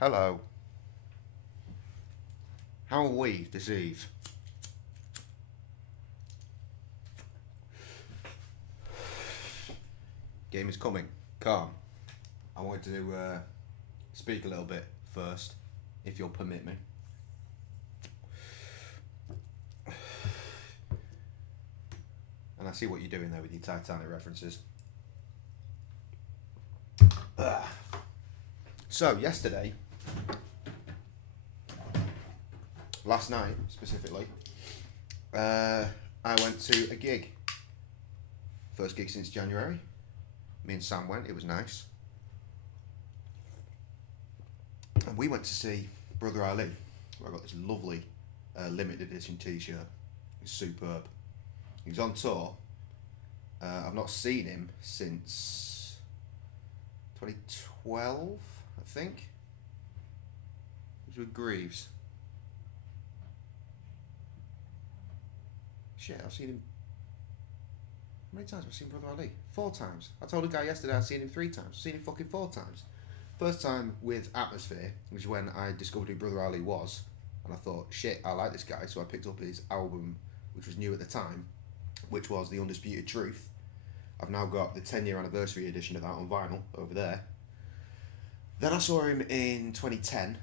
Hello. How are we this eve? Game is coming. Calm. I wanted to speak a little bit first, if you'll permit me. And I see what you're doing there with your Titanic references. So, yesterday, last night specifically, I went to a gig. First gig since January. Me and Sam went, it was nice. And we went to see Brother Ali, where I got this lovely limited edition t-shirt. It's superb. He's on tour. I've not seen him since 2012, I think. It was with Greaves. Shit, I've seen him. How many times have I seen Brother Ali? 4 times. I told a guy yesterday I'd seen him 3 times. I've seen him fucking 4 times. First time with Atmosphere, which is when I discovered who Brother Ali was. And I thought, shit, I like this guy. So I picked up his album, which was new at the time, which was The Undisputed Truth. I've now got the 10-year anniversary edition of that on vinyl over there. Then I saw him in 2010.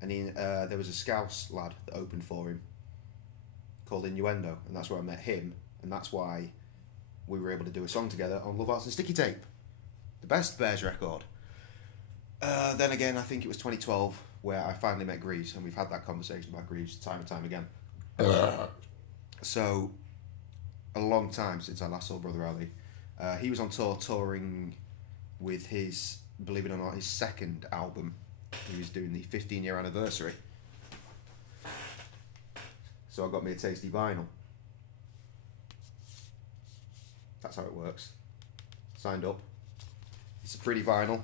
And there was a Scouse lad that opened for him called Innuendo. And that's where I met him. And that's why we were able to do a song together on Love Hearts and Sticky Tape. The best Bears record. Then again, I think it was 2012 where I finally met Greaves, and we've had that conversation about Greaves time and time again. So, a long time since I last saw Brother Ali. He was on tour touring with his, believe it or not, his second album. He was doing the 15-year anniversary. So I got me a tasty vinyl. That's how it works. Signed up. It's a pretty vinyl,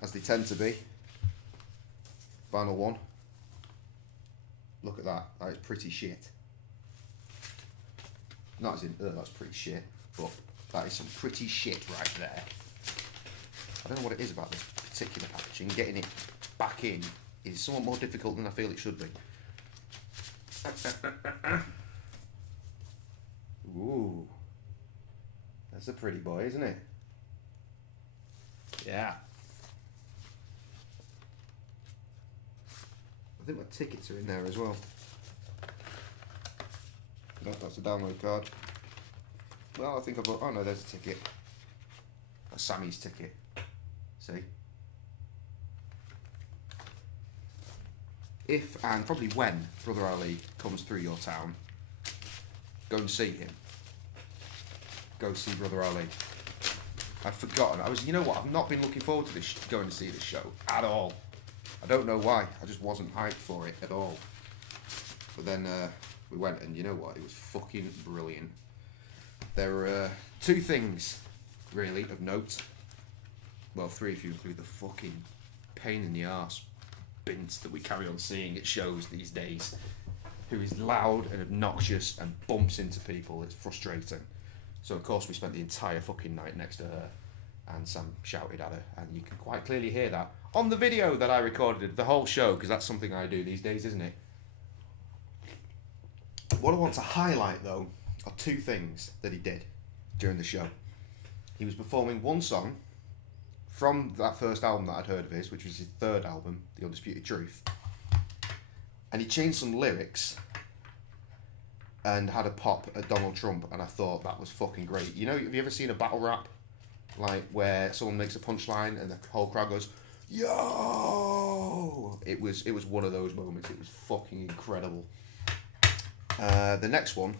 as they tend to be. Vinyl 1. Look at that. That is pretty shit. Not as in, that's pretty shit, but that is some pretty shit right there. I don't know what it is about this particular packaging. Getting it back in is somewhat more difficult than I feel it should be. Ooh. That's a pretty boy, isn't it? Yeah. I think my tickets are in there as well. No, that's a download card. Well, I think I've... Oh no, there's a ticket. That's Sammy's ticket. See? If, and probably when, Brother Ali comes through your town, go and see him. Go see Brother Ali. I'd forgotten. You know what? I've not been looking forward to this going to see this show at all. I don't know why. I just wasn't hyped for it at all. But then we went, and you know what? It was fucking brilliant. There were 2 things really of note. Well, 3 if you include the fucking pain in the arse bint that we carry on seeing at shows these days. Who is loud and obnoxious and bumps into people. It's frustrating. So of course we spent the entire fucking night next to her, and Sam shouted at her, and you can quite clearly hear that on the video that I recorded the whole show, because that's something I do these days, isn't it? What I want to highlight though are 2 things that he did during the show. He was performing one song from that first album that I'd heard of his, which was his 3rd album, The Undisputed Truth, and he changed some lyrics and had a pop at Donald Trump, and I thought that was fucking great. You know, have you ever seen a battle rap, like where someone makes a punchline and the whole crowd goes, yo? It was one of those moments. It was fucking incredible. The next one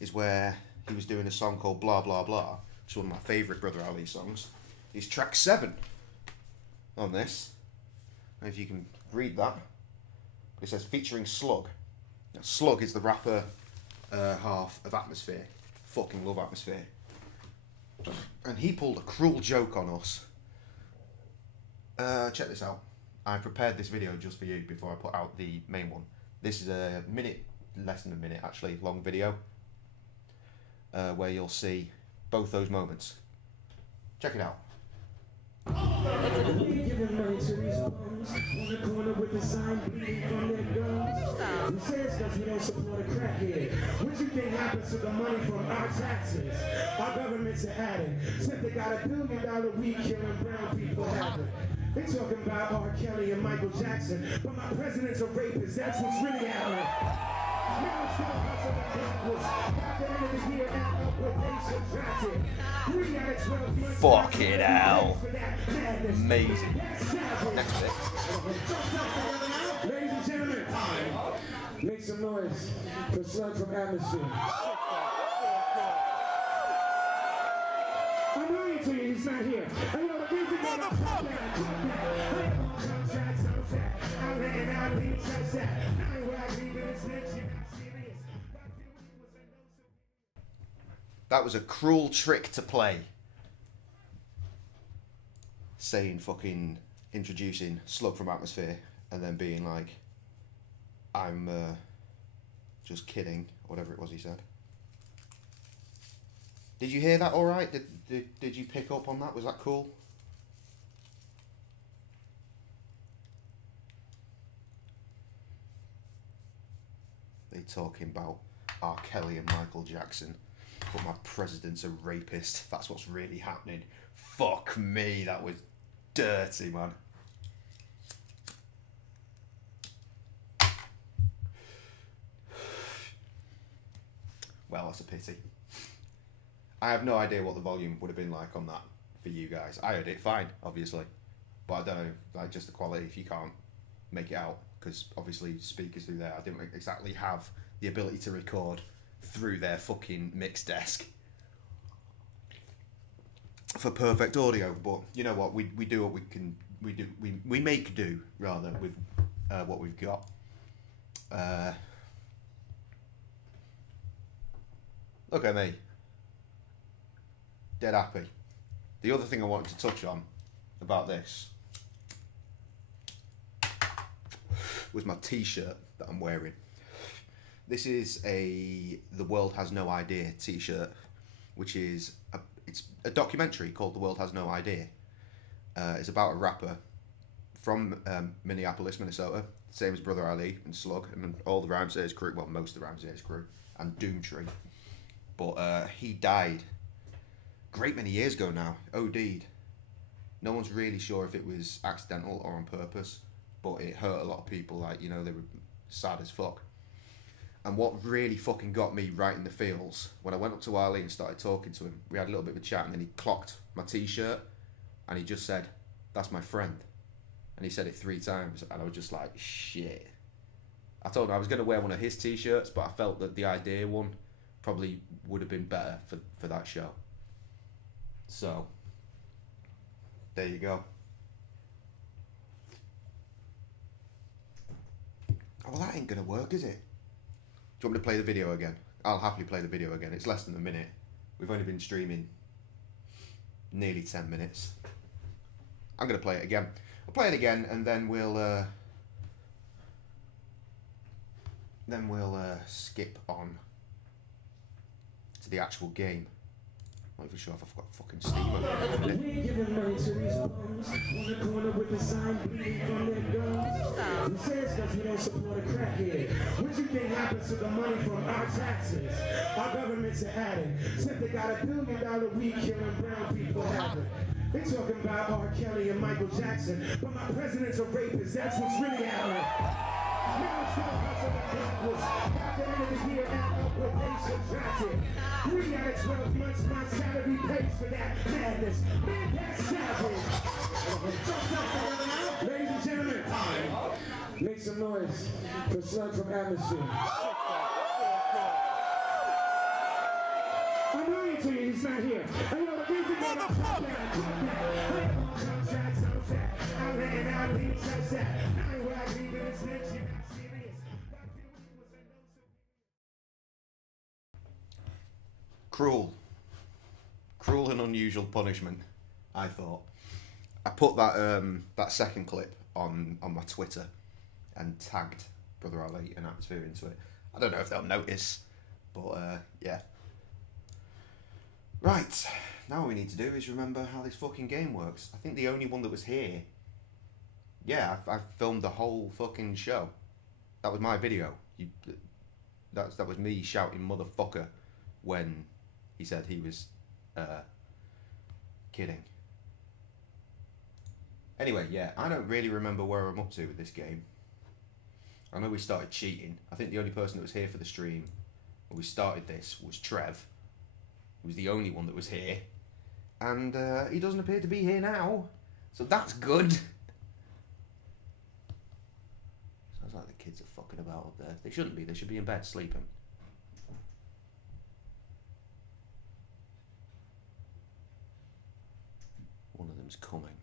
is where he was doing a song called Blah Blah Blah, which is one of my favourite Brother Ali songs. It's track 7 on this. I don't know if you can read that. It says featuring Slug. Now, Slug is the rapper half of Atmosphere. Fucking love Atmosphere. And he pulled a cruel joke on us. Check this out. I prepared this video just for you before I put out the main one. This is a minute, less than a minute actually, long video. Where you'll see both those moments. Check it out. We giving money to these bums on the corner with the sign bleeding from their gums. He says because we don't support a crackhead. What you think happens to the money from our taxes? Our government's an addict. Said they got $1 billion week killing brown people habit. They talking about R. Kelly and Michael Jackson, but my president's a rapist. That's what's really happening. Now I'm still hustling backwards. At the end of the year, end up with they subtracted. 3 out of 12 months. Fucking hell. Amazing. Next bit. Ladies and gentlemen, make some noise for Slug from Atmosphere. I'm lying to you, he's not here. I know the music on the That was a cruel trick to play. Saying fucking introducing Slug from Atmosphere and then being like, I'm just kidding, whatever it was he said. Did you hear that all right? Did you pick up on that? Was that cool? They talking about R. Kelly and Michael Jackson, but my president's a rapist. That's what's really happening. Fuck me, that was dirty, man. Well, that's a pity. I have no idea what the volume would have been like on that for you guys. I heard it fine, obviously, but I don't know, like just the quality if you can't make it out, because obviously speakers through there, I didn't exactly have the ability to record through their fucking mix desk for perfect audio. But you know what, we do what we can, we make do rather with what we've got. Look at me, dead happy. The other thing I wanted to touch on about this was my t-shirt that I'm wearing. This is a The World Has No Idea t-shirt, which is it's a documentary called The World Has No Idea. It's about a rapper from Minneapolis, Minnesota, same as Brother Ali and Slug and all the Rhymesayers crew, well, most of the Rhymesayers crew, and Doomtree. But he died great many years ago now, OD'd. No one's really sure if it was accidental or on purpose, but it hurt a lot of people, like, you know, they were sad as fuck. And what really fucking got me right in the feels, when I went up to Ali and started talking to him, we had a little bit of a chat, and then he clocked my t-shirt, and he just said, "That's my friend." And he said it 3 times, and I was just like, shit. I told him I was going to wear one of his t-shirts, but I felt that the Idea one probably would have been better for that show. So, there you go. Oh, well, that ain't going to work, is it? Do you want me to play the video again? I'll happily play the video again. It's less than a minute. We've only been streaming nearly 10 minutes. I'm going to play it again. I'll play it again, and then we'll skip on to the actual game. I'm not even sure if I've got fucking Steam open. We giving money to these bums on the corner with the sign bleeding from their gums. He says because we don't support a crackhead. What you think happens to the money from our taxes? Our government's an addict. Said they got $1 billion week killing brown people habit. They talking about R. Kelly and Michael Jackson, but my president's a rapist. That's what's really happening. Now I'm still hustling backwards. At the end of the year, end up with they subtracted. 3 out of 12 months, my salary pays for that madness. Man, that's savage. Ladies and gentlemen, make some noise for Slug from Atmosphere. I'm lying to you, he's not here. I know the music on the Cruel and unusual punishment, I thought. I put that that second clip on my Twitter and tagged Brother Ali and Atmosphere into it. I don't know if they'll notice, but yeah. Right, now what we need to do is remember how this fucking game works. I think the only one that was here... Yeah, I filmed the whole fucking show. That was my video. That was me shouting motherfucker when he said he was kidding. Anyway, yeah, I don't really remember where I'm up to with this game. I know we started cheating. I think the only person that was here for the stream when we started this was Trev. He was the only one that was here. And he doesn't appear to be here now. So that's good. Sounds like the kids are fucking about up there. They shouldn't be. They should be in bed sleeping. One of them's coming.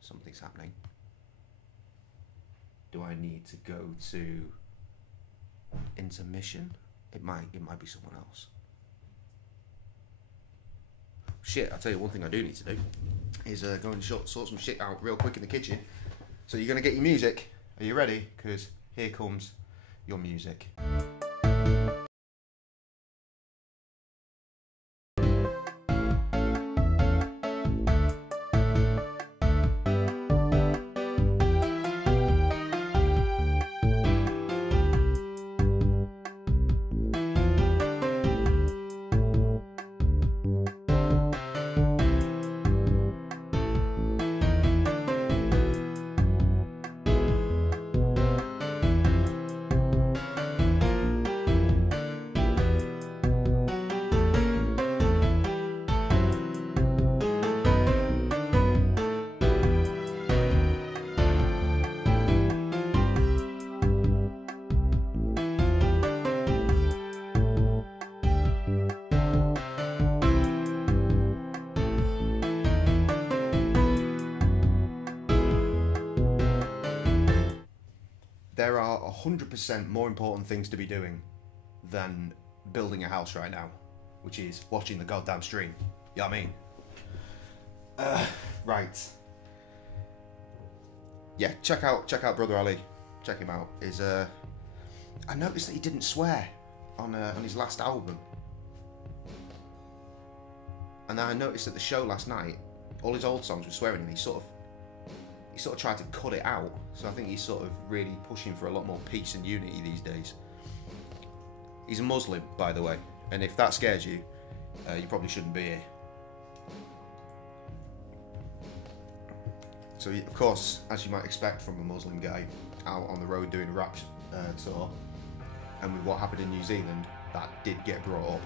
Something's happening. Do I need to go to intermission? It might be someone else. Shit, I'll tell you one thing I do need to do is go and sort some shit out real quick in the kitchen. So you're gonna get your music. Are you ready? Because here comes your music. There are 100% more important things to be doing than building a house right now, which is watching the goddamn stream. You know what I mean? Right. Yeah, check out Brother Ali. Check him out. I noticed that he didn't swear on his last album, and then I noticed at the show last night, all his old songs were swearing, and he sort of tried to cut it out. So I think he's sort of really pushing for a lot more peace and unity these days. He's a Muslim, by the way, and if that scares you, you probably shouldn't be here. So of course, as you might expect from a Muslim guy out on the road doing a rap tour, and with what happened in New Zealand, that did get brought up.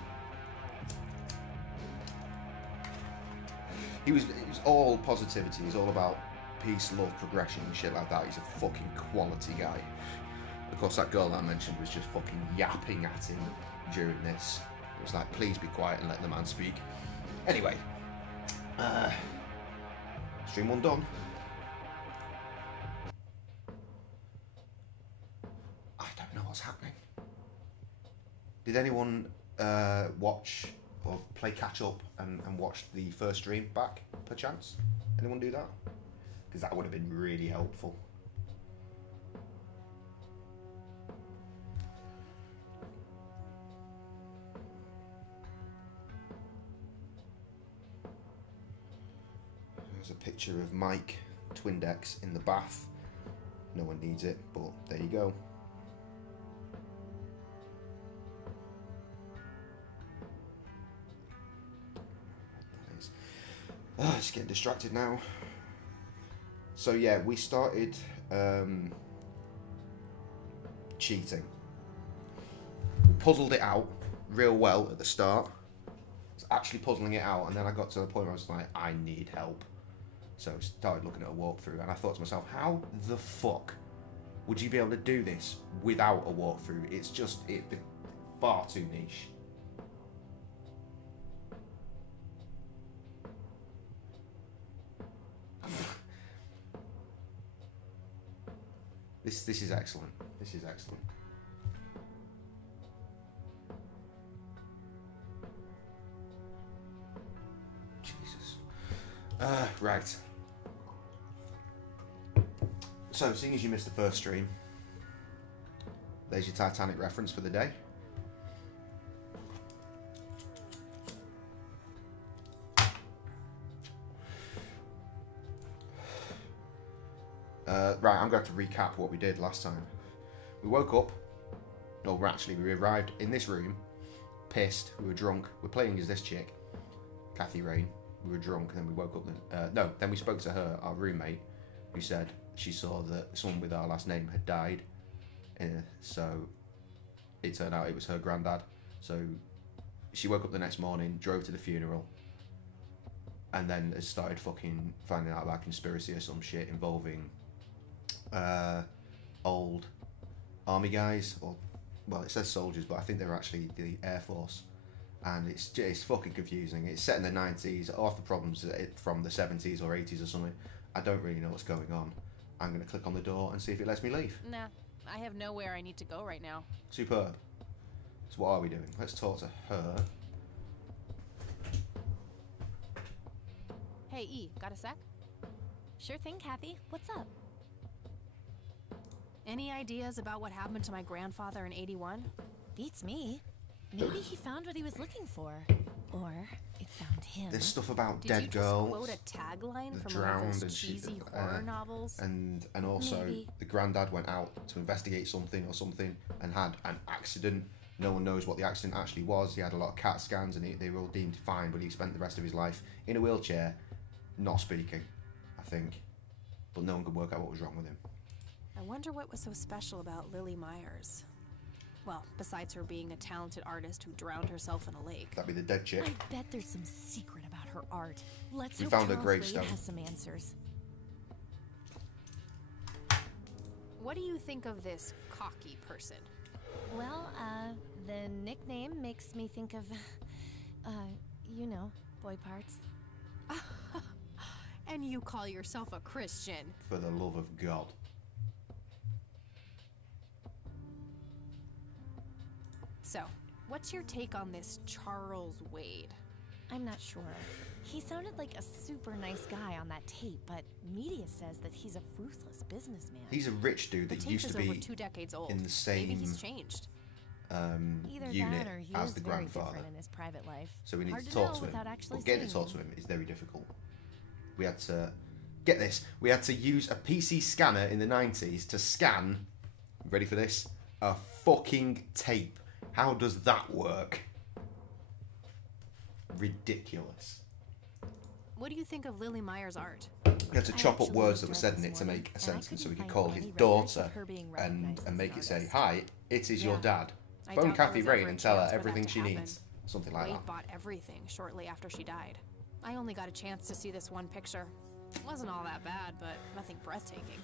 It was all positivity. It was all about peace, love, progression, and shit like that. He's a fucking quality guy. Of course, that girl that I mentioned was just fucking yapping at him during this. It was like, please be quiet and let the man speak. Anyway, stream one done. I don't know what's happening. Did anyone watch or play catch up and watch the first stream back, perchance? Anyone do that? Because that would have been really helpful. There's a picture of Mike Twindex in the bath. No one needs it, but there you go. Just getting distracted now. So yeah, we started cheating. We puzzled it out real well at the start. I was actually puzzling it out, and then I got to the point where I was like, I need help. So I started looking at a walkthrough, and I thought to myself, how the fuck would you be able to do this without a walkthrough? It's just far too niche. This is excellent. This is excellent. Jesus. Right. So, seeing as you missed the first stream, there's your Titanic reference for the day. Right, I'm going to have to recap what we did last time. We woke up. No, we arrived in this room, pissed. We were drunk. We're playing as this chick, Kathy Rain. We were drunk, and then we woke up. Then we spoke to her, our roommate, who said she saw that someone with our last name had died. So it turned out it was her granddad. So she woke up the next morning, drove to the funeral, and then started fucking finding out about conspiracy or some shit involving old army guys, or well, it says soldiers, but I think they're actually the Air Force, and it's fucking confusing. It's set in the 90s, half the problems from the 70s or 80s or something. I don't really know what's going on. I'm gonna click on the door and see if it lets me leave. Nah, I have nowhere I need to go right now. Superb. So what are we doing? Let's talk to her. Hey, E, got a sec? Sure thing, Kathy. What's up? Any ideas about what happened to my grandfather in '81? Beats me. Maybe he found what he was looking for. Or it found him. There's stuff about Did dead you girls. Just quote a tagline from drowned one of and those cheesy horror novels? And also Maybe. the granddad went out to investigate something and had an accident. No one knows what the accident actually was. He had a lot of CAT scans and they were all deemed fine, but he spent the rest of his life in a wheelchair, not speaking, I think. But no one could work out what was wrong with him. I wonder what was so special about Lily Myers. Well, besides her being a talented artist who drowned herself in a lake. That'd be the dead chick. I bet there's some secret about her art. Let's We hope found her Charles gravestone. Wade has some answers. What do you think of this cocky person? Well, the nickname makes me think of, you know, boy parts. And you call yourself a Christian? For the love of God. So, what's your take on this Charles Wade? I'm not sure. He sounded like a super nice guy on that tape, but media says that he's a ruthless businessman. He's a rich dude The that tape used is to be over 2 decades old. in the same Maybe he's changed. Either unit that or he as is the very grandfather. different in his private life. So we need Hard to to talk know to him. without actually But getting to seeing talk to him is very difficult. We had to get this. We had to use a PC scanner in the 90s to scan. Ready for this? A fucking tape. How does that work? Ridiculous. What do you think of Lily Myers' art? We had to I chop up actually words that looked were her up said in this it to morning, make a and I sentence, so we couldn't could find call his any records daughter of her being and recognized as make an it say, artist. "Hi, it is your Yeah. dad. I Phone doubt there Kathy was Rain ever a and tell her chance for that everything to she happen. needs." Something like Wade that. bought everything shortly after she died. I only got a chance to see this one picture. It wasn't all that bad, but nothing breathtaking.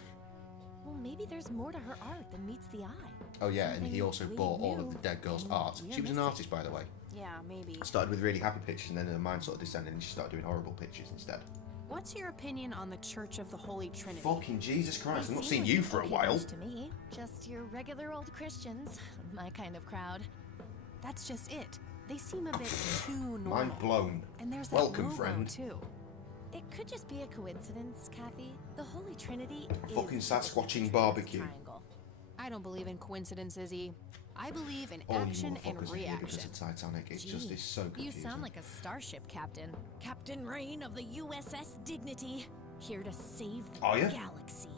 Well, maybe there's more to her art than meets the eye. Oh yeah, and he Something also we bought all knew of the dead girl's and art. we're She was an missing. artist, by the way. Yeah, maybe. Started with really happy pictures, and then her mind sort of descended, and she started doing horrible pictures instead. What's your opinion on the Church of the Holy Trinity? Fucking Jesus Christ! They I've not seem seen like you an for a okay while. bunch to me. Just your regular old Christians, my kind of crowd. That's just it. They seem a bit too normal. Mind blown. And there's that Welcome, logo, friend. too. It could just be a coincidence, Kathy. The Holy Trinity is fucking the Sasquatching Triangle. barbecue. I don't believe in coincidences, E. I believe in All you action and motherfuckers are here because reaction. of Titanic. It's just, Gee, it's so confusing. You sound like a starship captain. Captain Rain of the USS Dignity. Here to save the Are ya? galaxy.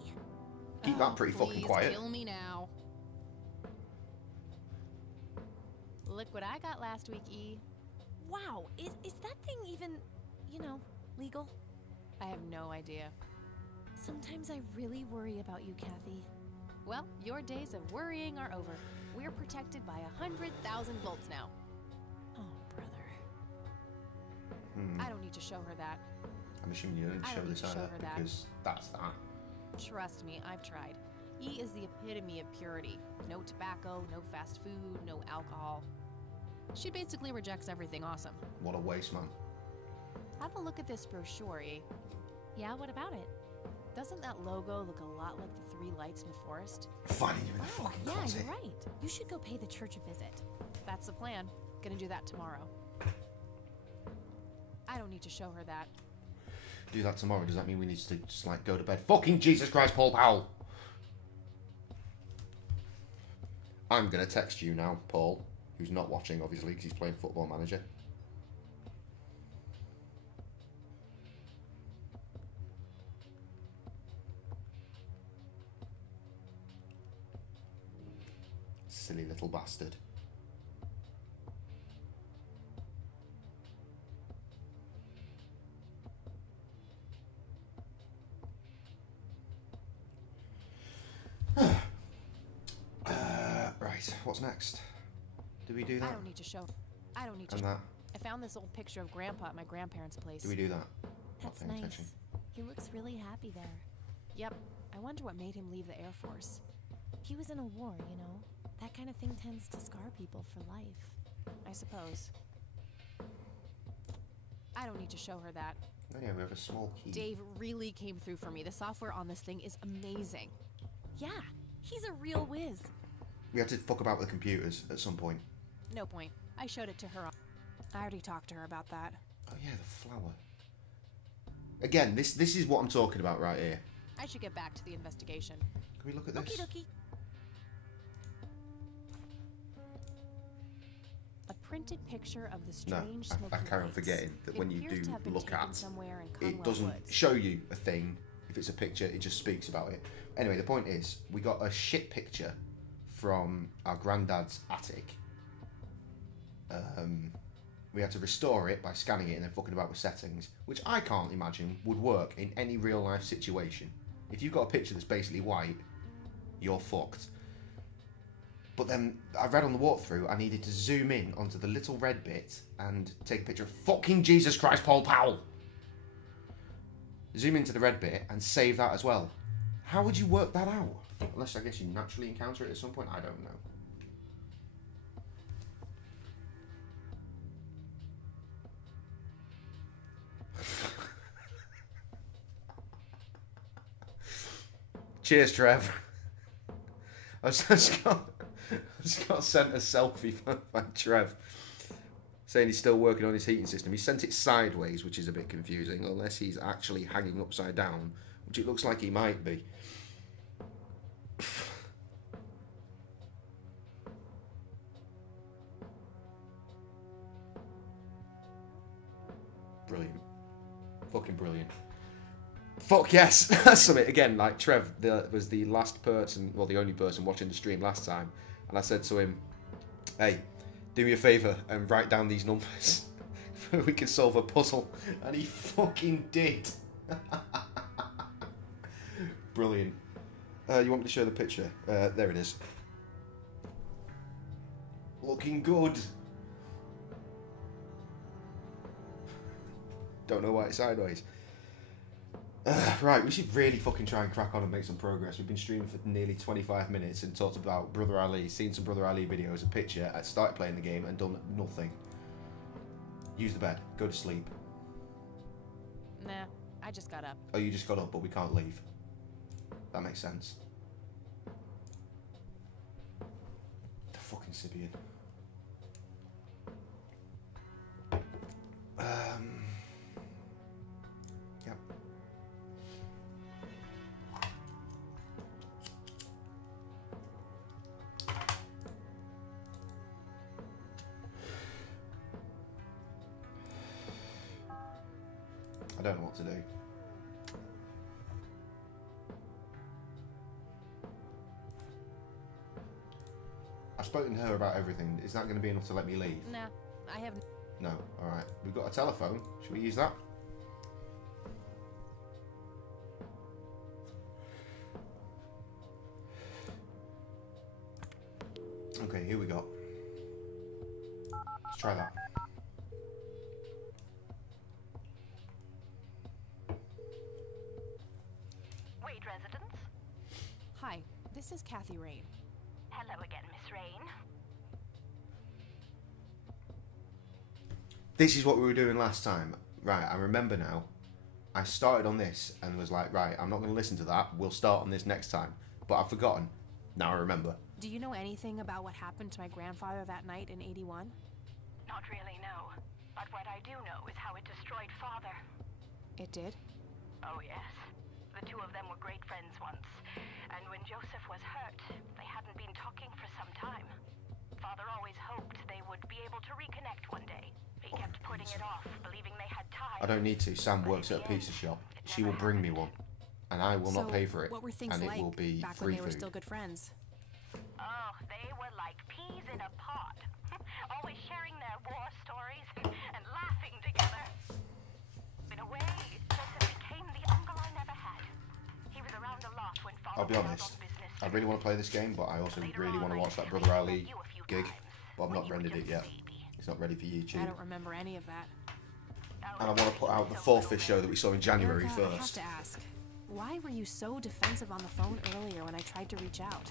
Keep that pretty fucking Please quiet. kill me now. Look what I got last week, E. Wow, is that thing even, you know, legal? I have no idea. Sometimes I really worry about you, Kathy. Well, your days of worrying are over. We're protected by 100,000 volts now. Oh, brother. I don't need to show her that. I'm assuming you didn't I show don't need this to show either her that. because that's that. Trust me, I've tried. E is the epitome of purity. No tobacco, no fast food, no alcohol. She basically rejects everything awesome. What a waste, man. Have a look at this brochure, E. Yeah, what about it? Doesn't that logo look a lot like the 3 lights in the forest? Finding you in the Oh, fucking yeah, closet. you're right. You should go pay the church a visit. That's the plan. Gonna do that tomorrow. I don't need to show her that. Do that tomorrow. Does that mean we need to just like go to bed? Fucking Jesus Christ, Paul Powell. I'm gonna text you now, Paul, who's not watching obviously because he's playing Football Manager. Silly little bastard. Right, what's next? Do we do that? I don't need to show. I don't need to. And that? I found this old picture of Grandpa at my grandparents' place. Do we do that? That's Not paying nice. attention. He looks really happy there. Yep. I wonder what made him leave the Air Force. He was in a war, you know? That kind of thing tends to scar people for life. I suppose. I don't need to show her that. Oh yeah, we have a small key. Dave really came through for me. The software on this thing is amazing. Yeah, he's a real whiz. We had to fuck about with the computers at some point. No point. I showed it to her. I already talked to her about that. Oh yeah, the flower. Again, this is what I'm talking about right here. I should get back to the investigation. Can we look at this? Okie dokie. A printed picture of the No, strange I smoky carry on lights. forgetting that It when you appears do to have been look taken at, somewhere in it Conwell doesn't Woods. show you a thing. If it's a picture, it just speaks about it. Anyway, the point is, we got a shit picture from our granddad's attic. We had to restore it by scanning it and then fucking about with settings, which I can't imagine would work in any real life situation. If you've got a picture that's basically white, you're fucked. But then I read on the walkthrough I needed to zoom in onto the little red bit and take a picture of fucking Jesus Christ, Paul Powell. Zoom into the red bit and save that as well. How would you work that out? Unless I guess you naturally encounter it at some point, I don't know. Cheers, Trev. I just got sent a selfie by Trev saying he's still working on his heating system. He sent it sideways, which is a bit confusing, unless he's actually hanging upside down, which it looks like he might be. Brilliant. Fucking brilliant. Fuck yes, that's something. Again, like Trev was the last person, well, the only person watching the stream last time, and I said to him, hey, do me a favour and write down these numbers so we can solve a puzzle, and he fucking did. Brilliant. You want me to show the picture? There it is. Looking good. Don't know why it's sideways. Right, we should really fucking try and crack on and make some progress. We've been streaming for nearly 25 minutes and talked about Brother Ali, seen some Brother Ali videos, a picture, I started playing the game and done nothing. Use the bed, go to sleep. Nah, I just got up. Oh, you just got up, but we can't leave. That makes sense. The fucking Sibian. Yep. I don't know what to do. I've spoken to her about everything. Is that going to be enough to let me leave? Nah, I have. No. Alright. We've got a telephone. Should we use that? Okay, here we go. Let's try that. Wait, residents? Hi, this is Kathy Rain. Hello again, Miss Rain. This is what we were doing last time. Right, I remember now. I started on this and was like, right, I'm not going to listen to that. We'll start on this next time. But I've forgotten. Now I remember. Do you know anything about what happened to my grandfather that night in '81? Not really, no. But what I do know is how it destroyed Father. It did? Oh, yes. The two of them were great friends once. And when Joseph was hurt, they hadn't been talking for some time. Father always hoped they would be able to reconnect one day. He kept putting it off, believing they had time. I don't need to. Sam works at a pizza shop. She will bring me one. And I will not pay for it. What were things and like it will be back free when they were food. still good friends? Oh, they were like peas in a pod. Always sharing their war stories and laughing together. In a way, Joseph became the uncle I never had. He was around a lot when Father I'll be went out honest, on business. I really want to play this game, but I also really want to watch that Brother Ali gig, but I've not rendered it yet. It's not ready for YouTube. I don't remember any of that. And I want to put out the Four Fish show that we saw in January Erica, I have first. to ask, why were you so defensive on the phone earlier when I tried to reach out?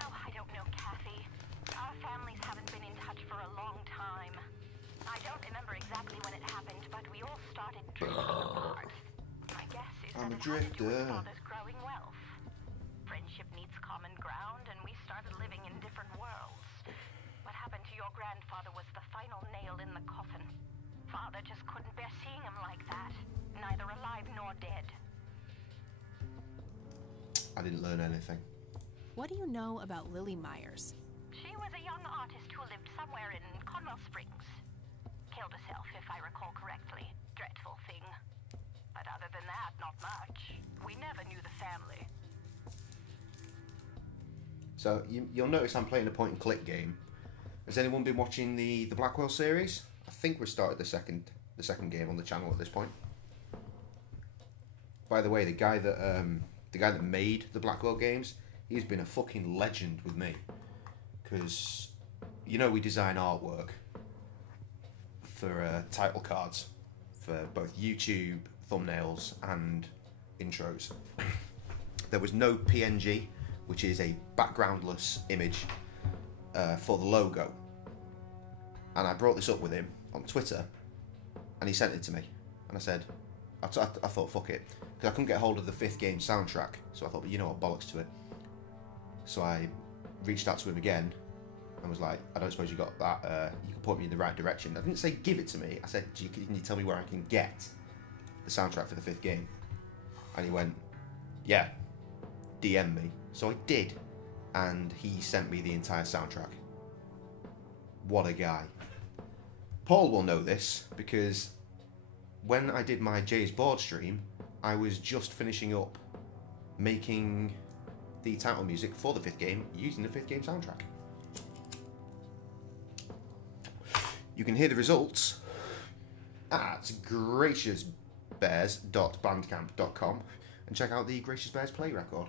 Oh, I don't know, Kathy. Our families haven't been in touch for a long time. I don't remember exactly when it happened, but we all started drifting apart. My guess is I'm a that it had to do with drifter. Father's growing wealth. Friendship needs common ground, and we started living in different worlds. What happened to your grandfather was the final nail in the coffin. Father just couldn't bear seeing him like that, neither alive nor dead. I didn't learn anything. What do you know about Lily Myers? She was a young artist who lived somewhere in Conwell Springs. Killed herself, if I recall correctly. Dreadful thing. But other than that, not much. We never knew the family. So you'll notice I'm playing a point-and-click game. Has anyone been watching the Blackwell series? I think we started the second game on the channel at this point. By the way, the guy that made the Blackwell games, he's been a fucking legend with me. Because, you know, we design artwork for title cards for both YouTube, thumbnails, and intros. There was no PNG, which is a backgroundless image for the logo. And I brought this up with him on Twitter, and he sent it to me. And I said, I thought, fuck it. Because I couldn't get hold of the 5th game soundtrack. So I thought, you know what, bollocks to it. So I reached out to him again and was like, I don't suppose you got that, you can point me in the right direction. I didn't say give it to me. I said, can you tell me where I can get the soundtrack for the 5th game? And he went, yeah, DM me. So I did. And he sent me the entire soundtrack. What a guy. Paul will know this because when I did my Jay's Board stream, I was just finishing up making the title music for the 5th game using the 5th game soundtrack. You can hear the results at graciousbears.bandcamp.com and check out the Gracious Bears play record.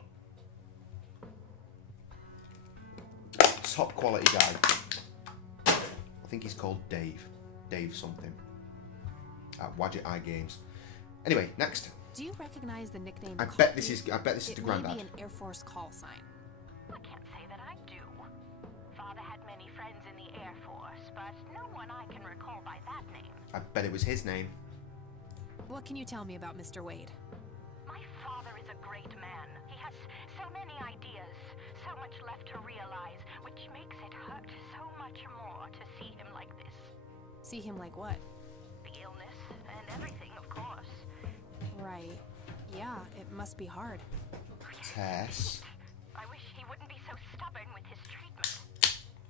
Top quality guy. I think he's called Dave. Dave something. At Wadget Eye Games. Anyway, next. Do you recognize the nickname? I bet this is the granddad. It may be an Air Force call sign. I can't say that I do. Father had many friends in the Air Force, but no one I can recall by that name. I bet it was his name. What can you tell me about Mr. Wade? My father is a great man. He has so many ideas, so much left to realize, which makes it hurt so much more to see him like this. See him like what? The illness and everything, of course. Right. Yeah, it must be hard. Tess. I wish he wouldn't be so stubborn with his treatment.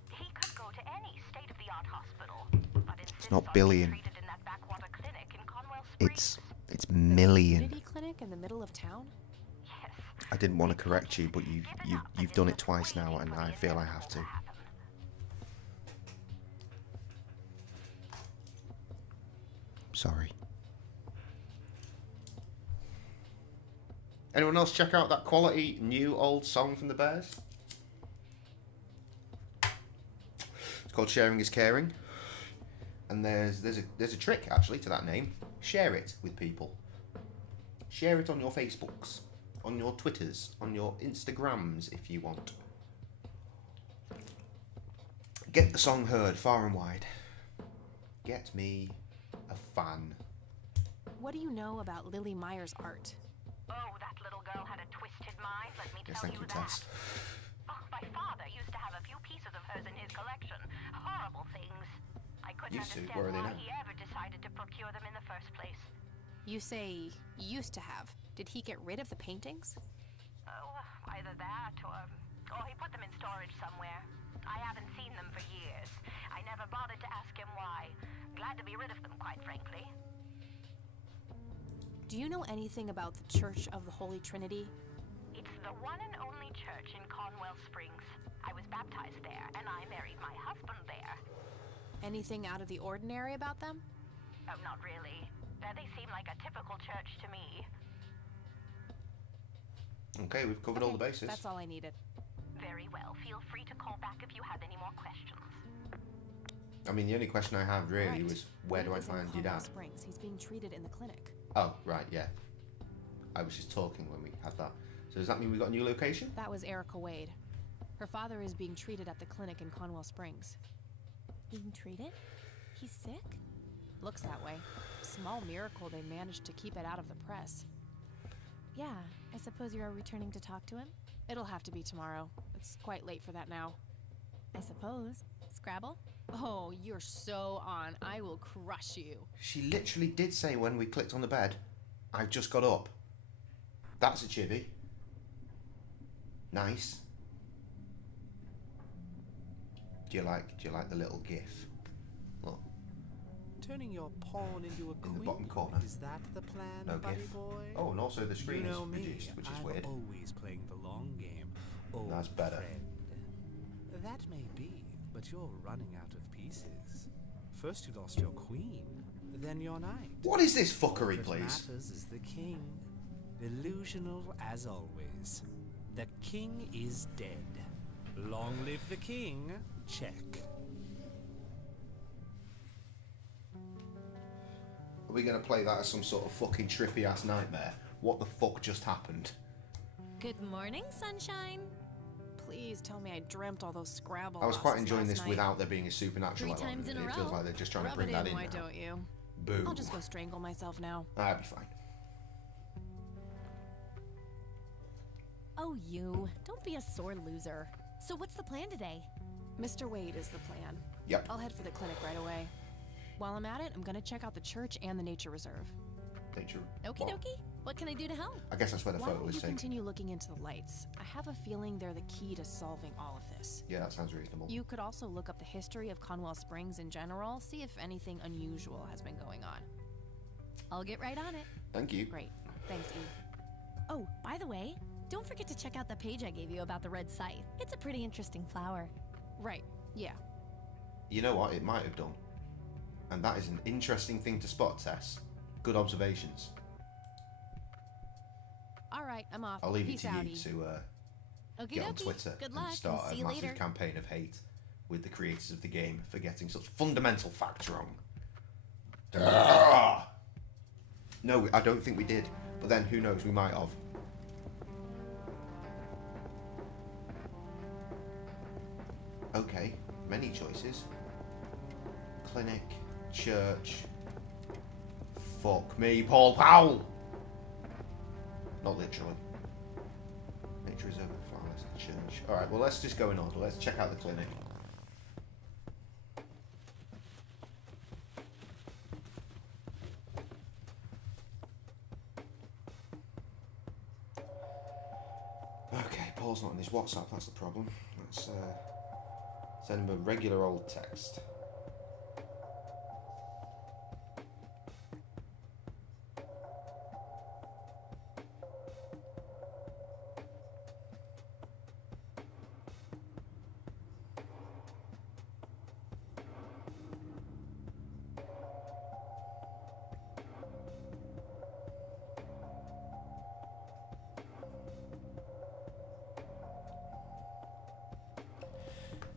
He could go to any state-of-the-art hospital, but insists not on billion. being treated in that backwater clinic in Conwell Springs. It's million. Community clinic in the middle of town? Yes. I didn't want to correct you, but you've done it twice now, and I feel I have to. Sorry. Anyone else check out that quality new old song from the Bears? It's called Sharing is Caring. And there's a trick actually to that name. Share it with people. Share it on your Facebooks, on your Twitters, on your Instagrams if you want. Get the song heard far and wide. Get me a fan. What do you know about Lily Myers' art? Oh, that little girl had a twisted mind, let me Yes, tell thank you you, that. Tess. Oh, my father used to have a few pieces of hers in his collection. Horrible things. I couldn't Used to? understand Where are they why now? he ever decided to procure them in the first place. You say used to have. Did he get rid of the paintings? Oh, either that or he put them in storage somewhere. I haven't seen them for years. I never bothered to ask him why. Glad to be rid of them, quite frankly. Do you know anything about the Church of the Holy Trinity? It's the one and only church in Conwell Springs. I was baptized there, and I married my husband there. Anything out of the ordinary about them? Oh, not really. They seem like a typical church to me. Okay, we've covered all the bases. That's all I needed. Very well. Feel free to call back if you have any more questions. I mean, the only question I had really Right. was, where do I Wade is in find your Conwell dad? Springs. He's being treated in the clinic. Oh, right, yeah. I was just talking when we had that. So does that mean we got a new location? That was Erica Wade. Her father is being treated at the clinic in Conwell Springs. Being treated? He's sick? Looks that way. Small miracle they managed to keep it out of the press. Yeah, I suppose you're returning to talk to him? It'll have to be tomorrow. It's quite late for that now. I suppose. Scrabble? Oh, you're so on. I will crush you. She literally did say when we clicked on the bed, I've just got up. That's a chivvy. Nice. Do you like the little gif? Look, Turning your pawn into a queen? in the bottom corner. Is that the plan, No buddy gif. boy? Oh, and also the screen You know is me, reduced, which is I'm weird. always playing the long game. Old That's better. friend. That may be, but you're running out of pieces. First you lost your queen, then your knight. What is this All fuckery, that please? matters is the king. Delusional as always. The king is dead. Long live the king. Check. Are we going to play that as some sort of fucking trippy ass nightmare? What the fuck just happened? Good morning, sunshine. Please tell me I dreamt all those Scrabble I was quite losses enjoying last this night. without there being a supernatural 3 times element. in a It feels row. like they're just trying Rub to bring it that in, in why now. don't you? Boo. I'll just go strangle myself now. That'd be fine. Oh, you. Don't be a sore loser. So what's the plan today? Mr. Wade is the plan. Yep. I'll head for the clinic right away. While I'm at it, I'm gonna check out the church and the nature reserve. Nature. Okie What? dokie. What can I do to help? I guess that's where the Why photo don't was you taken. continue looking into the lights? I have a feeling they're the key to solving all of this. Yeah, that sounds reasonable. You could also look up the history of Conwell Springs in general, see if anything unusual has been going on. I'll get right on it. Thank you. Great. Thanks, E. Oh, by the way, don't forget to check out the page I gave you about the red scythe. It's a pretty interesting flower. Right. Yeah. You know what? It might have done. And that is an interesting thing to spot, Tess. Good observations. All right, I'm off. I'll leave Peace it to out, you E. to Okie get on dokie. Twitter Good and luck. start See a you massive later. campaign of hate with the creators of the game for getting such fundamental facts wrong. Ugh. No, I don't think we did. But then, who knows? We might have. Okay, many choices. Clinic, church. Fuck me, Paul Powell! Not literally. Nature reserve, flowers, church. Alright, well, let's just go in order. Let's check out the clinic. Okay, Paul's not on his WhatsApp, that's the problem. Let's send him a regular old text.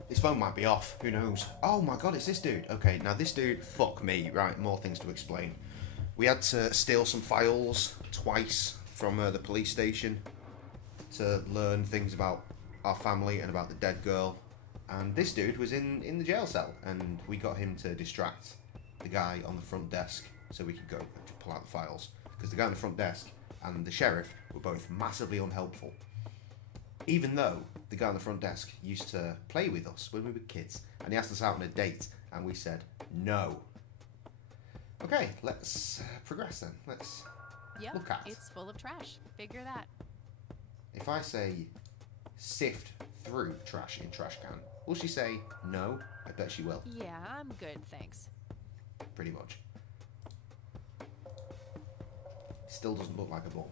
His phone might be off, who knows? Oh my god, it's this dude. Okay, now this dude, fuck me. Right, more things to explain. We had to steal some files twice from the police station to learn things about our family and about the dead girl. And this dude was in the jail cell, and we got him to distract the guy on the front desk so we could go and pull out the files. Because the guy on the front desk and the sheriff were both massively unhelpful. Even though the guy on the front desk used to play with us when we were kids, and he asked us out on a date, and we said no. Okay, let's progress then. Let's Yep, look at. it's full of trash. Figure that. If I say sift through trash in trash can, will she say no? I bet she will. Yeah, I'm good, thanks. Pretty much. Still doesn't look like a bomb.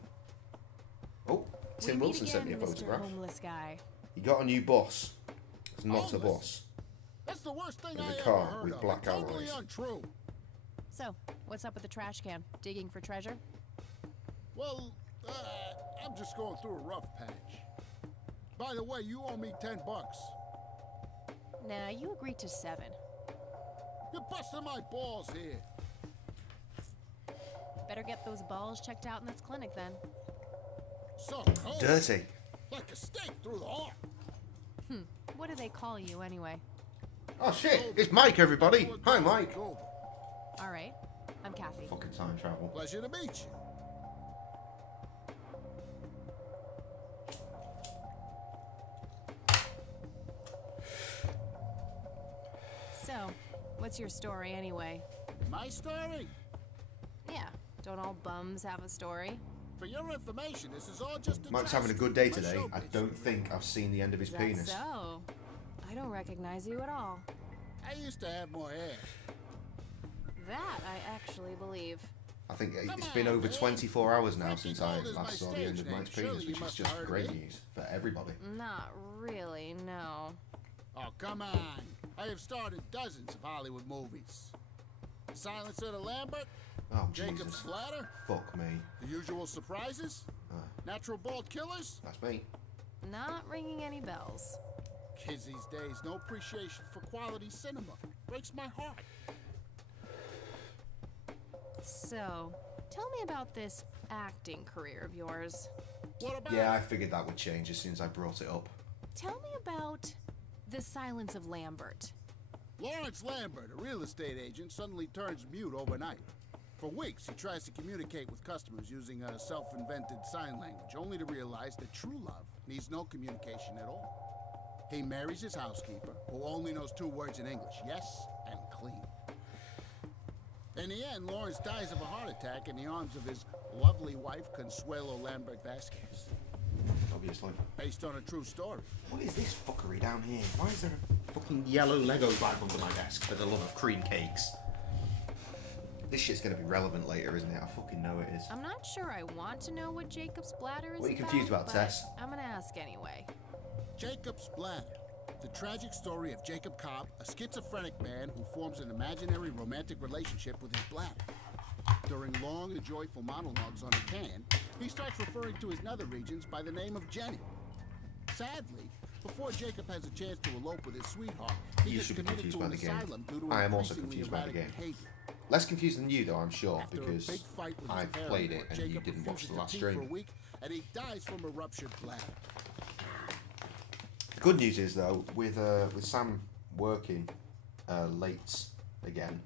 Oh, Tim We meet Wilson sent me a again, Mr. photograph. Homeless guy. He got a new bus. It's not a bus. That's the worst thing There's I a ever car heard with of. black Totally alloys. untrue. So, what's up with the trash can? Digging for treasure? Well, I'm just going through a rough patch. By the way, you owe me $10. Nah, you agreed to 7. You're busting my balls here. Better get those balls checked out in this clinic then. So cold. Dirty. Like a stake through the heart. What do they call you anyway? Oh shit, it's Mike, everybody. Hi, Mike. Alright, I'm Kathy. Fucking time travel. Pleasure to meet you. So, what's your story anyway? My story? Yeah, don't all bums have a story? For your information, this is all just a Mike's having a good day today. I don't think I've seen the end of his Is penis. that so? I don't recognize you at all. I used to have more hair. That I actually believe. I think it's been over 24 hours now since I last saw the end of Mike's penis, which is just great news for everybody. Not really, no. Oh, come on. I have starred in dozens of Hollywood movies. Silencer to Lambert, Oh, Jacob's Jesus. Ladder, Fuck me. The Usual Surprises, Natural Bald Killers. That's me. Not ringing any bells. Kids these days, no appreciation for quality cinema. Breaks my heart. So, tell me about this acting career of yours. What about Yeah, I figured that would change as soon as I brought it up. Tell me about The Silence of Lambert. Lawrence Lambert, a real estate agent, suddenly turns mute overnight. For weeks, he tries to communicate with customers using a self-invented sign language, only to realize that true love needs no communication at all. He marries his housekeeper, who only knows 2 words in English, yes and clean. In the end, Lawrence dies of a heart attack in the arms of his lovely wife, Consuelo Lambert Vasquez. Obviously. Based on a true story. What is this fuckery down here? Why is there a fucking yellow Lego bag under my desk for the love of cream cakes? This shit's gonna be relevant later, isn't it? I fucking know it is. I'm not sure I want to know what Jacob's Bladder is What are you confused about, but Tess? I'm gonna ask anyway. Jacob's Bladder. The tragic story of Jacob Cobb, a schizophrenic man who forms an imaginary romantic relationship with his bladder. During long and joyful monologues on a can, he starts referring to his nether regions by the name of Jenny. Sadly, before Jacob has a chance to elope with his sweetheart, he You gets should be committed confused to by an the game. asylum due to I am also increasingly confused by the erratic game. behavior. Less confused than you, though, I'm sure, After because a big fight with his I've played it paramour, and you Jacob didn't watch refuses the to last pee for a stream. week, and he dies from a ruptured bladder. The good news is, though, with Sam working late again,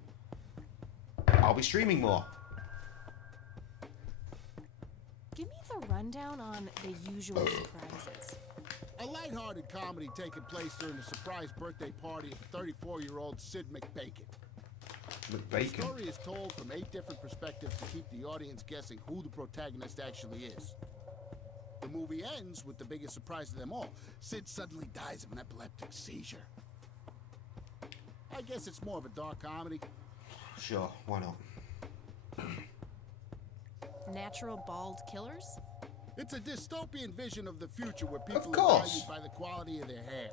I'll be streaming more. Give me the rundown on The Usual Surprises. A lighthearted comedy taking place during the surprise birthday party of 34-year-old Sid McBacon. The McBacon. story is told from 8 different perspectives to keep the audience guessing who the protagonist actually is. The movie ends with the biggest surprise of them all. Sid suddenly dies of an epileptic seizure. I guess it's more of a dark comedy. Sure, why not? Natural Bald Killers? It's a dystopian vision of the future where people are course. valued by the quality of their hair.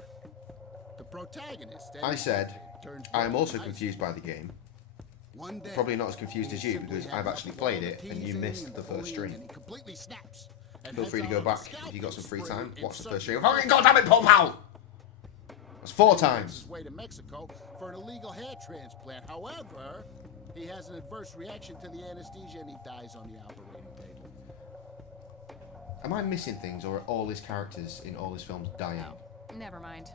The protagonist, I said, turns I'm also nice. confused by the game. One day, Probably not as confused as he you, simply because had I've enough actually of all played the it and you teasing missed and the first bullying, stream. and he completely snaps and Feel heads free to out go on a back if you scalping got some free spree time. in Watch the search first stream. of Fucking goddamn it, Pop Out! That's 4 makes times. his way to Mexico for an illegal hair transplant. However, he has an adverse reaction to the anesthesia and he dies on the operating table. Am I missing things, or are all his characters in all his films dying? Never mind.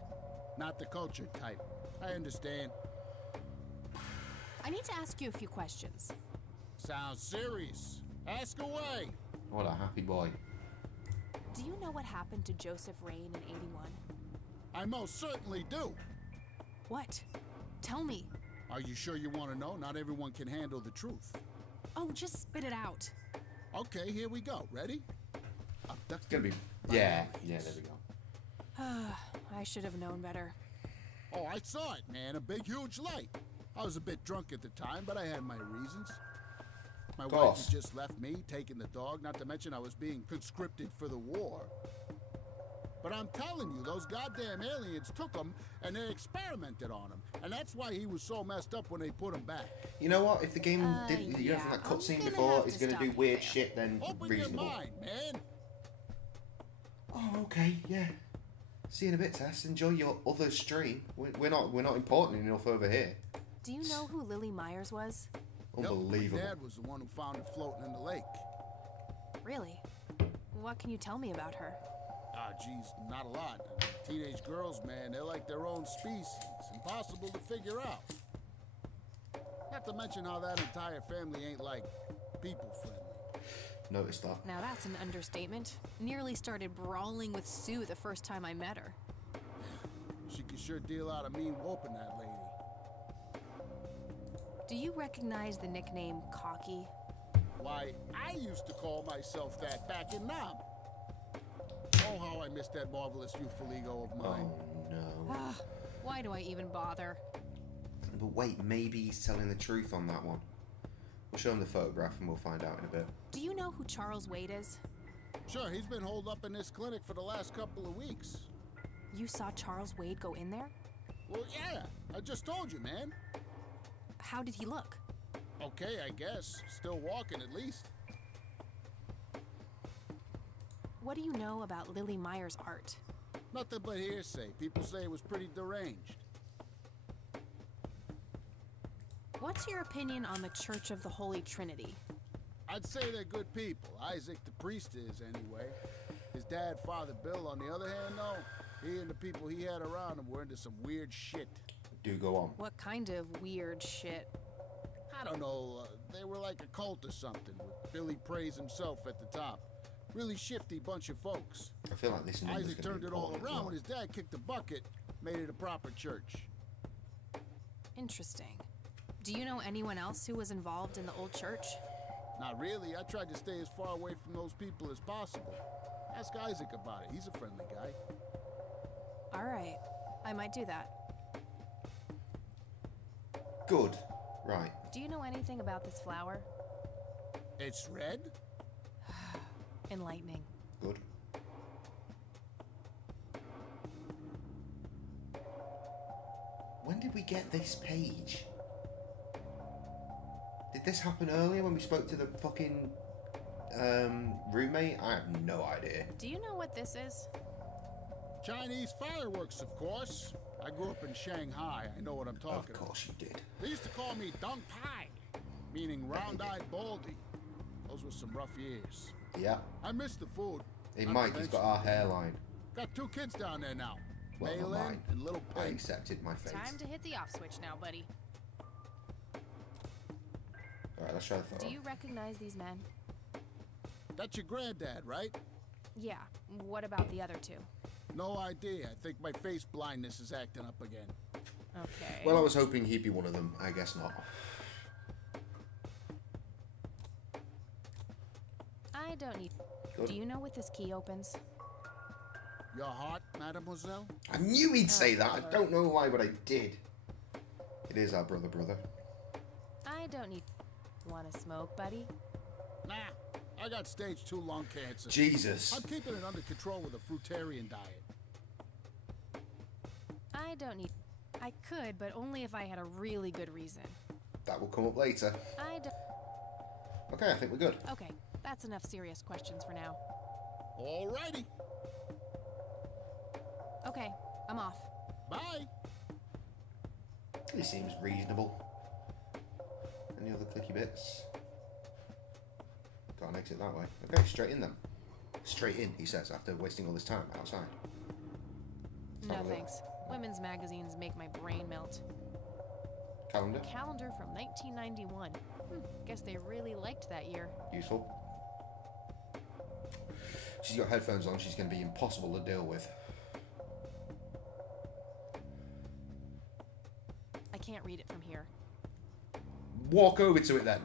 Not the cultured type. I understand. I need to ask you a few questions. Sounds serious. Ask away. What a happy boy. Do you know what happened to Joseph Rain in 81? I most certainly do. What? Tell me. Are you sure you want to know? Not everyone can handle the truth. Oh, just spit it out. Okay, here we go. Ready? Abducted It's gonna be. by Yeah, aliens. yeah, there we go. I should have known better. Oh, I saw it, man. A big, huge light. I was a bit drunk at the time, but I had my reasons. My Of wife course. had just left me, taking the dog, not to mention I was being conscripted for the war. But I'm telling you, those goddamn aliens took him and they experimented on him. And that's why he was so messed up when they put him back. You know what? If the game did, you know, yeah, from that I'm cutscene gonna before, have it's to going to stop do you weird there. shit, then Open reasonable. your mind, man. Oh, okay, yeah. See you in a bit, Tess. Enjoy your other stream. We're not important enough over here. Do you know who Lily Myers was? Unbelievable. Yep, my dad was the one who found it floating in the lake. Really? What can you tell me about her? Ah, geez, not a lot. Teenage girls, man, they're like their own species. Impossible to figure out. Not to mention how that entire family ain't like people friendly. Noticed that. Now that's an understatement. Nearly started brawling with Sue the first time I met her. She could sure deal out a mean whooping, that lady. Do you recognize the nickname Cocky? Why, I used to call myself that back in Nam. Oh, how I miss that marvelous youthful ego of mine. Oh, no. Why do I even bother? But wait, maybe he's telling the truth on that one. We'll show him the photograph and we'll find out in a bit. Do you know who Charles Wade is? Sure, he's been holed up in this clinic for the last couple of weeks. You saw Charles Wade go in there? Well, yeah, I just told you, man. How did he look? Okay, I guess. Still walking, at least. What do you know about Lily Myers' art? Nothing but hearsay. People say it was pretty deranged. What's your opinion on the Church of the Holy Trinity? I'd say they're good people. Isaac the priest is, anyway. His dad, Father Bill, on the other hand, though, he and the people he had around him were into some weird shit. Do go on. What kind of weird shit? I don't know, they were like a cult or something, with Billy Praise himself at the top. Really shifty bunch of folks. I feel like this number's Isaac gonna turned be it all important as around well. when his dad kicked the bucket, made it a proper church. Interesting. Do you know anyone else who was involved in the old church? Not really. I tried to stay as far away from those people as possible. Ask Isaac about it. He's a friendly guy. All right, I might do that. Good. Right. Do you know anything about this flower? It's red? Enlightening. Good. When did we get this page? Did this happen earlier when we spoke to the fucking roommate? I have no idea. Do you know what this is? Chinese fireworks, of course. I grew up in Shanghai. I know what I'm talking Of course you did. about. They used to call me Dong Pai, meaning round-eyed baldy. Those were some rough years. Yeah. I miss the food. Hey, Not Mike, to he's got mention- our hairline. Got 2 kids down there now. Well, not Maylin mine. and Little I Pink. accepted my fate. Time to hit the off switch now, buddy. Alright, let's try the Do photo. you recognize these men? That's your granddad, right? Yeah. What about the other two? No idea. I think my face blindness is acting up again. Okay. Well, I was hoping he'd be one of them. I guess not. I don't need. Good. Do you know what this key opens? Your heart, mademoiselle? I knew he'd say that. I don't know why, but I did. It is our brother. I don't need. Want to smoke, buddy? Nah, I got stage 2 lung cancer. Jesus. I'm keeping it under control with a fruitarian diet. I don't need. I could, but only if I had a really good reason. That will come up later. I don't. Okay, I think we're good. Okay, that's enough serious questions for now. Alrighty. Okay, I'm off. Bye. He seems reasonable. Any other clicky bits? Got an exit that way. Okay, straight in then. Straight in, he says, after wasting all this time outside. No Oh, thanks. Women's magazines make my brain melt. Calendar, Calendar from 1991. Guess they really liked that year. useful. She's got headphones on, she's going to be impossible to deal with. I can't read it from here. Walk over to it then.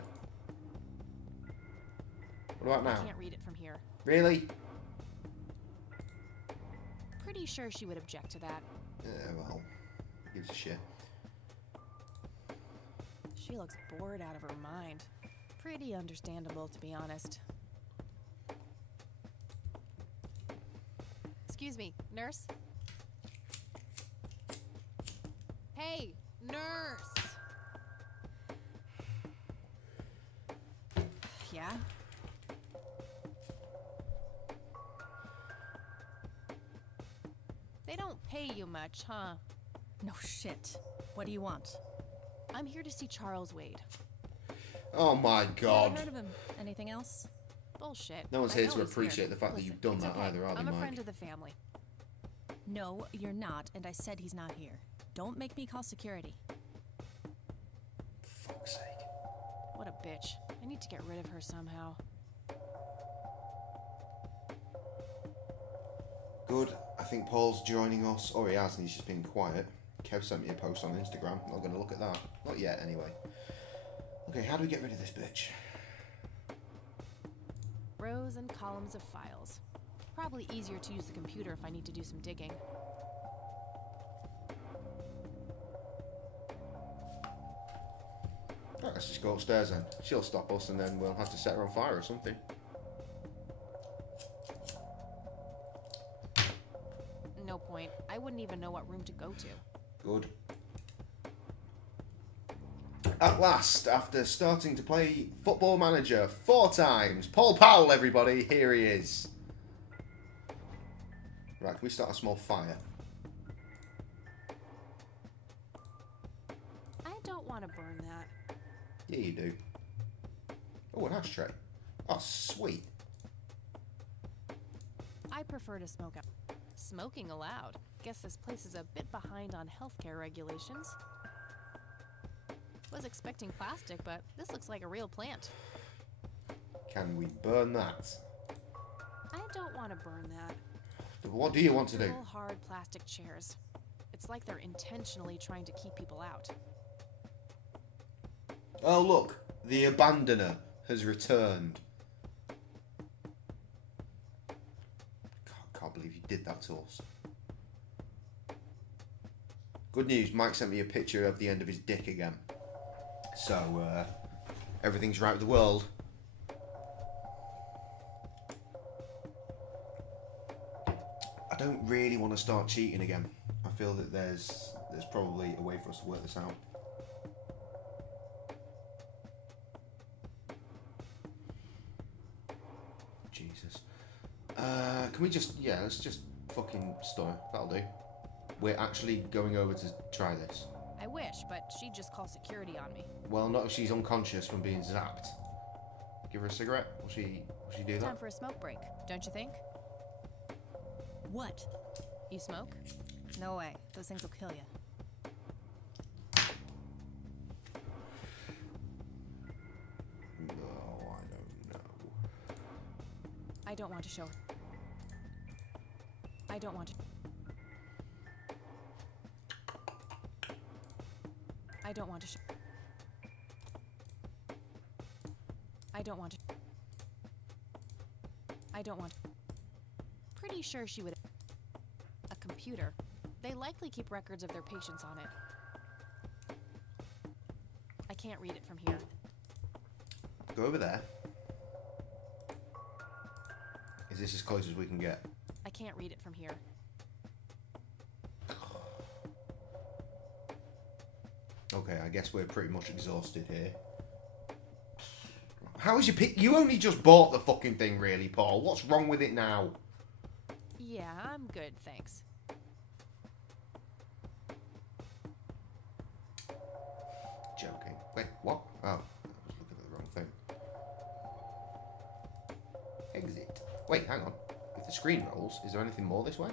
What about I now? can't read it from here. Really? Pretty sure she would object to that. Yeah, well, who gives a shit. She looks bored out of her mind. Pretty understandable, to be honest. Excuse me, nurse? Hey, nurse! Yeah? They don't pay you much, huh? No shit. What do you want? I'm here to see Charles Wade. Oh my god. Never heard of him. Anything else? Bullshit. No one's I here know to he's appreciate here. the fact that Listen, you've done it's that okay. either, are they, I'm a Mike? friend of the family. No, you're not, and I said he's not here. Don't make me call security. Fuck's sake. What a bitch. I need to get rid of her somehow. Good. I think Paul's joining us. Or he has, and he's just been quiet. Kev sent me a post on Instagram. Not going to look at that. Not yet, anyway. Okay, how do we get rid of this bitch? Rows and columns of files. Probably easier to use the computer if I need to do some digging. Right, let's just go upstairs then. She'll stop us and then we'll have to set her on fire or something. No point. I wouldn't even know what room to go to. Good. At last, after starting to play Football Manager 4 times, Paul Powell, everybody, here he is. Right, can we start a small fire? I don't want to burn that. Yeah, you do. Oh, an ashtray. Oh, sweet. I prefer to smoke out. Smoking allowed. Guess this place is a bit behind on healthcare regulations. Was expecting plastic, but this looks like a real plant. Can we burn that? I don't want to burn that. What do you want to do? Little hard plastic chairs. It's like they're intentionally trying to keep people out. Oh, look. The Abandoner has returned. Can't believe you did that to us. Good news, Mike sent me a picture of the end of his dick again. So, everything's right with the world. I don't really want to start cheating again. I feel that there's probably a way for us to work this out. Jesus. Can we just... Yeah, let's just fucking stutter. That'll do. We're actually going over to try this. I wish, but she'd just call security on me. Well, not if she's unconscious from being zapped. Give her a cigarette. Will she do Time that? for a smoke break, don't you think? What? You smoke? No way. Those things will kill you. Oh, I don't know. I don't want to show. I don't want to. I don't want to show. I don't want to. I don't want. Pretty sure she would. A computer. They likely keep records of their patients on it. I can't read it from here. Go over there. Is this as close as we can get? I can't read it from here. Okay, I guess we're pretty much exhausted here. How is your pick? You only just bought the fucking thing, really, Paul. What's wrong with it now? Yeah, I'm good, thanks. Joking. Wait, what? Oh, I was looking at the wrong thing. Exit. Wait, hang on. If the screen rolls, is there anything more this way?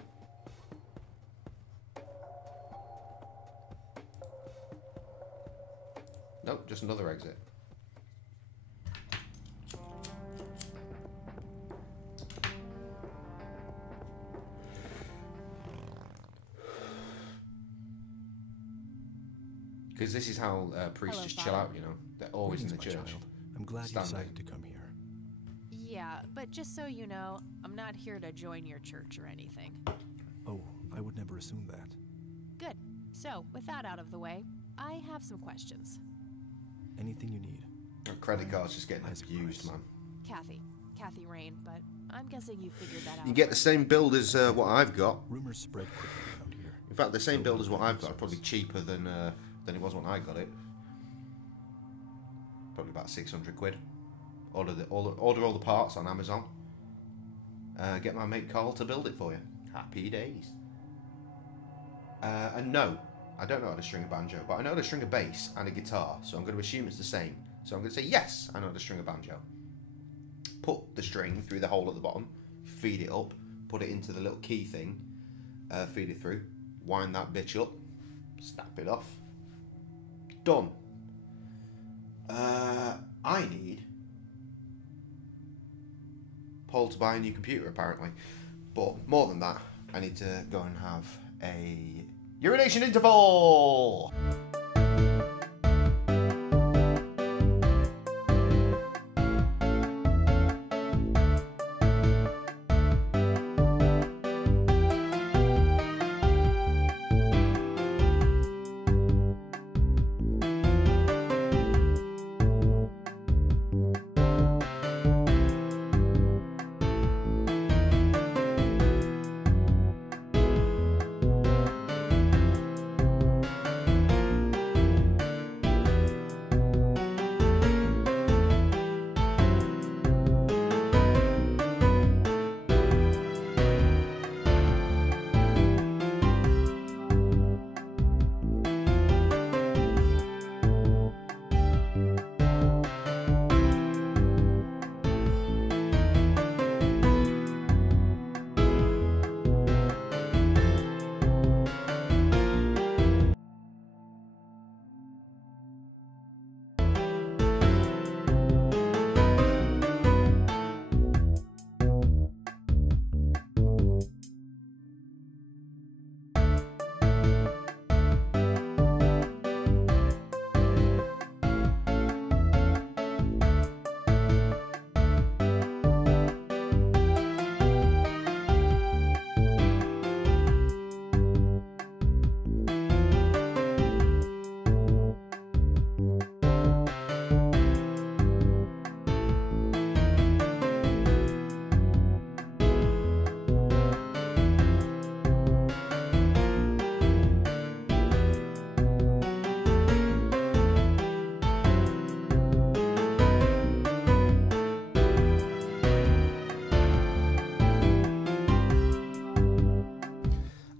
Nope, just another exit. Because this is how priests Hello, just chill Father. out, you know. They're always in the Greetings, my church. child. I'm glad you Standing. decided to come here. Yeah, but just so you know, I'm not here to join your church or anything. Oh, I would never assume that. Good. So, with that out of the way, I have some questions. Anything you need. That credit card's just getting abused, man. Kathy Rain, but I'm guessing you figured that out. You get the same build as what I've got. Rumors spread quickly around here. In fact, the same build as what I've got, probably cheaper than it was when I got it. Probably about 600 quid. Order all the parts on Amazon. Get my mate Carl to build it for you. Happy days. And no, I don't know how to string a banjo, but I know how to string a bass and a guitar, so I'm going to assume it's the same. So I'm going to say, yes, I know how to string a banjo. Put the string through the hole at the bottom, feed it up, put it into the little key thing, feed it through, wind that bitch up, snap it off. Done. I need Paul to buy a new computer, apparently. But more than that, I need to go and have a urination interval!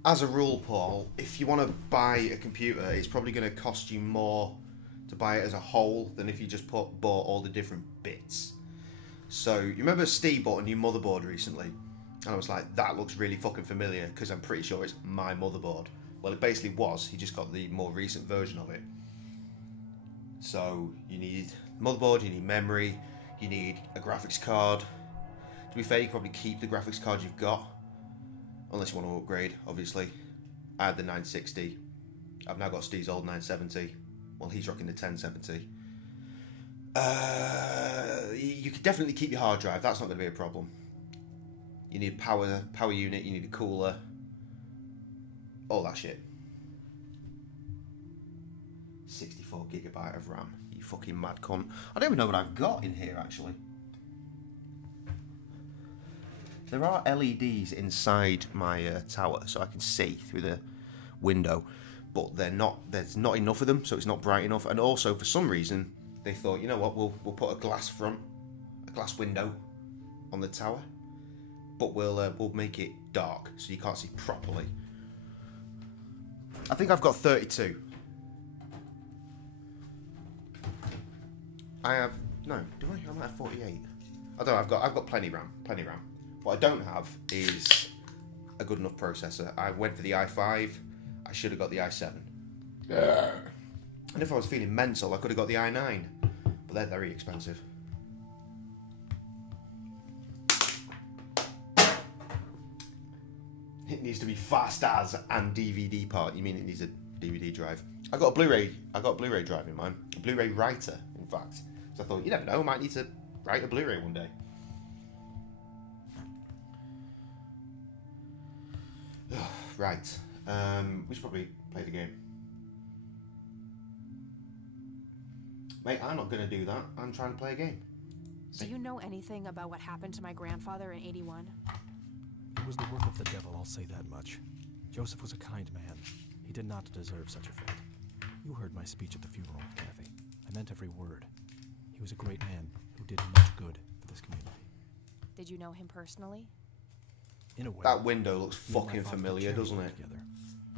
As a rule, Paul, if you want to buy a computer, it's probably going to cost you more to buy it as a whole than if you just bought all the different bits. So, you remember Steve bought a new motherboard recently? And I was like, that looks really fucking familiar, because I'm pretty sure it's my motherboard. Well, it basically was. He just got the more recent version of it. So, you need motherboard, you need memory, you need a graphics card. To be fair, you can probably keep the graphics card you've got. Unless you want to upgrade, obviously. I had the 960. I've now got Steve's old 970. Well, he's rocking the 1070. You could definitely keep your hard drive. That's not going to be a problem. You need a power unit. You need a cooler. All that shit. 64 gigabyte of RAM. You fucking mad cunt. I don't even know what I've got in here, actually. There are LEDs inside my tower, so I can see through the window, but there's not enough of them, so it's not bright enough. And also, for some reason, they thought, you know what, we'll put a glass window on the tower, but we'll make it dark so you can't see properly. I think I've got 32. I have no. Do I? I might have 48. I don't know. I've got plenty RAM. What I don't have is a good enough processor. I went for the i5. I should have got the i7. And if I was feeling mental, I could have got the i9. But they're very expensive. It needs to be fast as and DVD part. You mean it needs a DVD drive? I got a Blu-ray drive in mine. A Blu-ray writer, in fact. So I thought, you never know, I might need to write a Blu-ray one day. Right, we should probably play the game. Mate, I'm not going to do that. I'm trying to play a game. Do you know anything about what happened to my grandfather in 81? It was the work of the devil, I'll say that much. Joseph was a kind man. He did not deserve such a fate. You heard my speech at the funeral, Kathy. I meant every word. He was a great man who did much good for this community. Did you know him personally? In a way. That window looks fucking familiar, doesn't it? Together.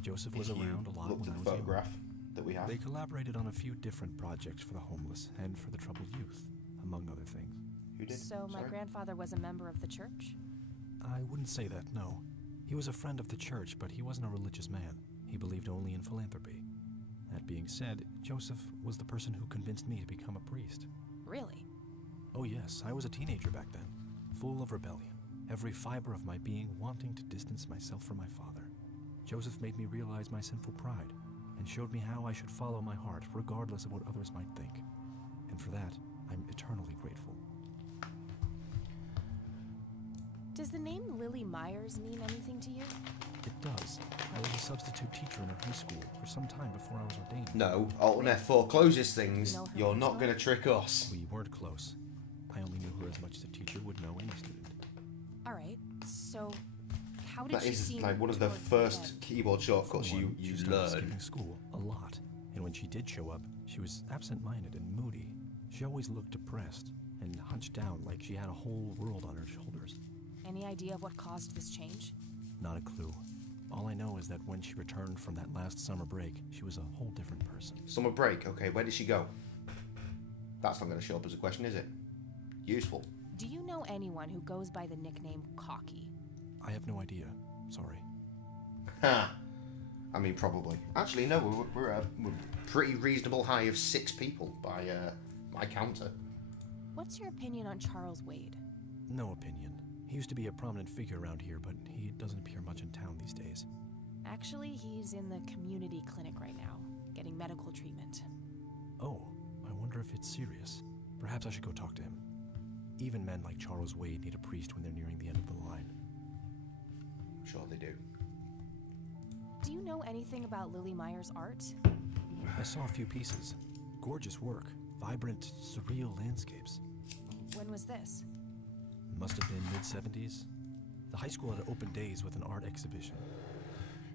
Joseph was around a lot Look when at I the was photograph young. that we have. They collaborated on a few different projects for the homeless and for the troubled youth, among other things. Who did? So my grandfather was a member of the church? I wouldn't say that, no. He was a friend of the church, but he wasn't a religious man. He believed only in philanthropy. That being said, Joseph was the person who convinced me to become a priest. Really? Oh yes, I was a teenager back then, full of rebellion, every fiber of my being wanting to distance myself from my father. Joseph made me realize my sinful pride, and showed me how I should follow my heart, regardless of what others might think. And for that, I'm eternally grateful. Does the name Lily Myers mean anything to you? It does. I was a substitute teacher in a high school for some time before I was ordained. No, Alton F4 closes things. You know her You're not personally? going to trick us. We weren't close. I only knew her as much as a teacher would know any student. Alright, so how did That she is seem like one of the toward first then? keyboard shortcuts For one, you she started learn. skipping school a lot, and when she did show up, she was absent-minded and moody. She always looked depressed and hunched down like she had a whole world on her shoulders. Any idea of what caused this change? Not a clue. All I know is that when she returned from that last summer break, she was a whole different person. Summer break, okay, where did she go? That's not going to show up as a question, is it? Useful. Do you know anyone who goes by the nickname Cocky? I have no idea. Sorry. Ha! I mean, probably. Actually, no, we're a pretty reasonable high of 6 people by my counter. What's your opinion on Charles Wade? No opinion. He used to be a prominent figure around here, but he doesn't appear much in town these days. Actually, he's in the community clinic right now, getting medical treatment. Oh, I wonder if it's serious. Perhaps I should go talk to him. Even men like Charles Wade need a priest when they're nearing the end of the line. Sure they do. Do you know anything about Lily Myers' art? I saw a few pieces. Gorgeous work. Vibrant, surreal landscapes. When was this? Must have been mid-70s. The high school had open days with an art exhibition.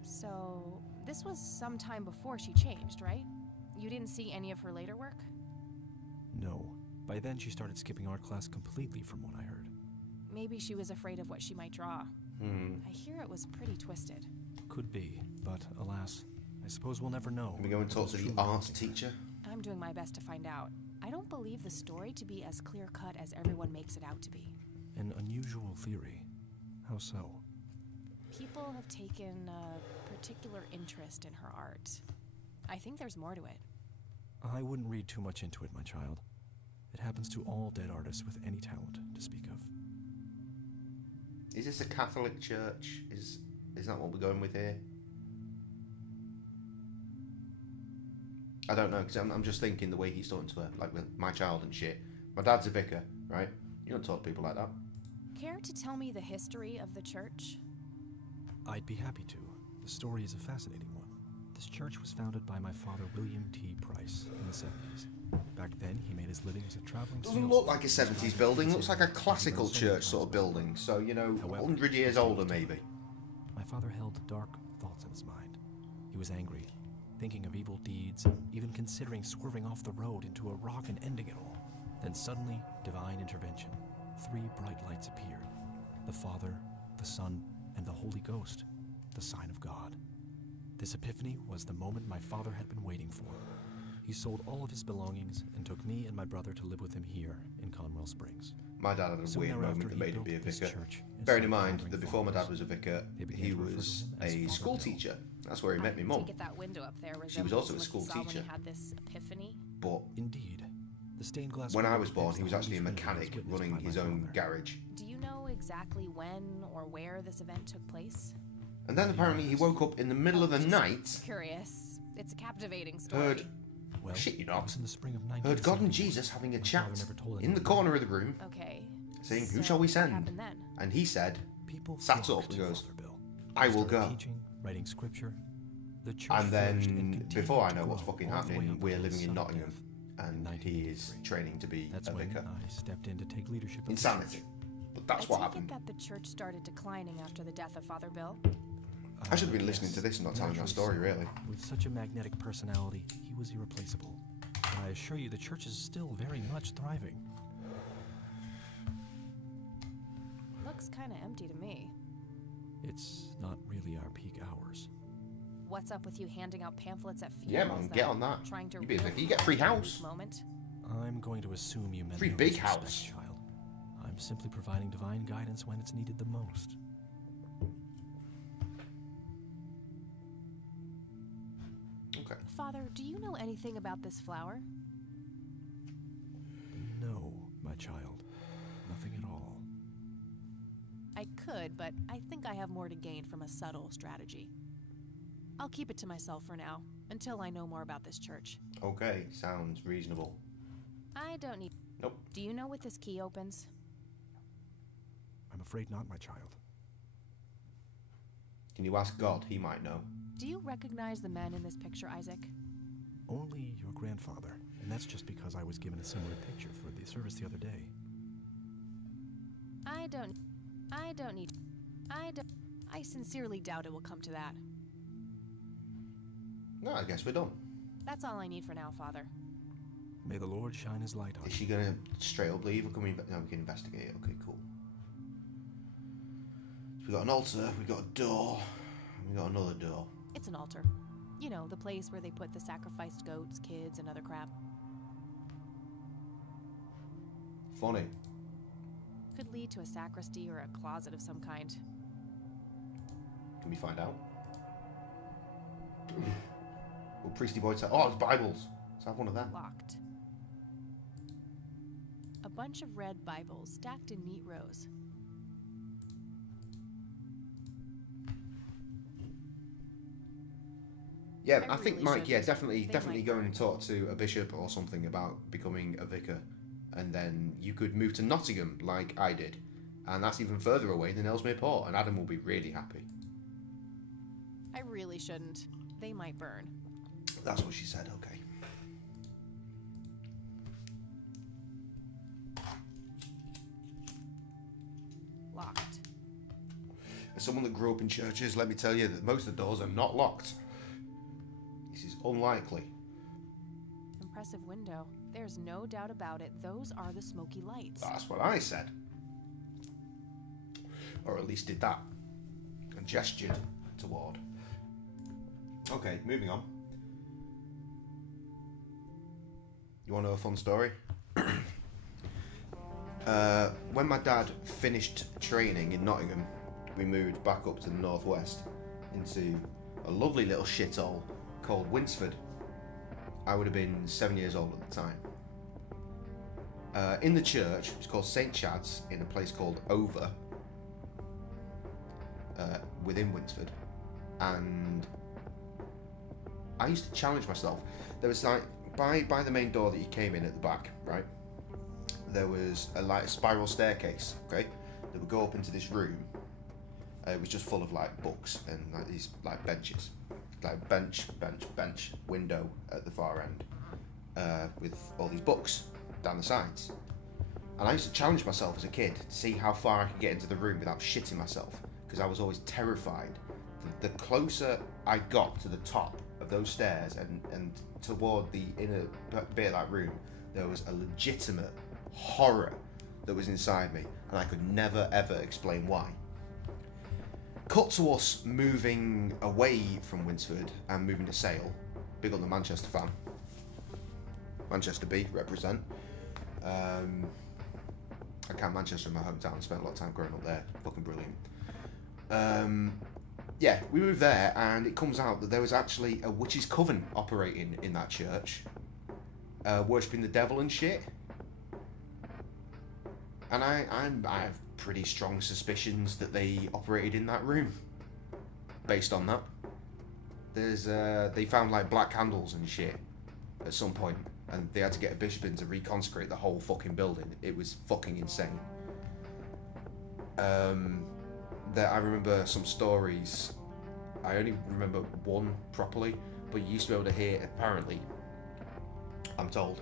So, this was some time before she changed, right? You didn't see any of her later work? No. By then she started skipping art class completely from what I heard. Maybe she was afraid of what she might draw. I hear it was pretty twisted. Could be, but alas, I suppose we'll never know. Can we go and talk to the art teacher? I'm doing my best to find out. I don't believe the story to be as clear-cut as everyone makes it out to be. An unusual theory. How so? People have taken a particular interest in her art. I think there's more to it. I wouldn't read too much into it, my child. It happens to all dead artists with any talent to speak of. Is this a Catholic church? Is that what we're going with here? I don't know, because I'm just thinking the way he's talking to her, like with my child and shit. My dad's a vicar, right? You don't talk to people like that. Care to tell me the history of the church? I'd be happy to. The story is a fascinating one. This church was founded by my father, William T. Price, in the 70s. Back then, he made his living as a traveling Doesn't look like a 70s building, looks like a classical church sort of building. So, you know, 100 years older maybe. My father held dark thoughts in his mind. He was angry, thinking of evil deeds, even considering swerving off the road into a rock and ending it all. Then suddenly, divine intervention. 3 bright lights appeared. The Father, the Son, and the Holy Ghost, the sign of God. This epiphany was the moment my father had been waiting for. He sold all of his belongings and took me and my brother to live with him here in Conwell Springs. My dad had a Soon weird thereafter, moment that he made him built be a this vicar. church and Bearing in started mind gathering that before my dad followers. was a vicar, They began he to refer to was him as a Father school Bill. teacher. That's where he met me mum. Take it that window up there. She was also a resembles school what you saw teacher. When he had this epiphany. But Indeed. The stained glass when I window was born, depicts he was the actually a Holy Trinity as mechanic witnessed running by my his own father. garage. Do you know exactly when or where this event took place? And then apparently he woke up in the middle of the night, Curious. It's a captivating story. heard, Well, shit you it not, was in the spring of heard God and 1971. Jesus having a My chat father never told in the anyone. corner of the room, Okay. saying, so who shall we What send? happened then? And he said, People sat flocked up and to goes, Father Bill. I He will started go. Teaching, writing scripture. The church And flourished and then, continued before I to know what's grow fucking all the way happening, up we're until living his in sudden Nottingham. death. and he is training to be That's a when vicar. I stepped in to take leadership of the Insanity. church. But that's what I take happened. it that the church started declining after the death of Father Bill. I should have been listening to this and not telling that story, really. With such a magnetic personality, he was irreplaceable. And I assure you, the church is still very much thriving. Looks kind of empty to me. It's not really our peak hours. What's up with you handing out pamphlets at funerals? Yeah, man, get on that. Trying to You be a reel vicar. You get free in every house. Moment. I'm going to assume you meant Free no big disrespect, house. child. I'm simply providing divine guidance when it's needed the most. Okay. Father, do you know anything about this flower? No, my child. Nothing at all. I could, but I think I have more to gain from a subtle strategy. I'll keep it to myself for now, until I know more about this church. Okay, sounds reasonable. I don't need... Nope. Do you know what this key opens? I'm afraid not, my child. Can you ask God? He might know. Do you recognize the men in this picture, Isaac? Only your grandfather, and that's just because I was given a similar picture for the service the other day. I don't need... I sincerely doubt it will come to that. No, I guess we're done. That's all I need for now, Father. May the Lord shine his light on Is you. she gonna straight up leave or can we... No, we can investigate it. Okay, cool. So we got an altar, we got a door, and we got another door. It's an altar. You know, the place where they put the sacrificed goats, kids, and other crap. Funny. Could lead to a sacristy or a closet of some kind. Can we find out? Will Priesty Boy say, oh, it's Bibles. Let's have one of them. Locked. A bunch of red Bibles stacked in neat rows. Yeah, I I think really Mike, yeah, shouldn't. definitely might go burn. and talk to a bishop or something about becoming a vicar. And then you could move to Nottingham like I did. And that's even further away than Ellesmere Port, and Adam will be really happy. I really shouldn't. They might burn. That's what she said, okay. Locked. As someone that grew up in churches, let me tell you that most of the doors are not locked. This is unlikely. Impressive window. There's no doubt about it. Those are the smoky lights. That's what I said. Or at least did that. And gestured toward. Okay, moving on. You want to know a fun story? When my dad finished training in Nottingham, we moved back up to the northwest into a lovely little shithole called Winsford. I would have been 7 years old at the time. In the church, it's called St. Chad's, in a place called Over, within Winsford. And I used to challenge myself. There was like, by the main door that you came in at the back, right? There was a spiral staircase, okay? That would go up into this room. It was just full of like books and like these like benches. Like bench, window at the far end. With all these books down the sides. And I used to challenge myself as a kid to see how far I could get into the room without shitting myself. Because I was always terrified. The closer I got to the top of those stairs and toward the inner bit of that room, there was a legitimate horror that was inside me. And I could never ever explain why. Cut to us moving away from Winsford and moving to Sale. Big up the Manchester fan. Manchester B, represent. I count Manchester in my hometown. I spent a lot of time growing up there. Fucking brilliant. Yeah, we moved there, and it comes out that there was actually a witch's coven operating in that church, worshipping the devil and shit. And I have pretty strong suspicions that they operated in that room. Based on that, they found like black candles and shit at some point, and they had to get a bishop in to reconsecrate the whole fucking building. It was fucking insane. That I remember some stories. I only remember one properly, but you used to be able to hear, apparently, I'm told,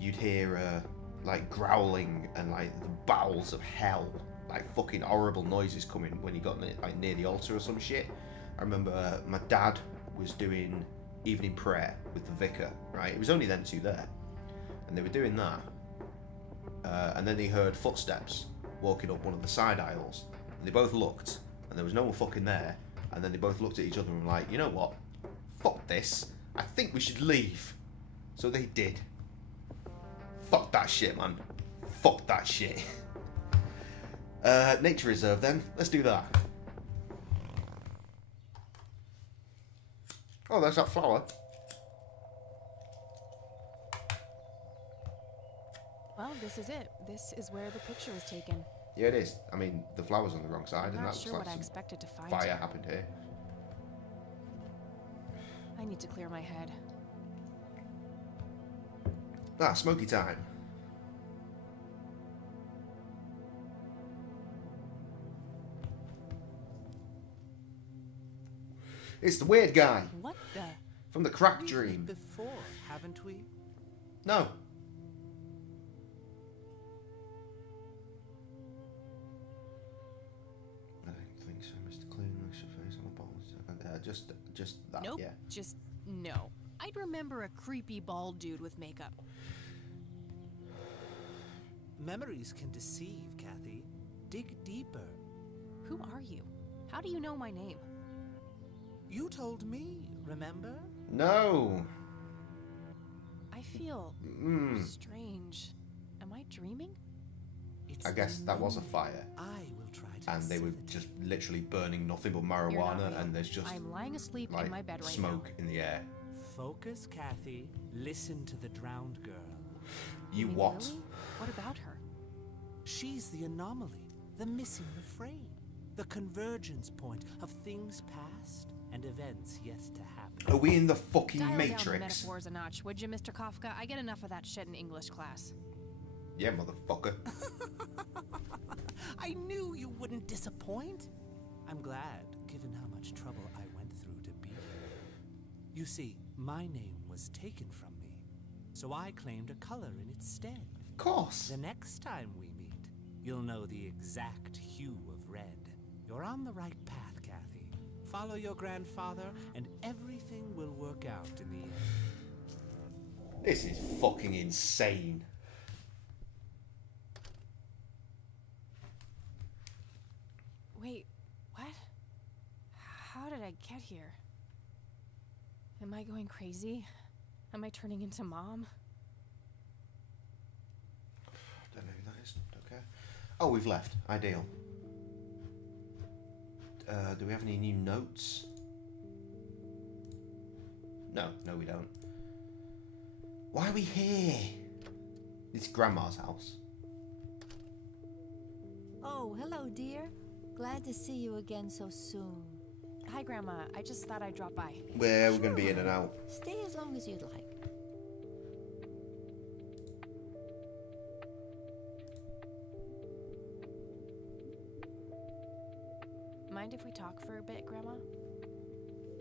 you'd hear like growling and like the bowels of hell, like fucking horrible noises coming when you got like near the altar or some shit. I remember my dad was doing evening prayer with the vicar, right? It was only them two there, and they were doing that, and then they heard footsteps walking up one of the side aisles, and they both looked, and there was no one fucking there, and then they both looked at each other and were like, you know what, fuck this, I think we should leave. So they did. Fuck that shit, man. Fuck that shit. Nature reserve then, let's do that. Oh, there's that flower. Well, this is it. This is where the picture was taken. Yeah, it is. I mean, the flower's on the wrong side, I'm and not that's sure like what I expected to find fire here. happened here. I need to clear my head. Ah, smoky time. It's the weird guy. What the? From the crack We've dream. met before, haven't we? No. I don't think so, Mr. Clean. Looks your face on the bottom. Just that, Nope. yeah. Just no. I'd remember a creepy bald dude with makeup. Memories can deceive, Kathy. Dig deeper. Who are you? How do you know my name? You told me, remember? No. I feel strange. Am I dreaming? It's I guess the that was a memory fire. I will try to And they were facilitate. just literally burning nothing but You're not marijuana, real. and there's just I'm lying asleep like in my bed right smoke in the air. Focus, Kathy. Listen to the drowned girl. now. You mean what? Lily? What about her? She's the anomaly, the missing refrain, the convergence point of things past and events yet to happen. Are we in the fucking Dial down the Matrix? metaphors a notch, would you, Mr. Kafka? I get enough of that shit in English class. Yeah, motherfucker. I knew you wouldn't disappoint. I'm glad, given how much trouble I went through to be here. You see, my name was taken from me, so I claimed a color in its stead. Of course. The next time we meet, you'll know the exact hue of red. You're on the right path, Kathy. Follow your grandfather, and everything will work out in the end. This is fucking insane. Wait, what? How did I get here? Am I going crazy? Am I turning into Mom? Don't know who that is. Don't care. Oh, we've left. Ideal. Do we have any new notes? No, we don't. Why are we here? It's Grandma's house. Oh, hello, dear. Glad to see you again so soon. Hi, Grandma. I just thought I'd drop by. We're going to be in and out. Stay as long as you'd like. Mind if we talk for a bit, Grandma?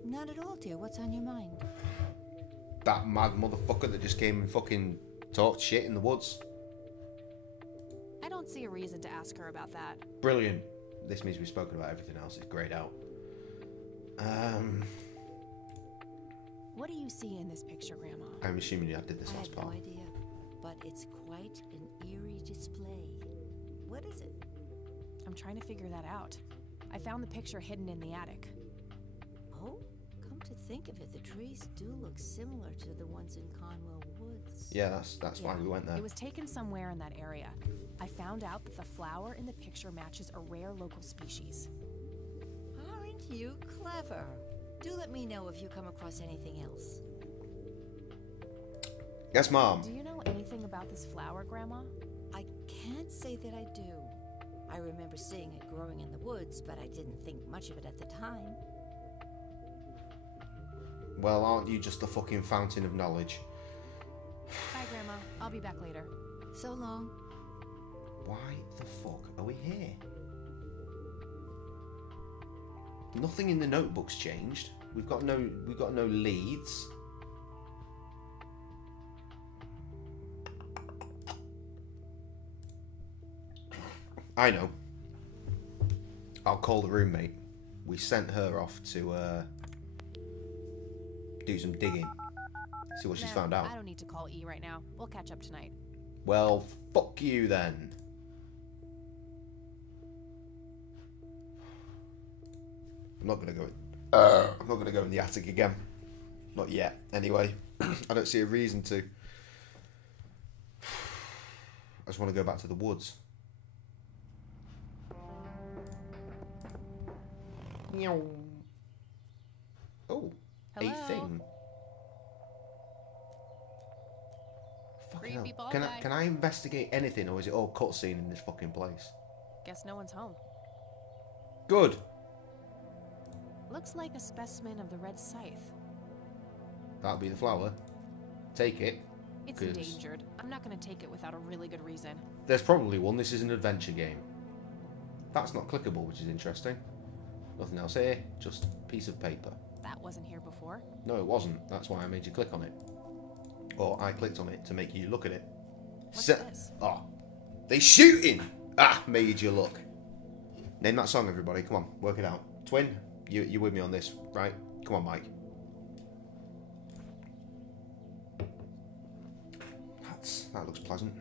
Not at all, dear. What's on your mind? That mad motherfucker that just came and fucking talked shit in the woods. I don't see a reason to ask her about that. Brilliant. This means we've spoken about everything else. It's grayed out. What do you see in this picture, Grandma? I'm assuming you did this I last have no part. idea, but it's quite an eerie display. What is it? I'm trying to figure that out. I found the picture hidden in the attic. Oh, come to think of it, the trees do look similar to the ones in Conwell Woods. Yeah, that's why we went there. It was taken somewhere in that area. I found out that the flower in the picture matches a rare local species. Aren't you clever? Do let me know if you come across anything else. Yes, Mom. Do you know anything about this flower, Grandma? I can't say that I do. I remember seeing it growing in the woods, but I didn't think much of it at the time. Well, aren't you just the fucking fountain of knowledge? Bye, Grandma. I'll be back later. So long. Why the fuck are we here? Nothing in the notebook's changed. We've got no leads. I know. I'll call the roommate. We sent her off to do some digging. See what she's found out. I don't need to call E right now. We'll catch up tonight. Well, fuck you then. I'm not gonna go. I'm not gonna go in the attic again. Not yet. Anyway, I don't see a reason to. I just want to go back to the woods. Oh, Hello? a thing. Fucking hell. Creepy ball Can guy. I investigate anything, or is it all cutscene in this fucking place? Guess no one's home. Good. Looks like a specimen of the red scythe. That'll be the flower. Take it. It's 'cause endangered. I'm not going to take it without a really good reason. There's probably one. This is an adventure game. That's not clickable, which is interesting. Nothing else here. Just a piece of paper. That wasn't here before. No, it wasn't. That's why I made you click on it. Or I clicked on it to make you look at it. What's this? Oh. They shooting! Ah, made you look. Name that song, everybody. Come on, work it out. Twin, you with me on this, right? Come on, Mike. That looks pleasant.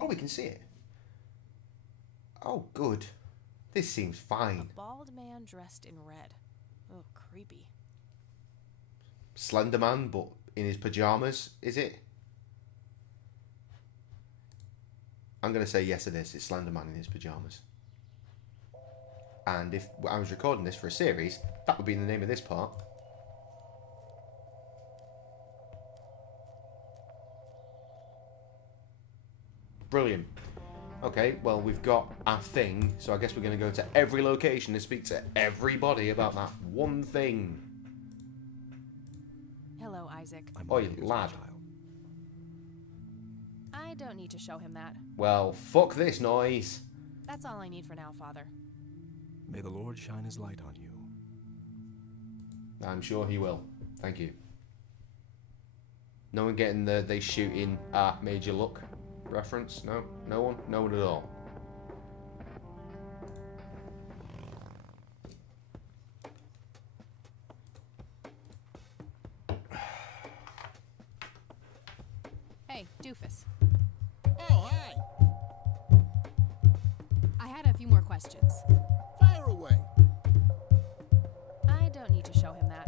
Oh, we can see it. Oh, good. This seems fine. A bald man dressed in red. Oh, creepy. Slender Man, but in his pajamas, is it? I'm going to say yes, it is. It's Slender Man in his pajamas. And if I was recording this for a series, that would be the name of this part. Brilliant. Okay, well, we've got our thing, so I guess we're going to go to every location and speak to everybody about that one thing. Hello, Isaac. Oi, lad. I don't need to show him that. Well, fuck this noise. That's all I need for now, Father. May the Lord shine his light on you. I'm sure he will. Thank you. No one getting the they shooting made you look reference? No? No one? No one at all. Hey, doofus. Oh, hi. I had a few more questions. Fire away. I don't need to show him that.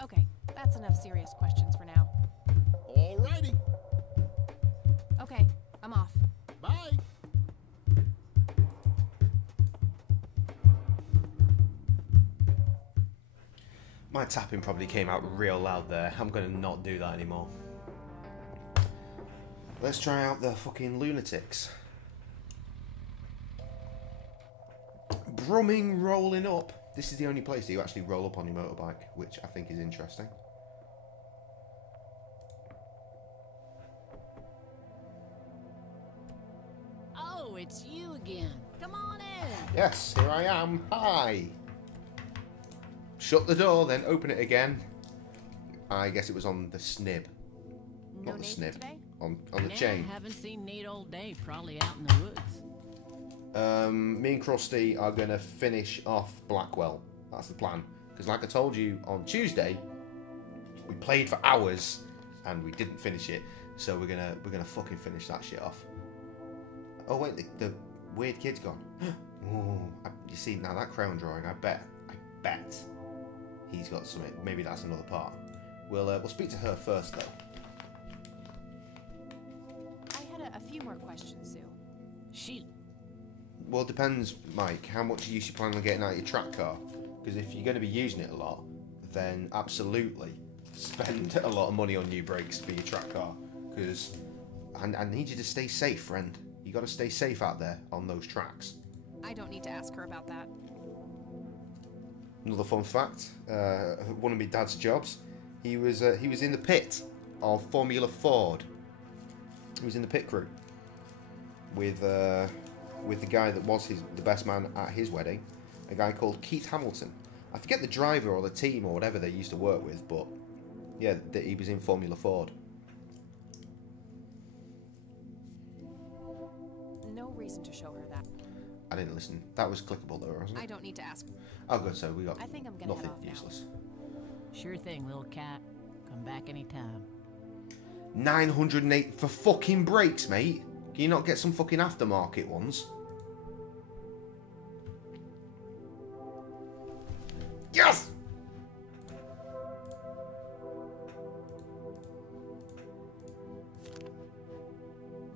Okay, that's enough serious questions for now. Alrighty. Okay, I'm off. Bye. My tapping probably came out real loud there. I'm going to not do that anymore. Let's try out the fucking lunatics. Brumming rolling up. This is the only place that you actually roll up on your motorbike, which I think is interesting. Oh, it's you again. Come on in. Yes, here I am. Hi. Shut the door, then open it again. I guess it was on the snib. No Not the Nathan snib. today? On the Nah, chain. haven't seen Nate all day. Probably out in the woods. Me and Krusty are going to finish off Blackwell. That's the plan. Because like I told you on Tuesday, we played for hours and we didn't finish it. So we're gonna fucking finish that shit off. Oh wait, the weird kid's gone. Ooh, you see now that crown drawing? I bet he's got something. Maybe that's another part. We'll speak to her first though. I had a few more questions, Sue. Shoot. Well, it depends, Mike, how much use you plan on getting out of your track car. Because if you're going to be using it a lot, then absolutely spend a lot of money on new brakes for your track car. Because I need you to stay safe, friend. You got to stay safe out there on those tracks. I don't need to ask her about that. Another fun fact: one of my dad's jobs, he was in the pit of Formula Ford. He was in the pit crew with the guy that was the best man at his wedding, a guy called Keith Hamilton. I forget the driver or the team or whatever they used to work with, but yeah, he was in Formula Ford. reason to show her that. I didn't listen. That was clickable though, wasn't it? I don't need to ask. Oh, good. So we got I think I'm gonna nothing head off useless. Sure thing, little cat. Come back anytime. 908 for fucking brakes, mate. Can you not get some fucking aftermarket ones? Yes!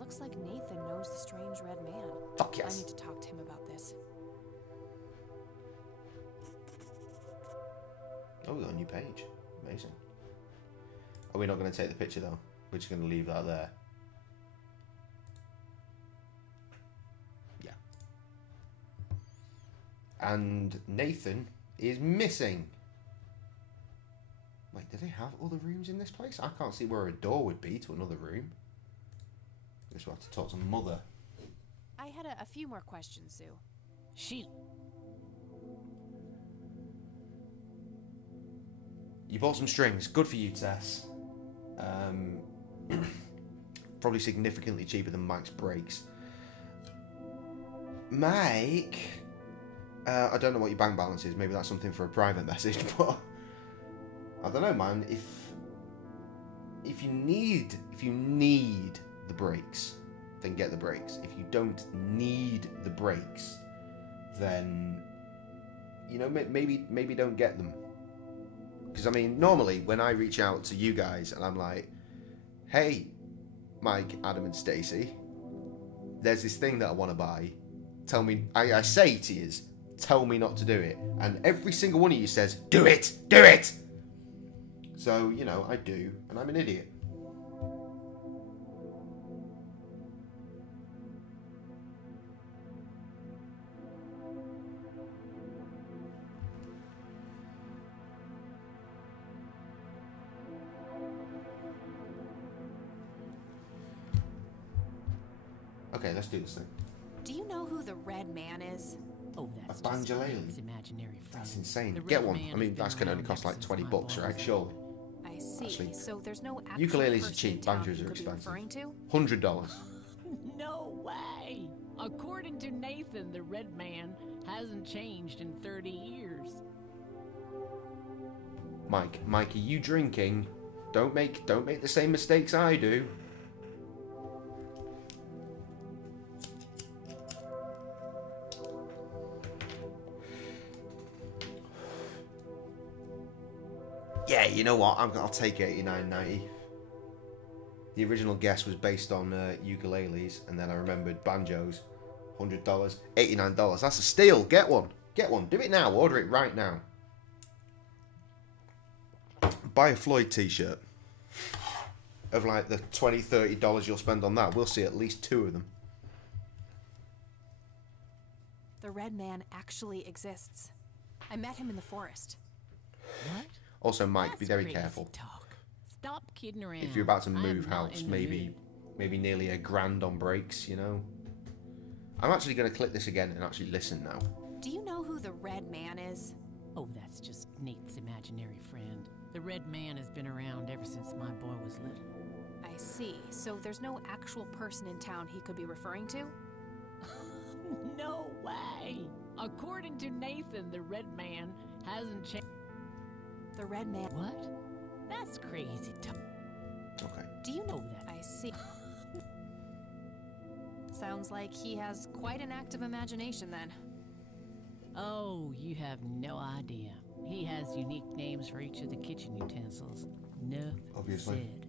Looks like Nathan knows the strange red man. Fuck yes. I need to talk to him about this. Oh, we got a new page. Amazing. Are we not going to take the picture though? We're just going to leave that there. Yeah. And Nathan is missing. Wait, do they have other rooms in this place? I can't see where a door would be to another room. I guess we'll have to talk to Mother. I had a few more questions, Sue. Shoot. You bought some strings. Good for you, Tess. Probably significantly cheaper than Mike's brakes. Mike, I don't know what your bank balance is. Maybe that's something for a private message. But I don't know, man. If you need the brakes, then get the brakes. If you don't need the brakes, then you know maybe don't get them. Because I mean, normally when I reach out to you guys and I'm like, "Hey, Mike, Adam, and Stacey, there's this thing that I want to buy. Tell me." I say to you, "Tell me not to do it," and every single one of you says, "Do it, do it." So you know, I do, and I'm an idiot. Okay, let's do this thing. Do you know who the red man is? Oh, that's A just banjolele? Nate's imaginary friend. That's insane. The Get red one. man I mean, has that's been going to only around cost ever like since 20 my bucks, boy right? was Surely. I see. Actually, So there's no actual ukuleles are person cheap. in town Banjos you are could be expensive. referring to? $100. No way! According to Nathan, the red man hasn't changed in 30 years. Mike, are you drinking? Don't make the same mistakes I do. Yeah, you know what? I'll take $89.90. The original guess was based on ukuleles, and then I remembered banjos. $100, $89. That's a steal. Get one. Get one. Do it now. Order it right now. Buy a Floyd t-shirt. Of like the $20, $30 you'll spend on that, we'll see at least 2 of them. The red man actually exists. I met him in the forest. What? Also, Mike, That's be very crazy careful. Talk. Stop kidding around. If you're about to I am move not house, in the mood. maybe nearly $1,000 on brakes, you know. I'm actually going to click this again and actually listen now. Do you know who the red man is? Oh, that's just Nate's imaginary friend. The red man has been around ever since my boy was little. I see. So there's no actual person in town he could be referring to? No way! According to Nathan, the red man hasn't changed. The red man. What? That's crazy talk. Okay. Do you know that? I see. Sounds like he has quite an active imagination then. Oh, you have no idea. He has unique names for each of the kitchen utensils. Enough Obviously. said.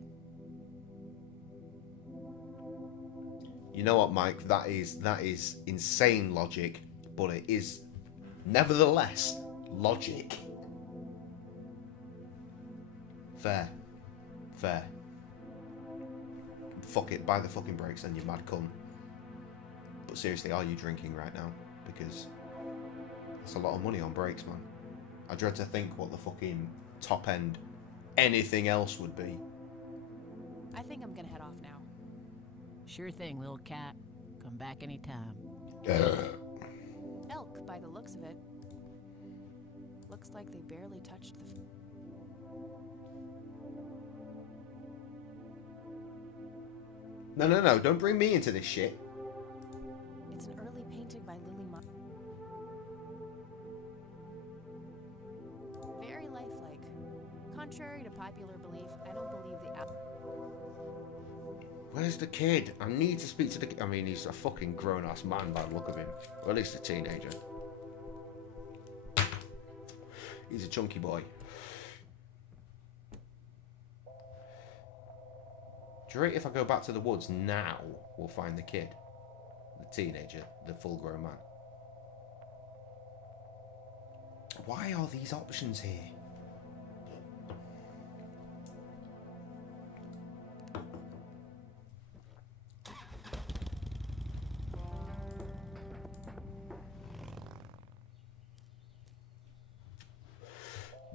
You know what, Mike? That is insane logic, but it is nevertheless logic. Fair. Fuck it, buy the fucking brakes then, you mad cunt. But seriously, are you drinking right now? Because that's a lot of money on brakes, man. I dread to think what the fucking top end anything else would be. I think I'm gonna head off now. Sure thing, little cat. Come back anytime. Elk, by the looks of it. Looks like they barely touched the... No, don't bring me into this shit. Contrary to popular belief, I don't believe the Where's the kid? I need to speak to the kid. I mean, he's a fucking grown-ass man by the look of him. Or at least a teenager. He's a chunky boy. Do you rate if I go back to the woods now, we'll find the kid? The teenager, the full-grown man. Why are these options here?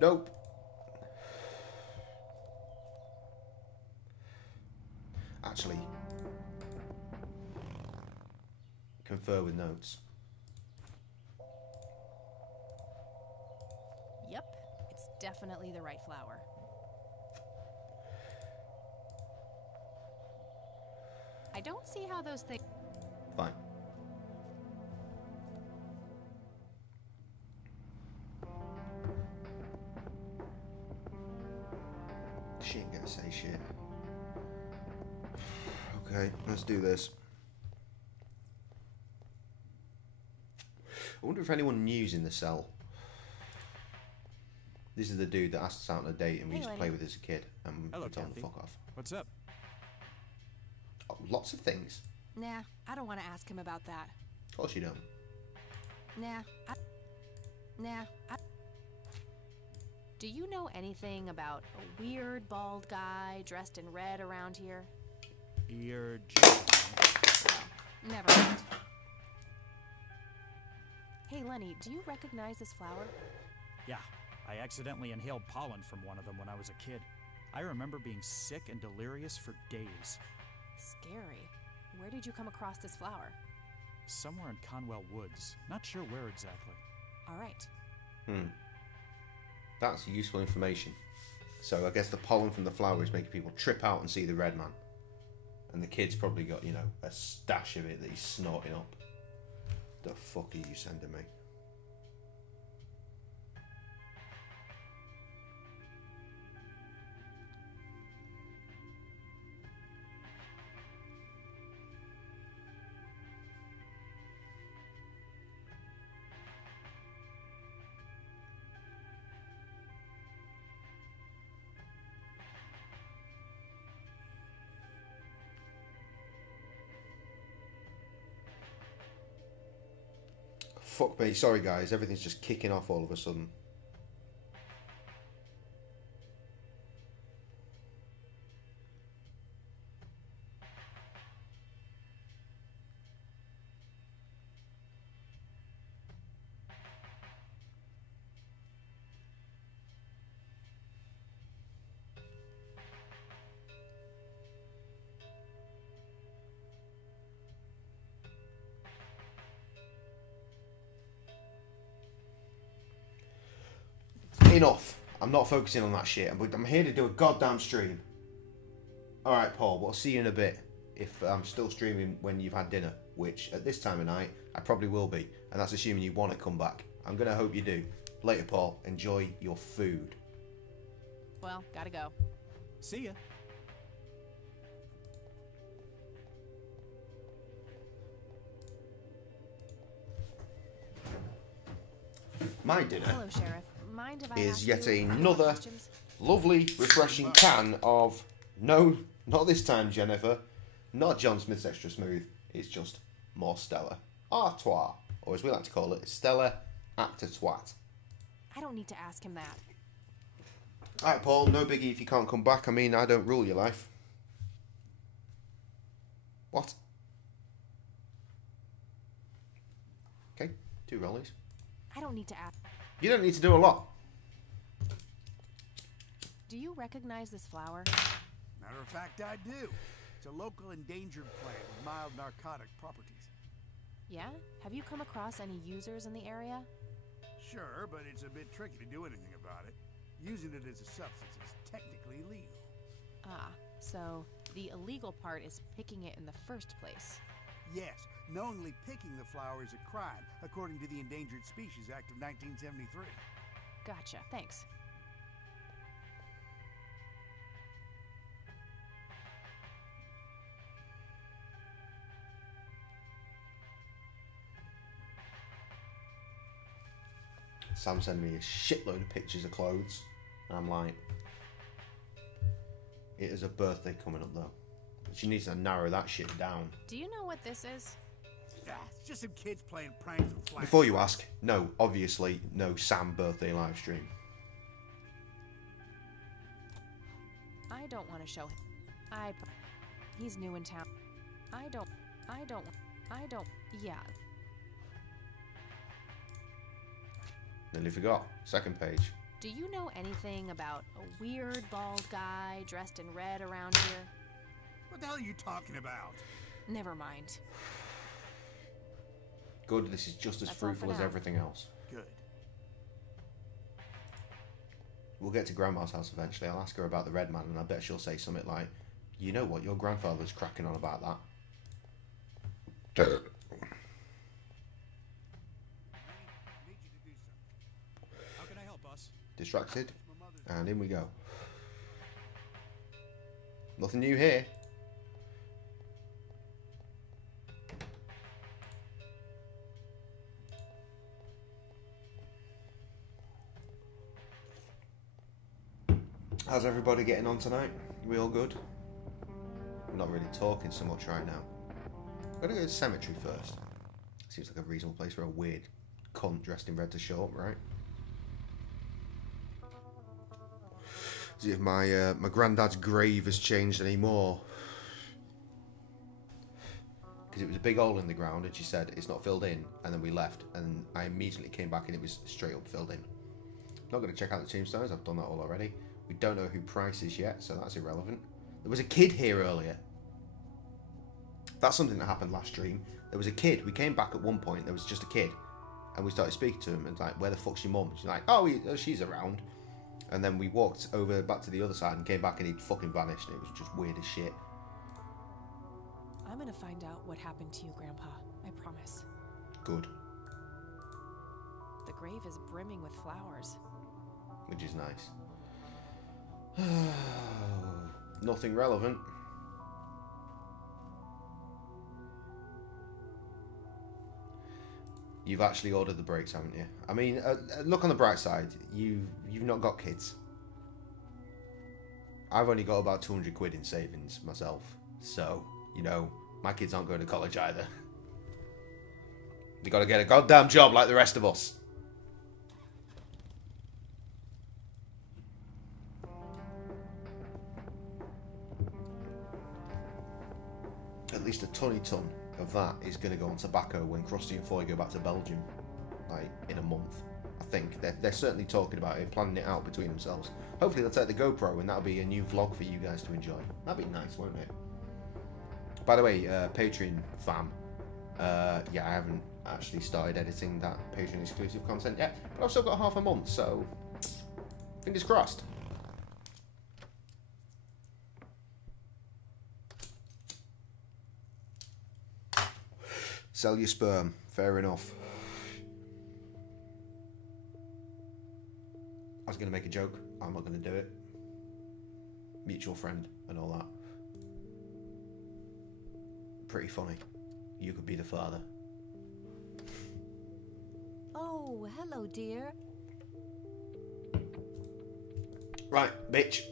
Nope. Actually, confer with notes. Yep, it's definitely the right flower. I don't see how those things... Fine. She ain't gonna say shit. Okay, let's do this. I wonder if anyone new's in the cell. This is the dude that asked us out on a date and we used to play with as a kid. And Hello, we told him Kathy. to fuck off. What's up? Oh, lots of things. Nah, I don't want to ask him about that. Of course you don't. Nah, Do you know anything about a weird bald guy dressed in red around here? You're Never mind. Hey, Lenny, do you recognize this flower? Yeah, I accidentally inhaled pollen from one of them when I was a kid. I remember being sick and delirious for days. Scary. Where did you come across this flower? Somewhere in Conwell Woods. Not sure where exactly. All right. That's useful information. So I guess the pollen from the flower is making people trip out and see the red man. And the kid's probably got, you know, a stash of it that he's snorting up. The fuck are you sending me? Fuck me, sorry guys, everything's just kicking off all of a sudden. Enough. I'm not focusing on that shit. I'm here to do a goddamn stream. Alright, Paul, we'll see you in a bit. If I'm still streaming when you've had dinner, which at this time of night, I probably will be. And that's assuming you want to come back. I'm going to hope you do. Later, Paul. Enjoy your food. Well, gotta go. See ya. My dinner. Hello, Sheriff. Mind if I is ask yet you another questions? lovely, refreshing can of, no, not this time, Jennifer, not John Smith's Extra Smooth, it's just more Stella Artois, or as we like to call it, Stella Actor Twat. I don't need to ask him that. Alright, Paul, no biggie if you can't come back. I mean, I don't rule your life. What? Okay, 2 rollies. I don't need to ask. You don't need to do a lot. Do you recognize this flower? Matter of fact, I do. It's a local endangered plant with mild narcotic properties. Yeah? Have you come across any users in the area? Sure, but it's a bit tricky to do anything about it. Using it as a substance is technically illegal. Ah, so the illegal part is picking it in the first place. Yes, knowingly picking the flower is a crime, according to the Endangered Species Act of 1973. Gotcha, thanks. Sam sent me a shitload of pictures of clothes. And I'm like, it is a birthday coming up though. She needs to narrow that shit down. Do you know what this is? Yeah, it's just some kids playing pranks with flash. Before you ask, no, obviously, no Sam birthday live stream. I don't want to show him. He's new in town. I don't, yeah. Nearly forgot. Second page. Do you know anything about a weird bald guy dressed in red around here? What the hell are you talking about? Never mind. Good, this is just as fruitful as everything else. Good. We'll get to Grandma's house eventually. I'll ask her about the red man, and I bet she'll say something like, you know what, your grandfather's cracking on about that. How can I help us? Distracted, and in we go. Nothing new here. How's everybody getting on tonight? We all good? We're not really talking so much right now. I'm gonna go to the cemetery first. Seems like a reasonable place for a weird cunt dressed in red to show up, right? See if my my granddad's grave has changed anymore. Because it was a big hole in the ground, and she said it's not filled in, and then we left, and I immediately came back and it was straight up filled in. Not going to check out the tombstones. I've done that all already. We don't know who Price is yet, so that's irrelevant. There was a kid here earlier. That's something that happened last stream. There was a kid. We came back at one point. There was just a kid. And we started speaking to him. And like, where the fuck's your mum? She's like, oh, she's around. And then we walked over back to the other side and came back and he'd fucking vanished. And it was just weird as shit. I'm gonna find out what happened to you, Grandpa. I promise. Good. The grave is brimming with flowers. Which is nice. Nothing relevant. You've actually ordered the brakes, haven't you? I mean, look on the bright side. You've not got kids. I've only got about 200 quid in savings myself. So, you know, my kids aren't going to college either. You got to get a goddamn job like the rest of us. At least a ton of that is going to go on tobacco when Krusty and Foy go back to Belgium, like in a month. I think they're certainly talking about it, planning it out between themselves. Hopefully they'll take the GoPro and that'll be a new vlog for you guys to enjoy. That'd be nice, won't it? By the way, Patreon fam, yeah, I haven't actually started editing that Patreon exclusive content yet, but I've still got half a month, so fingers crossed. Sell your sperm. Fair enough. I was going to make a joke. I'm not going to do it. Mutual friend and all that. Pretty funny. You could be the father. Oh, hello, dear. Right, bitch.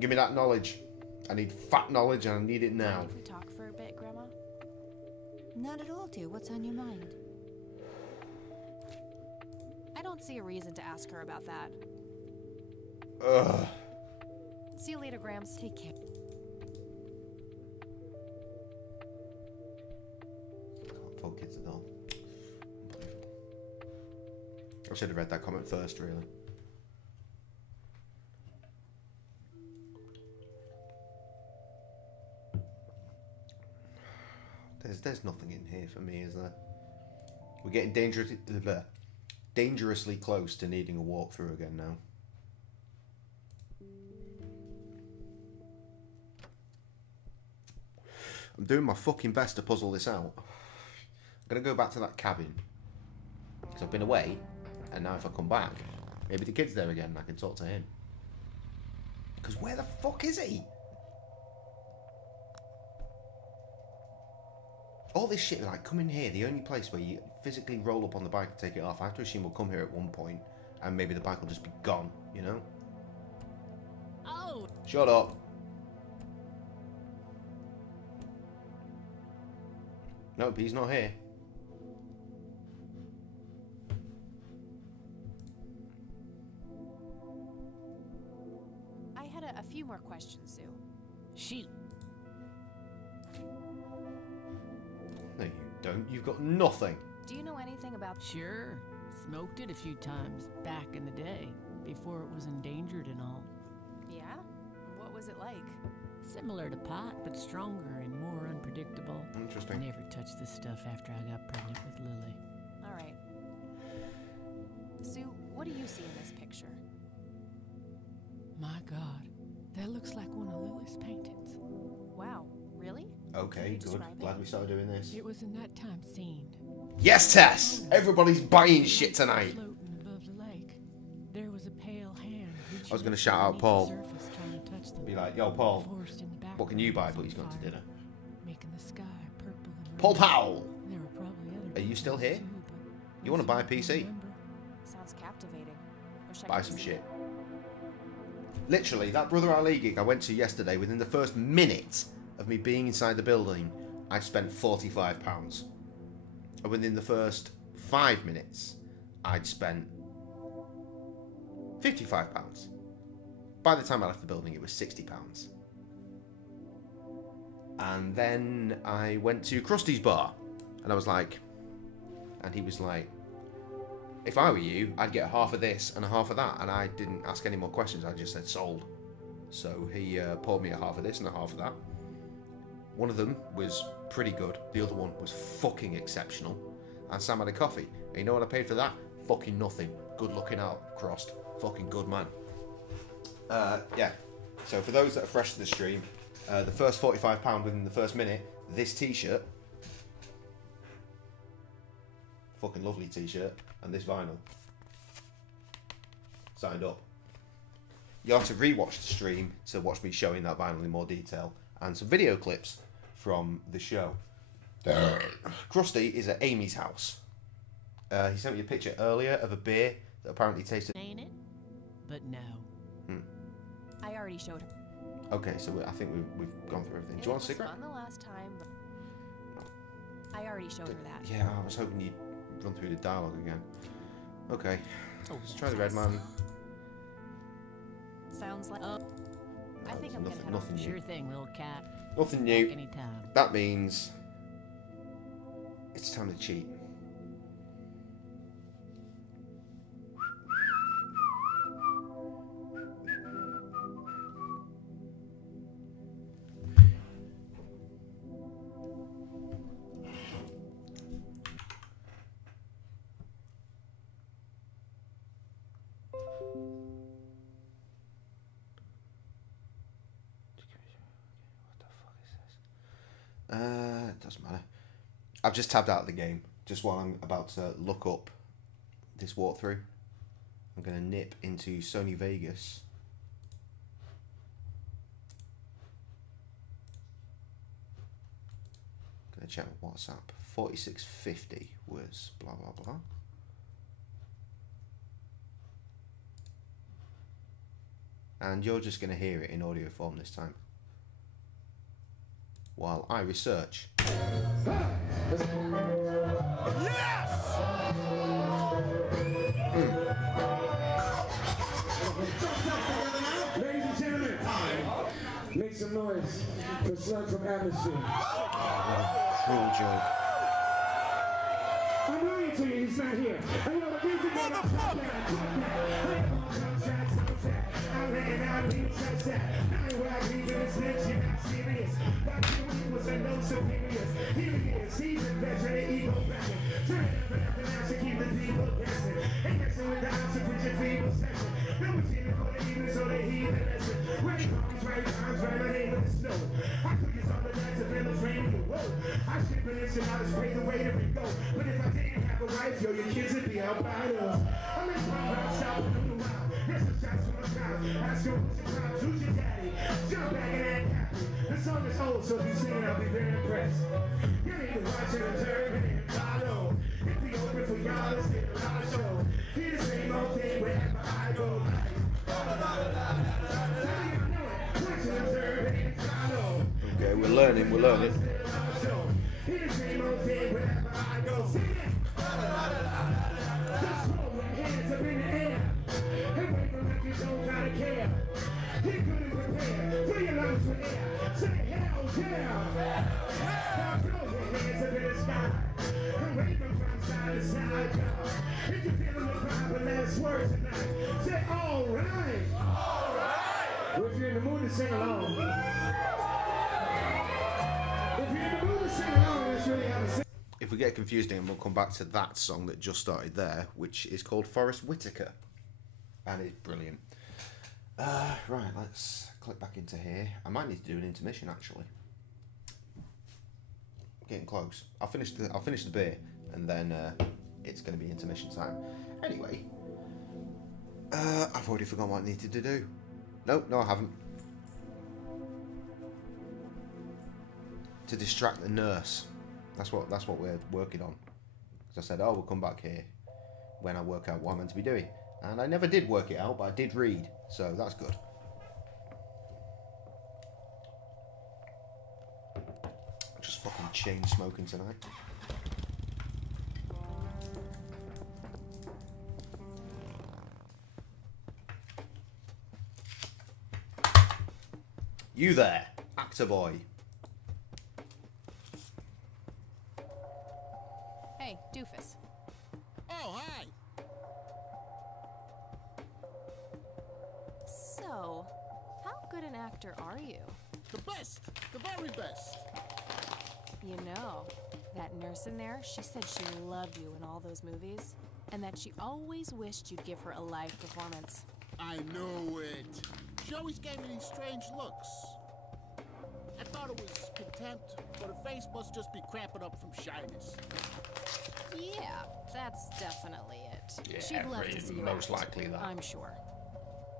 Give me that knowledge. I need fat knowledge and I need it now. Mind if we talk for a bit, Grandma? Not at all, dear. What's on your mind? I don't see a reason to ask her about that. Ugh. See you later, Grams. Take care. Can't fault kids at all. Unbelievable. I should have read that comment first, really. There's nothing in here for me, is there? We're getting dangerously close to needing a walkthrough again now. I'm doing my fucking best to puzzle this out. I'm gonna go back to that cabin because I've been away, and now if I come back, maybe the kid's there again and I can talk to him. Because where the fuck is he? All this shit, like, come in here, the only place where you physically roll up on the bike and take it off. I have to assume we'll come here at one point, and maybe the bike will just be gone, you know? Oh! Shut up. Nope, he's not here. I had a few more questions, Sue. Shoot. No, you don't. You've got nothing. Do you know anything about... Sure. Smoked it a few times back in the day, before it was endangered and all. Yeah? What was it like? Similar to pot, but stronger and more unpredictable. Interesting. I never touched this stuff after I got pregnant with Lily. All right. Sue, what do you see in this picture? My God, that looks like one of Lily's paintings. Wow, really? Okay, good. Glad we started doing this. It was a nighttime scene. Yes, Tess! Everybody's buying shit tonight. Floating above the lake. There was a pale hand. I was going to shout out Paul. Be like, yo, Paul, what can you buy? But he's gone to dinner. Making the sky purple and Paul Powell! There were probably other Are you still here? too, You want to buy a PC? Sounds captivating. Wish I Buy could some see shit. it. Literally, that Brother Ali gig I went to yesterday, within the first minute of me being inside the building, I spent £45. And within the first 5 minutes, I'd spent £55. By the time I left the building, it was £60. And then I went to Krusty's bar, and I was like, and he was like, if I were you, I'd get half of this and a half of that. And I didn't ask any more questions. I just said sold. So he poured me a half of this and a half of that. One of them was pretty good. The other one was fucking exceptional. And Sam had a coffee. And you know what I paid for that? Fucking nothing. Good looking out, Crossed. Fucking good man. Yeah. So for those that are fresh to the stream, the first £45 within the first minute, this t-shirt. Fucking lovely t-shirt. And this vinyl. Signed up. You'll have to rewatch the stream to watch me showing that vinyl in more detail. And some video clips from the show. Krusty is at Amy's house. He sent me a picture earlier of a beer that apparently tasted... Ain't it? But no. I already showed her. Okay, so I think we've gone through everything. Do you want a cigarette? It was fun the last time, but I already showed her that. Yeah, I was hoping you'd run through the dialogue again. Okay, let's try the red man. Sounds like... I think I'm nothing, gonna head nothing off. new. Sure thing, little cat. Nothing new. Back anytime. That means it's time to cheat. It doesn't matter. I've just tabbed out of the game just while I'm about to look up this walkthrough. I'm going to nip into Sony Vegas. Going to check WhatsApp. 4650 was blah blah blah. And you're just going to hear it in audio form this time while I research. Ladies and gentlemen, make some noise for Slug from Atmosphere. Cruel joke. I'm lying to you, he's not here. I know the music man, I'm top that. I ran out, he touched that. I ain't where I leave in his lips, you're not serious. Back when he was a no superiors. Here he is, he's a veteran, ego backing. Turn it up and out to keep the people guessing. Ain't messing with the house to put your feeble session. No one's here for the evening, so they heed the lesson. Right arms, right times, right my name in the snow. I could get all the nights of the frame of the whoa. I should have been out of spray the way to go. But if I didn't have a wife, yo, your kids would be out by us. I'm in my house, shopping in the wild. Here's some shots from the crowd. Ask your who's your crowd, who's your daddy? Jump back and act happy. The song is old, so if you sing it, I'll be very impressed. You need to watch it and turn it and follow. If we open for y'all, let's get a lot of show. Hear the same old thing with If you feeling the vibe and last word tonight, say alright. Well, if you're in the mood to sing along. If you're in the mood to sing along, that's really how to sing. If we get confused again, we'll come back to that song that just started there, which is called Forrest Whitaker. And it's brilliant. Right, let's click back into here. I might need to do an intermission, actually. Getting close. I'll finish the beer, and then it's going to be intermission time. Anyway, I've already forgotten what I needed to do. No, I haven't. To distract the nurse. That's what we're working on. Because I said, oh, we'll come back here when I work out what I'm meant to be doing. And I never did work it out, but I did read, so that's good. Just fucking chain smoking tonight. You there, actor boy. Hey, doofus. Oh, hi. So, how good an actor are you? The best. The very best. You know, that nurse in there, she said she loved you in all those movies, and that she always wished you'd give her a live performance. I know it. She always gave me these strange looks. I thought it was contempt, but her face must just be cramping up from shyness. Yeah, that's definitely it. Yeah, She'd love to see you most act, likely that. I'm sure.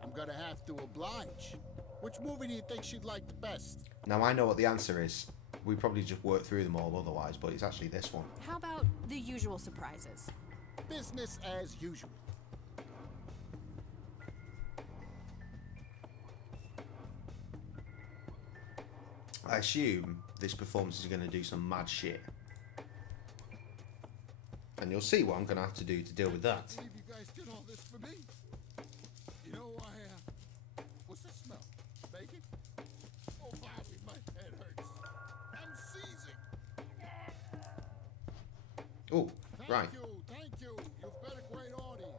I'm gonna have to oblige. Which movie do you think she'd like the best? Now I know what the answer is. We probably just work through them all otherwise, but it's actually this one. How about The Usual Surprises? Business as usual. I assume this performance is going to do some mad shit. And you'll see what I'm going to have to do to deal with that. I believe you guys did all this for me. You know, what's that smell? Bacon? Oh, Bobby, my head hurts. I'm seizing. Oh, right. Thank you. You've been a great audience.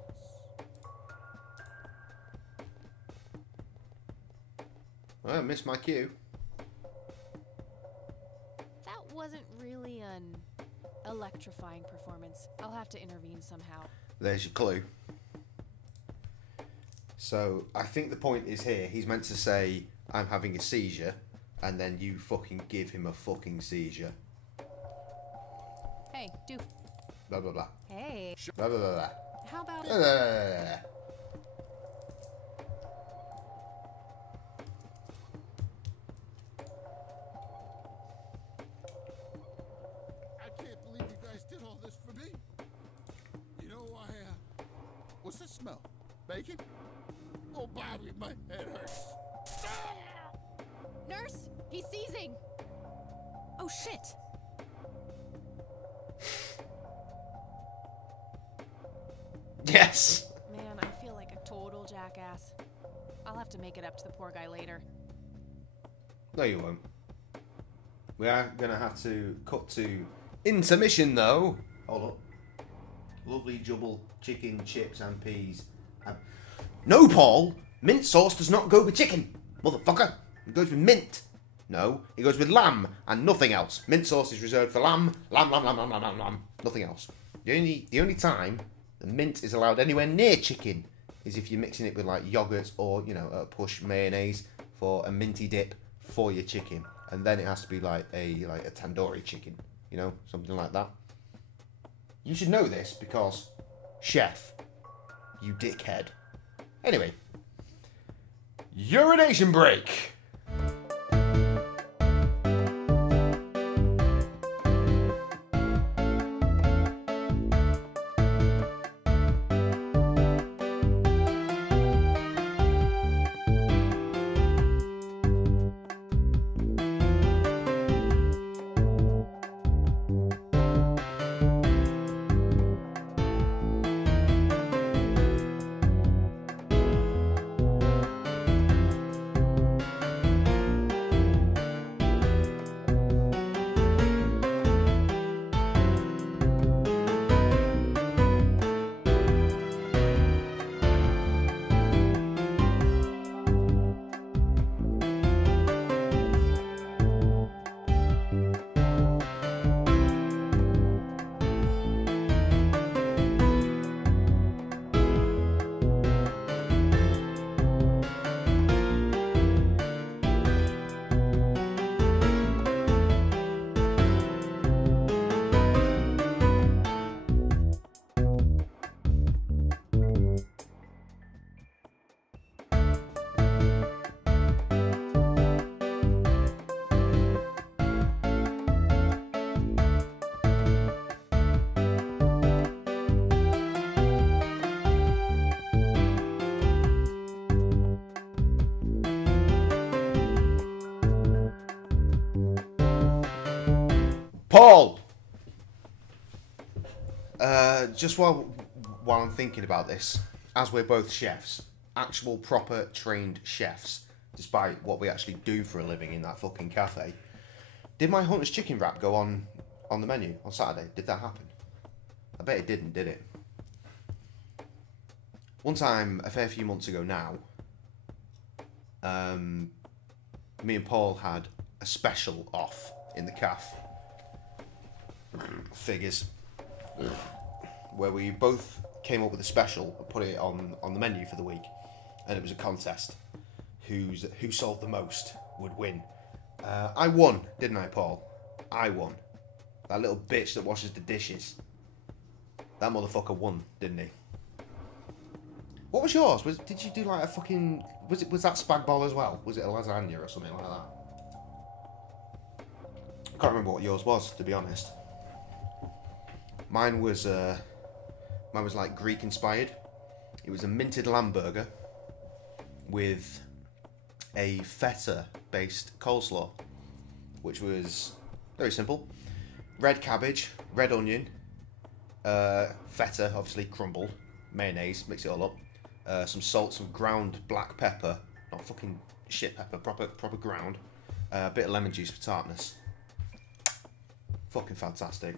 Well, I missed my cue. That wasn't really an electrifying performance. I'll have to intervene somehow. There's your clue. So, I think the point is here, he's meant to say, I'm having a seizure, and then you fucking give him a fucking seizure. Hey, doof. Blah, blah, blah. Hey. Blah, blah, blah, blah. How about... Blah, blah, blah, blah. I can't believe you guys did all this for me. You know, what's that smell? Bacon? Oh, Bobby, my head hurts. Nurse, he's seizing. Oh, shit. Yes! Man, I feel like a total jackass. I'll have to make it up to the poor guy later. No, you won't. We are going to have to cut to intermission, though. Hold up. Lovely double chicken, chips, and peas. No, Paul! Mint sauce does not go with chicken, motherfucker. It goes with mint. No, it goes with lamb and nothing else. Mint sauce is reserved for lamb. Lamb, lamb, lamb, lamb, lamb, lamb, lamb. Nothing else. The only time the mint is allowed anywhere near chicken is if you're mixing it with like yogurt or, you know, a push mayonnaise for a minty dip for your chicken. And then it has to be like a tandoori chicken, you know, something like that. You should know this because, chef, you dickhead. Anyway, urination break. just while I'm thinking about this, as we're both chefs, actual proper trained chefs, despite what we actually do for a living in that fucking cafe, did my Hunter's chicken wrap go on the menu on Saturday? Did that happen? I bet it didn't, did it? One time, a fair few months ago now, me and Paul had a special off in the cafe. Figures. Where we both came up with a special and put it on the menu for the week. And it was a contest. Who sold the most would win. I won, didn't I, Paul? I won. That little bitch that washes the dishes. That motherfucker won, didn't he? What was yours? Did you do like a fucking... Was that spag bol as well? Was it a lasagna or something like that? I can't remember what yours was, to be honest. Mine was like Greek inspired. It was a minted lamb burger with a feta based coleslaw, which was very simple. Red cabbage, red onion, feta obviously crumbled, mayonnaise, mix it all up, some salt, some ground black pepper, not fucking shit pepper, proper ground, a bit of lemon juice for tartness. Fucking fantastic.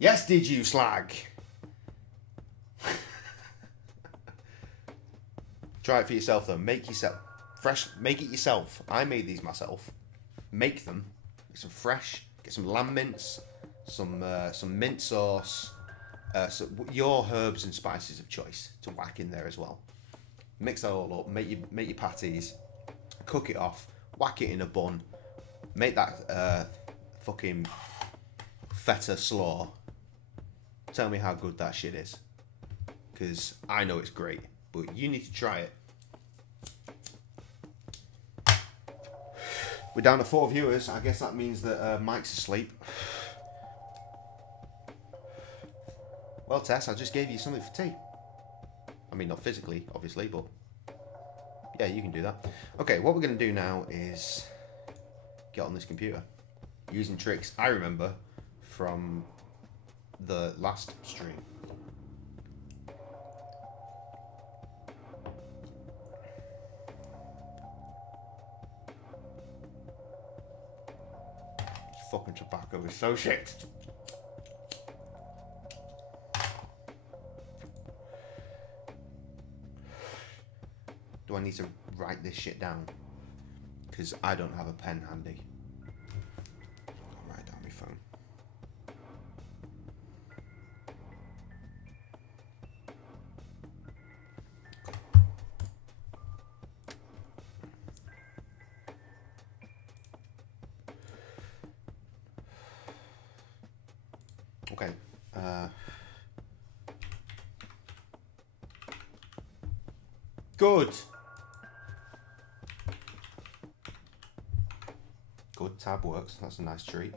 Yes, did you, slag? Try it for yourself though. Make yourself fresh. Make it yourself. I made these myself. Make them. Get some fresh. Get some lamb mince. Some mint sauce. So your herbs and spices of choice to whack in there as well. Mix that all up. Make your patties. Cook it off. Whack it in a bun. Make that fucking feta slaw. Tell me how good that shit is, because I know it's great, but you need to try it. We're down to 4 viewers. I guess that means that Mike's asleep. Well, Tess, I just gave you something for tea. I mean, not physically, obviously, but yeah, you can do that. Okay, what we're going to do now is get on this computer using tricks I remember from the last stream. Fucking tobacco is so shit. Do I need to write this shit down? Because I don't have a pen handy. I'll write it down my phone. Okay. Good. Good, tab works. That's a nice treat.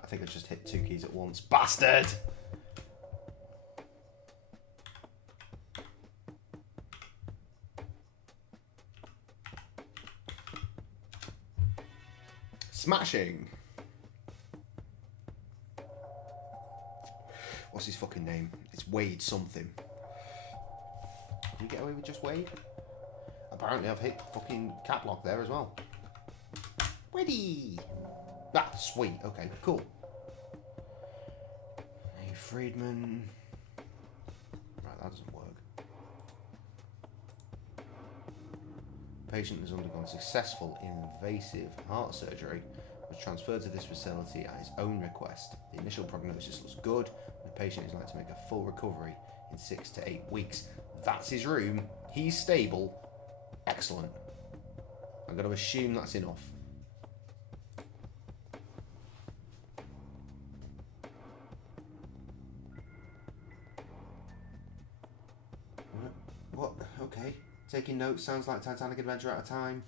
I think I just hit 2 keys at once. Bastard! Smashing! What's his fucking name? It's Wade something. Can you get away with just Wade? Apparently I've hit fucking cap lock there as well. Ready! Ah, sweet. Okay, cool. Hey, Friedman. Right, that doesn't work. Patient has undergone successful invasive heart surgery, was transferred to this facility at his own request. The initial prognosis looks good. The patient is likely to make a full recovery in 6 to 8 weeks. That's his room. He's stable. Excellent. I'm going to assume that's enough. What? Okay. Taking notes sounds like Titanic Adventure at a time.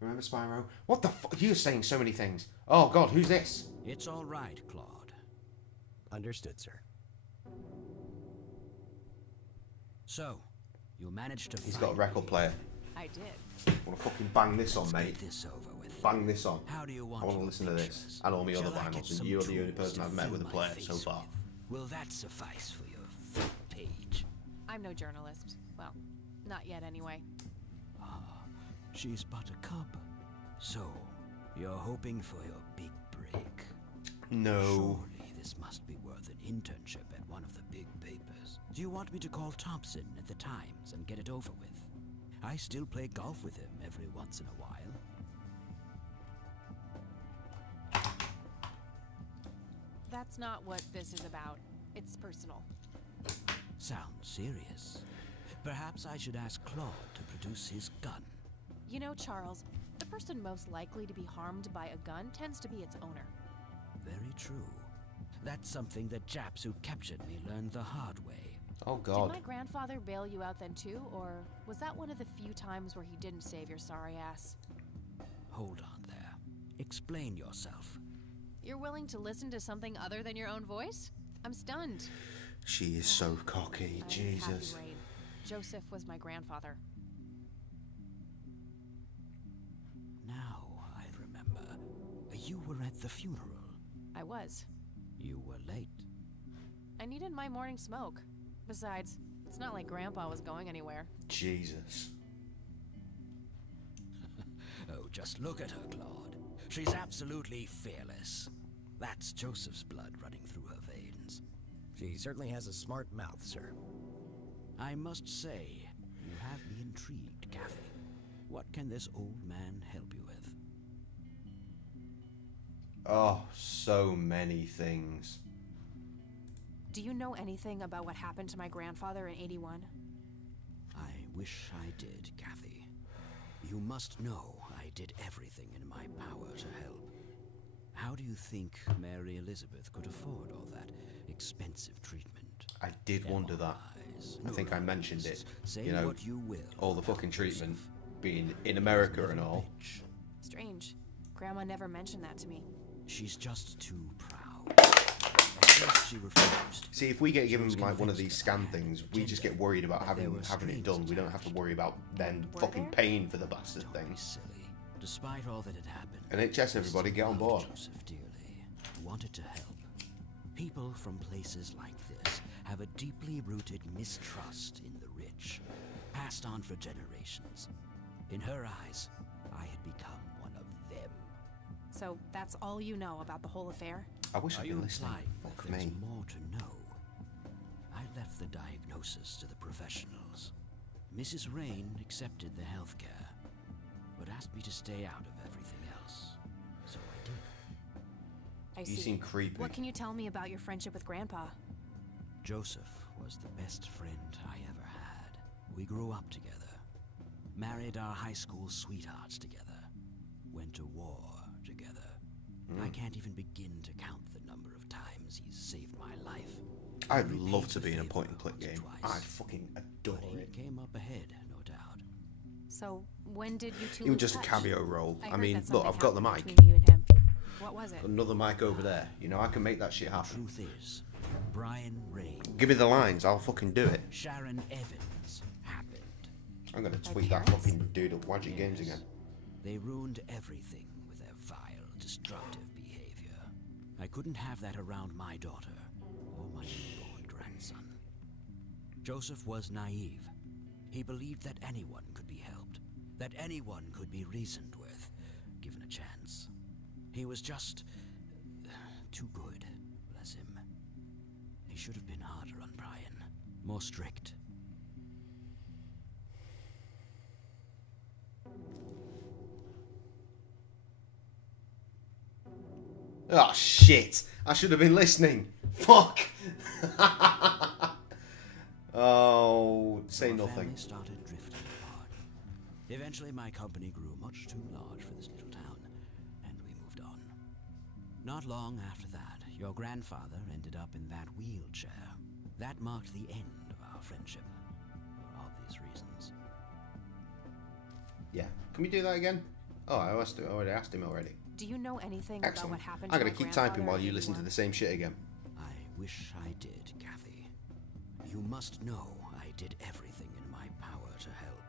Remember Spyro? What the fuck? You're saying so many things. Oh god, who's this? It's all right, Claude. Understood, sir. So, You managed to He's got a record player. I did. Want to fucking bang this on, mate? This over with. Bang this on. How do you want I want to your listen to pictures? this and all my other Shall I get vinyls, and some you're the only tools person to I've met fill with a my player face so far. with? Will that suffice for your front page? I'm no journalist. Well, not yet anyway. She's but a cub. So, you're hoping for your big break. No. Surely this must be worth an internship at one of the big papers. Do you want me to call Thompson at the Times and get it over with? I still play golf with him every once in a while. That's not what this is about. It's personal. Sounds serious. Perhaps I should ask Claude to produce his gun. You know, Charles, the person most likely to be harmed by a gun tends to be its owner. Very true. That's something that Japs who captured me learned the hard way. Oh, God. Did my grandfather bail you out then too, or was that one of the few times where he didn't save your sorry ass? Hold on there. Explain yourself. You're willing to listen to something other than your own voice? I'm stunned. She is so cocky, Jesus. Kathy Rain. Joseph was my grandfather. Now I remember. You were at the funeral. I was. You were late. I needed my morning smoke. Besides, it's not like Grandpa was going anywhere. Jesus. Oh, just look at her, Claude. She's absolutely fearless. That's Joseph's blood running through her veins. She certainly has a smart mouth, sir. I must say, you have me intrigued, Kathy. What can this old man help you with? Oh, so many things. Do you know anything about what happened to my grandfather in '81? I wish I did, Kathy. You must know I did everything in my power to help. How do you think Mary Elizabeth could afford all that expensive treatment? I did wonder that. I think I mentioned it. You know, all the fucking treatment being in America and all. Strange. Grandma never mentioned that to me. She's just too proud. At first she refused. See, if we get given like one of these scan things, we just get worried about having it done. We don't have to worry about then fucking paying for the bastard thing. Despite all that had happened, NHS, everybody, get on board. Joseph dearly wanted to help. People from places like this have a deeply rooted mistrust in the rich, passed on for generations. In her eyes, I had become one of them. So that's all you know about the whole affair? I wish I'd been listening. Fuck me. There's more to know. I left the diagnosis to the professionals. Mrs. Rain accepted the health care, but asked me to stay out of everything else. So I did. I see. You seem creepy. What can you tell me about your friendship with Grandpa? Joseph was the best friend I ever had. We grew up together, married our high school sweethearts together, went to war together. I can't even begin to count the number of times he's saved my life. I'd love to be in a point-and-click game. I'd fucking adore it. He came up ahead, no doubt. So when did you two Even lose just touch? a cameo role. I heard mean, that look, something I've got the happened mic. between you and him. What was it? Another mic over there. You know, I can make that shit happen. Truth is, Brian Rain. Give me the lines, I'll fucking do it. Sharon Evans happened. I'm gonna tweet that fucking dude at Wadgy Games again. They ruined everything with their vile, destructive behavior. I couldn't have that around my daughter or my newborn grandson. Joseph was naive. He believed that anyone could be helped, that anyone could be reasoned with, given a chance. He was just too good, bless him. He should have been harder on Brian, more strict. Oh shit! I should have been listening. Fuck. Oh, say Our nothing. family started drifting apart. Eventually, my company grew much too large for this little town, and we moved on. Not long after that, your grandfather ended up in that wheelchair. That marked the end of our friendship, for obvious reasons. Yeah. Can we do that again? Oh, I already asked him already. Do you know anything about Excellent. what happened I'm to gonna my keep grandfather typing while in you listen to 81? the same shit again. I wish I did, Kathy. You must know I did everything in my power to help.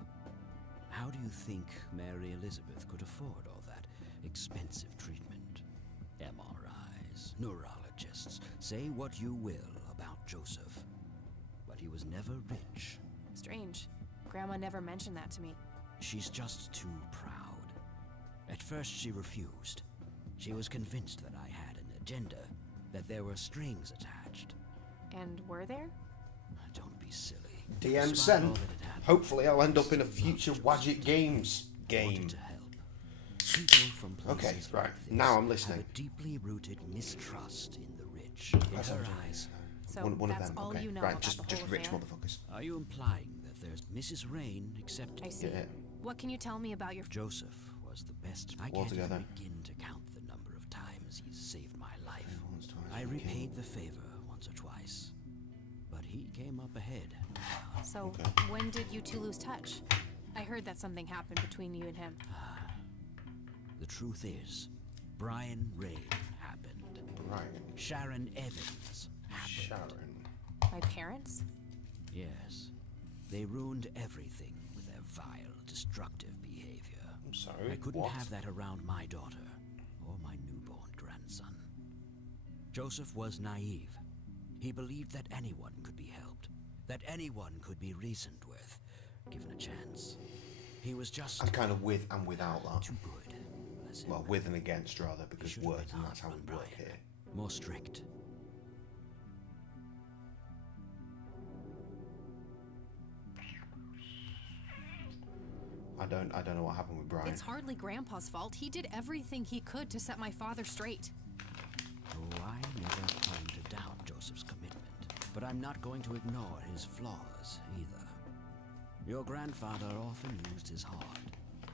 How do you think Mary Elizabeth could afford all that expensive treatment? MRIs, neurologists, say what you will about Joseph, but he was never rich. Strange. Grandma never mentioned that to me. She's just too proud. At first she refused. She was convinced that I had an agenda, that there were strings attached. And were there? Don't be silly. DM sent. Hopefully I'll end up in a future Wadget Games game. Okay, right. Now I'm listening. Have a deeply rooted mistrust in the rich. In her eyes. So one of that's them. all Okay, you know right. about Just the whole rich affair? motherfuckers. Are you implying that there's Mrs. Rain accepting? I see. Yeah. What can you tell me about your... Joseph was the best. I can't even begin to count the number of times he's saved my life. I repaid the favor once or twice, but he came up ahead. So, when did you two lose touch? I heard that something happened between you and him. The truth is, Brian Rain happened. Brian. Sharon Evans happened. Sharon. My parents? Yes. They ruined everything with their vile, destructive behavior. I'm sorry. I couldn't what? have that around my daughter or my newborn grandson. Joseph was naive. He believed that anyone could be helped, that anyone could be reasoned with, given a chance. He was just... I'm kind of with and without that. Too good. Well, with and against, rather, because words, and that's how we work here. More strict. I don't know what happened with Brian. It's hardly Grandpa's fault. He did everything he could to set my father straight. Oh, I never claim to doubt Joseph's commitment, but I'm not going to ignore his flaws either. Your grandfather often used his heart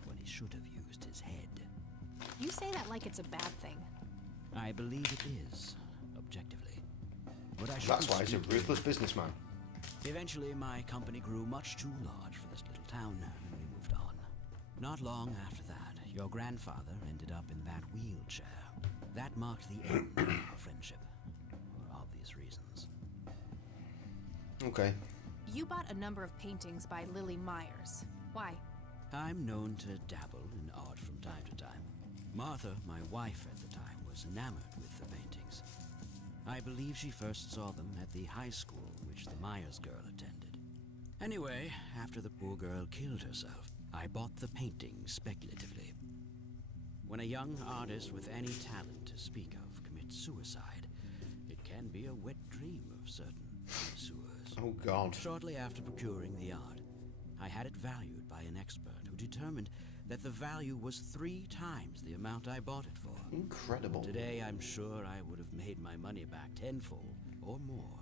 when he should have used his head. You say that like it's a bad thing. I believe it is, objectively. But I That's why he's a ruthless businessman. Eventually, my company grew much too large for this little town, and we moved on. Not long after that, your grandfather ended up in that wheelchair. That marked the end of our friendship, for obvious reasons. Okay. You bought a number of paintings by Lily Myers. Why? I'm known to dabble in art from time to time. Martha, my wife at the time, was enamored with the paintings. I believe she first saw them at the high school which the Myers girl attended. Anyway, after the poor girl killed herself, I bought the paintings speculatively. When a young artist with any talent to speak of commits suicide, it can be a wet dream of certain connoisseurs. Oh, God. Shortly after procuring the art, I had it valued by an expert who determined that the value was 3 times the amount I bought it for. Incredible. Today, I'm sure I would have made my money back tenfold or more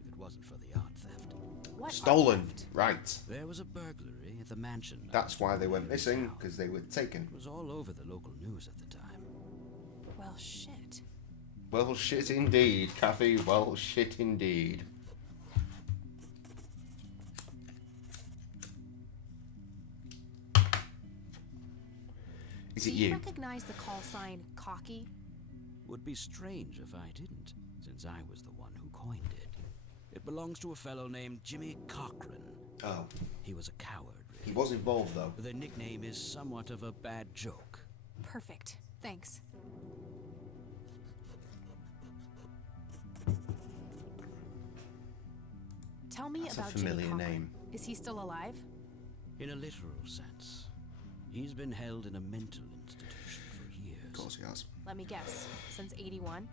if it wasn't for the art theft. What Stolen. art theft? Right. There was a burglary at the mansion. That's why they went missing, because they were taken. It was all over the local news at the time. Well, shit. Well, shit indeed, Kathy. Well, shit indeed. Is it Do you you? recognize the call sign Cocky? Would be strange if I didn't, since I was the one who coined it. It belongs to a fellow named Jimmy Cochran. Oh. He was a coward, really. He was involved, though. The nickname is somewhat of a bad joke. Perfect. Thanks. Tell me That's about a familiar Jimmy Cochran. name. Is he still alive? In a literal sense. He's been held in a mental institution for years. Of course he has. Let me guess. Since 81?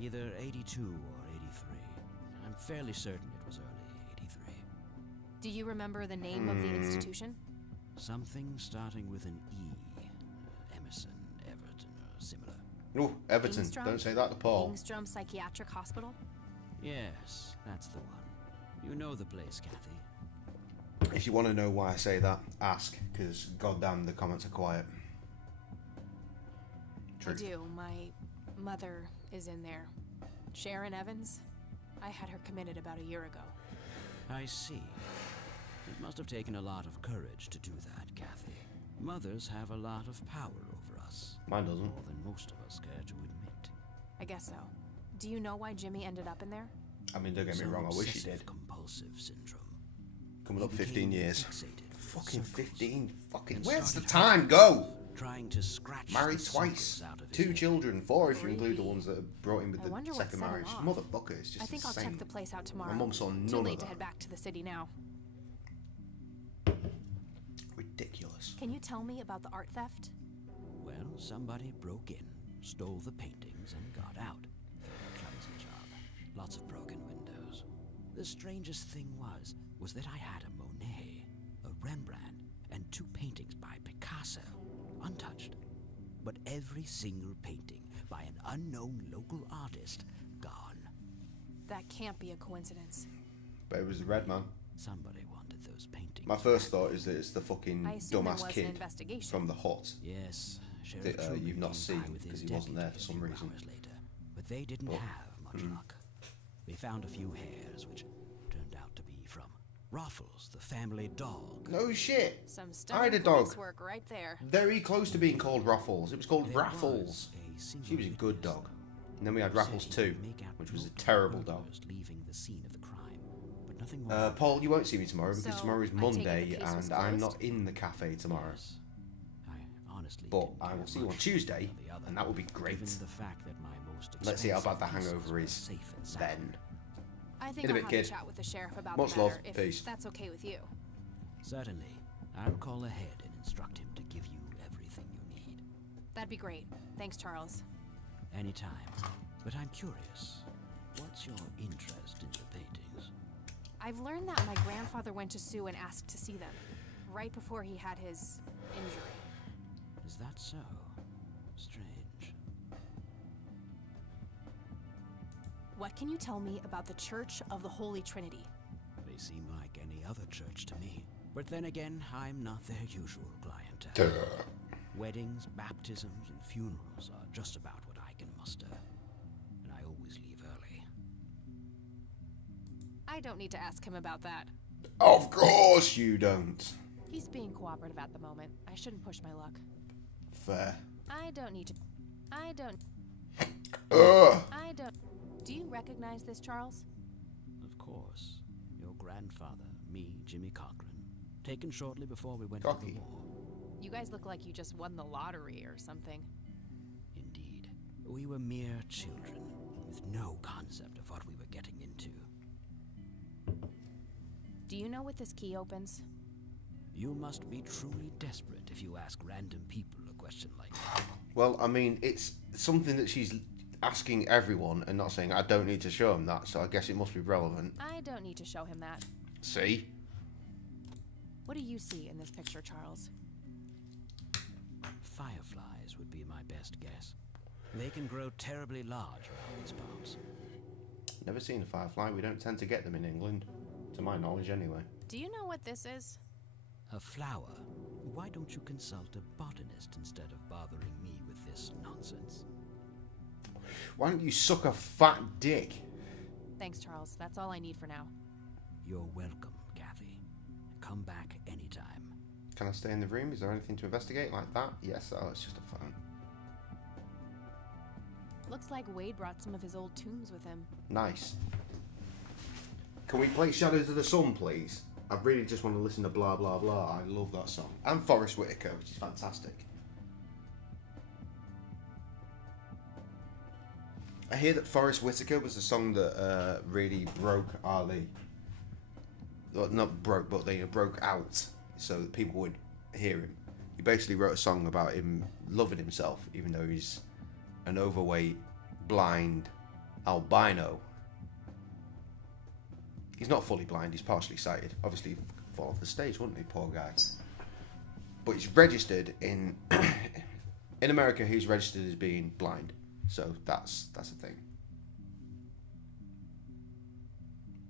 Either 82 or 83. I'm fairly certain it was early 83. Do you remember the name of the institution? Something starting with an E. Emerson, Everton, or similar. Oh, Everton. Engstrom? Don't say that to Paul. Engstrom Psychiatric Hospital? Yes, that's the one. You know the place, Kathy. If you want to know why I say that, ask, because goddamn the comments are quiet. I do. My mother is in there. Sharon Evans? I had her committed about a year ago. I see. It must have taken a lot of courage to do that, Kathy. Mothers have a lot of power over us. Mine doesn't. More than most of us care to admit. I guess so. Do you know why Jimmy ended up in there? I mean, don't get me wrong, I wish he did. Compulsive syndrome. Coming up 15 years. Fixated Fucking 15. Fucking. And Where's the started time go? Trying to scratch Married the twice. circles out of his 2 head. children. 4 if you include the ones that are brought in with I the wonder what second set him marriage. off. Motherfucker, it's just I think insane. I'll check the place out tomorrow. My mum saw none Too of late to that. head back to the city now. Ridiculous. Can you tell me about the art theft? Well, somebody broke in, stole the paintings, and got out. Clumsy job. Lots of broken windows. The strangest thing was that I had a Monet, a Rembrandt, and 2 paintings by Picasso, untouched. But every single painting by an unknown local artist, gone. That can't be a coincidence. But it was the red man. Somebody wanted those paintings. My first thought is that it's the fucking I assume there dumbass was an kid investigation. from the hut. Yes, That Sheriff you've not Truman seen came by with because his he wasn't there for deputy a some few reason. hours later, but they didn't have much luck. They found a few hairs, which turned out to be from Ruffles, the family dog. No shit. Some I had a stunning dog. police work right there. Very close to being called Ruffles. It was called There Raffles. She was a good dog. And then we had Raffles 2, which was a terrible dog. Leaving the scene of the crime, but nothing more. Paul, you won't see me tomorrow because So, tomorrow is I take it the Monday case was and I'm closed? not in the cafe tomorrow. I honestly But didn't I care will see you on much Tuesday, one or the other, and that will be great. Given the fact that my most Let's see how bad the expensive hangover pieces is were safe and sound. then. I think In a I'll bit, have kid. a chat with the sheriff about Much the love. matter, if Peace. that's okay with you. Certainly, I'll call ahead and instruct him to give you everything you need. That'd be great. Thanks, Charles. Anytime. But I'm curious, what's your interest in the paintings? I've learned that my grandfather went to Sue and asked to see them, right before he had his injury. Is that so? Strange. What can you tell me about the Church of the Holy Trinity? They seem like any other church to me. But then again, I'm not their usual clientele. Weddings, baptisms, and funerals are just about what I can muster. And I always leave early. I don't need to ask him about that. Of course you don't. He's being cooperative at the moment. I shouldn't push my luck. Fair. I don't need to... I don't... Do you recognize this, Charles? Of course. Your grandfather, me, Jimmy Cochran. Taken shortly before we went to the war. You guys look like you just won the lottery or something. Indeed. We were mere children, with no concept of what we were getting into. Do you know what this key opens? You must be truly desperate if you ask random people a question like that. Well, I mean, it's something that she's asking everyone and not saying, I don't need to show him that, so I guess it must be relevant. I don't need to show him that. See? What do you see in this picture, Charles? Fireflies would be my best guess. They can grow terribly large around these parts. Never seen a firefly. We don't tend to get them in England, to my knowledge anyway. Do you know what this is? A flower? Why don't you consult a botanist instead of bothering me with this nonsense? Why don't you suck a fat dick? Thanks, Charles. That's all I need for now. You're welcome, Kathy. Come back anytime. Can I stay in the room? Is there anything to investigate like that? Yes. Oh, it's just a phone. Looks like Wade brought some of his old tunes with him. Nice. Can we play Shadows of the Sun, please? I really just want to listen to Blah Blah Blah. I love that song. And Forrest Whitaker, which is fantastic. I hear that Forrest Whitaker was the song that really broke Ali. Well, not broke, but they broke out so that people would hear him. He basically wrote a song about him loving himself, even though he's an overweight, blind albino. He's not fully blind, he's partially sighted. Obviously, he'd fall off the stage, wouldn't he, poor guy? But he's registered in... in America, he's registered as being blind. So that's a thing.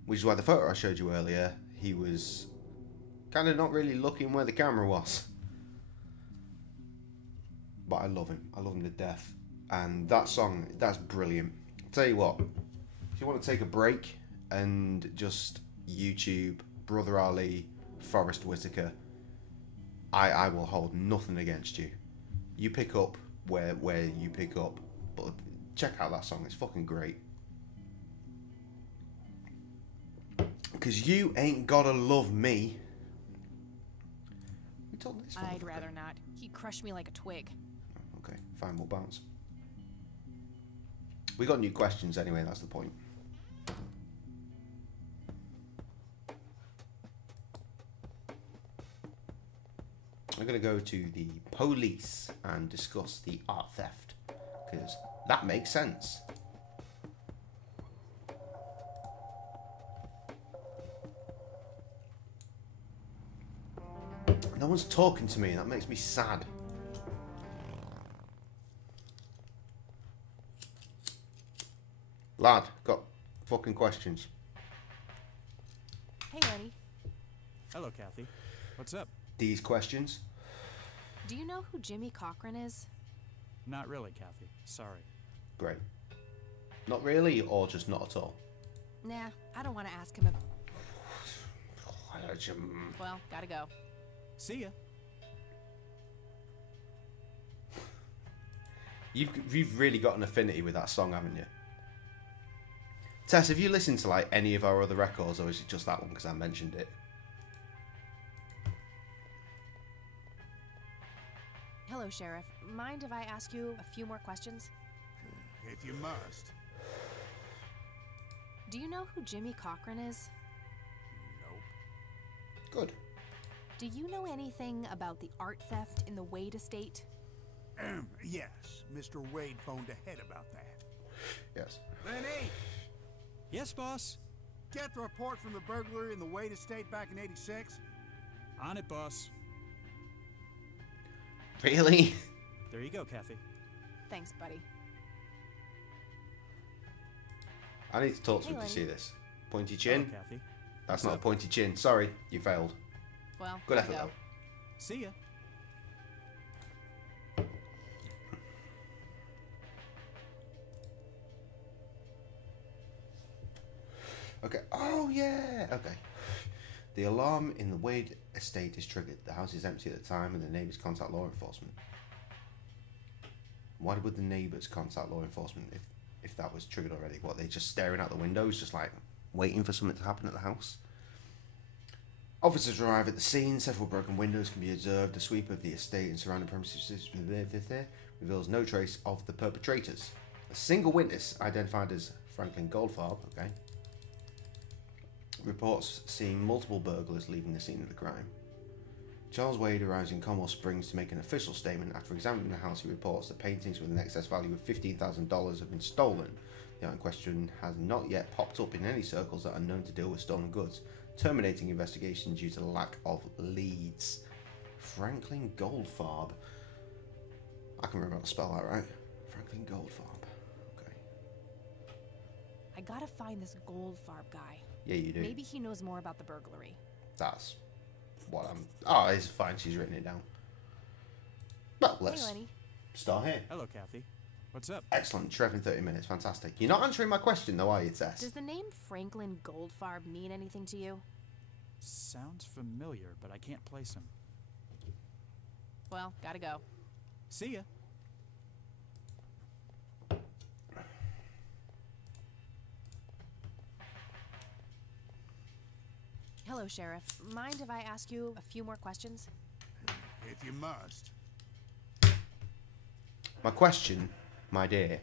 Which is why the photo I showed you earlier, he was kind of not really looking where the camera was. But I love him. I love him to death. And that song, that's brilliant. I'll tell you what, if you want to take a break and just YouTube Brother Ali, Forrest Whitaker, I will hold nothing against you. You pick up where you pick up, but check out that song, it's fucking great. Because you ain't gotta love me. told this one? I'd rather not. He crushed me like a twig. Okay, fine, we'll bounce. We got new questions anyway, that's the point. I'm going to go to the police and discuss the art theft, because that makes sense. No one's talking to me, that makes me sad. Lad, got fucking questions. Hey, Lenny. Hello, Kathy. What's up? These questions? Do you know who Jimmy Cochran is? Not really, Kathy. Sorry. Great. Not really, or just not at all? Nah, I don't want to ask him if... Jim. Well, gotta go. See ya. You've really got an affinity with that song, haven't you? Tess, have you listened to like any of our other records, or is it just that one because I mentioned it? Hello, Sheriff. Mind if I ask you a few more questions? If you must. Do you know who Jimmy Cochran is? Nope. Good. Do you know anything about the art theft in the Wade estate? Yes, Mr. Wade phoned ahead about that. Yes. Lenny! Yes, boss? Get the report from the burglary in the Wade estate back in '86? On it, boss. Really? There you go, Kathy. Thanks, buddy. I need to talk to Hey, him to Lenny. see this. Pointy chin? Hello, Kathy. That's What's not up? a pointy chin. Sorry, you failed. Well, Good gotta effort, go. though. See ya. Okay. Oh, yeah. Okay. The alarm in the Wade estate is triggered. The house is empty at the time and the neighbours contact law enforcement. Why would the neighbours contact law enforcement if that was triggered already? What, they're just staring out the windows, just like waiting for something to happen at the house? Officers arrive at the scene. Several broken windows can be observed. A sweep of the estate and surrounding premises reveals no trace of the perpetrators. A single witness, identified as Franklin Goldfarb, okay, reports seeing multiple burglars leaving the scene of the crime. Charles Wade arrives in Comwell Springs to make an official statement. After examining the house, he reports that paintings with an excess value of $15,000 have been stolen. The art in question has not yet popped up in any circles that are known to deal with stolen goods, terminating investigation due to the lack of leads. Franklin Goldfarb. I can remember how to spell that, right? Franklin Goldfarb. Okay. I gotta find this Goldfarb guy. Yeah, you do. Maybe he knows more about the burglary. That's what I'm... Oh, it's fine. She's written it down. Well, let's Hey, Lenny. start here. Hello, Kathy. What's up? Excellent. Trev in 30 minutes. Fantastic. You're not answering my question, though, are you, Tess? Does the name Franklin Goldfarb mean anything to you? Sounds familiar, but I can't place him. Well, gotta go. See ya. Hello, Sheriff. Mind if I ask you a few more questions? If you must. My question, my dear,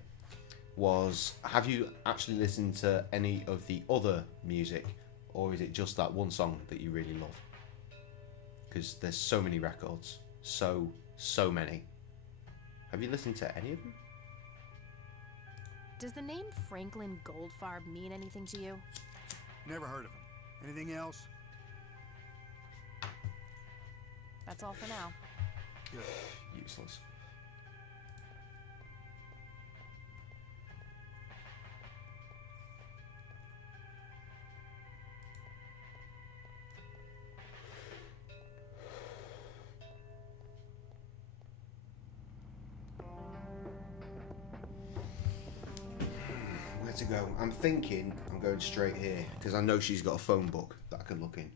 was have you actually listened to any of the other music, or is it just that one song that you really love? Because there's so many records. So many. Have you listened to any of them? Does the name Franklin Goldfarb mean anything to you? Never heard of him. Anything else? That's all for now. Good. Useless. Where to go? I'm thinking I'm going straight here because I know she's got a phone book that I can look in.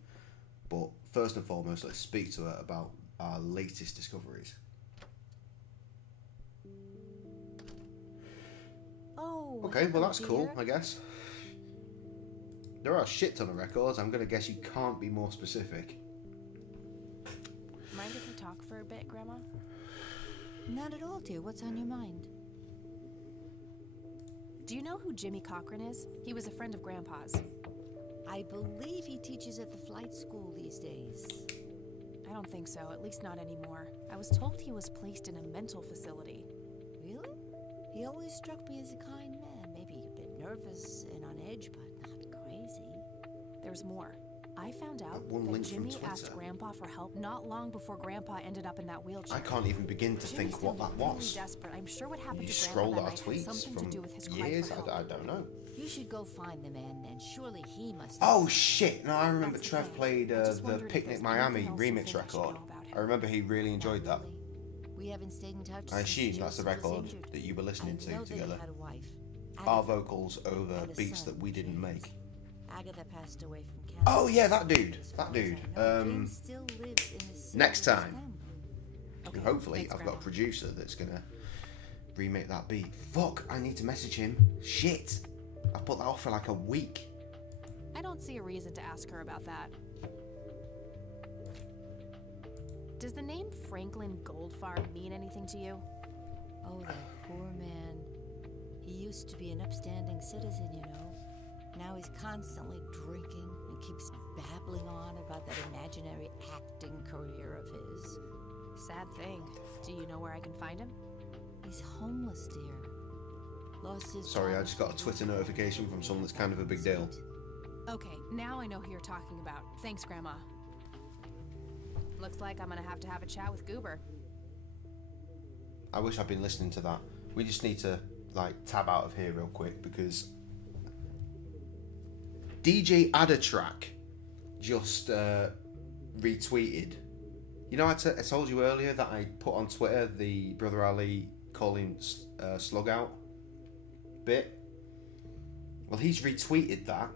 But first and foremost, let's speak to her about our latest discoveries. Oh. Okay, well that's dear. cool, I guess. There are a shit ton of records. I'm going to guess you can't be more specific. Mind if we talk for a bit, Grandma? Not at all, dear. What's on your mind? Do you know who Jimmy Cochran is? He was a friend of Grandpa's. I believe he teaches at the flight school these days. I don't think so, at least not anymore. I was told he was placed in a mental facility. Really? He always struck me as a kind man. Maybe a bit nervous and on edge, but not crazy. There's more. I found out one that link from Jimmy Twitter. asked Grandpa for help not long before Grandpa ended up in that wheelchair. I can't even begin to Jimmy think what that sounded was. Really desperate. I'm sure what happened You to scrolled Grandpa our that night had tweets something from to do with his cry years. for help. I don't know. You should go find the man, and surely he must. Oh shit! No, I remember That's the Trev thing. played I just the wondered if Picnic there's Miami anything else you remix think I should record. know about him. I remember he really enjoyed that. We haven't stayed in touch. I since assume that's the Joseph was record injured. that you were listening I to know that he together. had a wife, Our Agatha, vocals over and a beats son, that we didn't James. make. Agatha passed away from cancer. Oh yeah, that dude. As That far as dude. I know, James still lives in the city Next with his time. family. Okay, Hopefully, thanks, I've got Grandma. a producer that's gonna remake that beat. Fuck! I need to message him. Shit! I put that off for like a week. I don't see a reason to ask her about that. Does the name Franklin Goldfarb mean anything to you? Oh, that poor man. He used to be an upstanding citizen, you know. Now he's constantly drinking and keeps babbling on about that imaginary acting career of his. Sad thing. Do you know where I can find him? He's homeless, dear. Lost his Sorry, job I just got a Twitter notification from someone that's kind of a big deal. Okay, now I know who you're talking about. Thanks, Grandma. Looks like I'm gonna have to have a chat with Goober. I wish I'd been listening to that. We just need to like tab out of here real quick because DJ Adatrack just retweeted. You know, I told you earlier that I put on Twitter the Brother Ali calling Slug out bit. Well, he's retweeted that,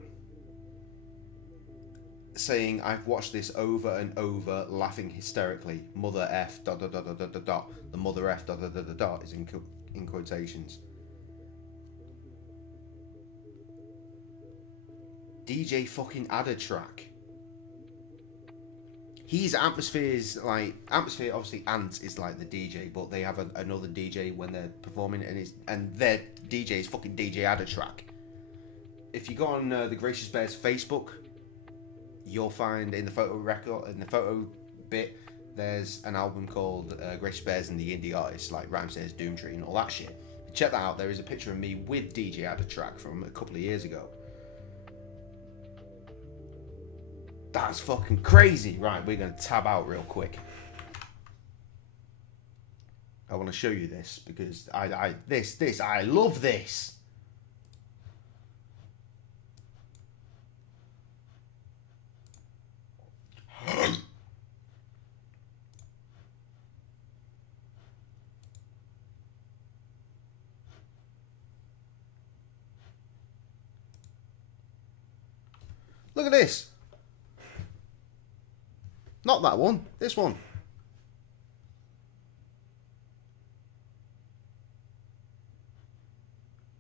saying, "I've watched this over and over, laughing hysterically. Mother F dot dot dot dot dot dot dot. The mother F dot dot dot dot dot is in quotations." DJ fucking Adatrack. He's Atmosphere's like Atmosphere. Obviously, Ant is like the DJ, but they have another DJ when they're performing, and their DJ is fucking DJ Adatrack. If you go on the Gracious Bears Facebook, you'll find in the photo bit, there's an album called Gracious Bears and the Indie Artists, like Rhymesayers, Doomtree, and all that shit. Check that out. There is a picture of me with DJ Adatrack from a couple of years ago. That's fucking crazy. Right, we're going to tab out real quick. I want to show you this because I love this. Look at this. Not that one, this one.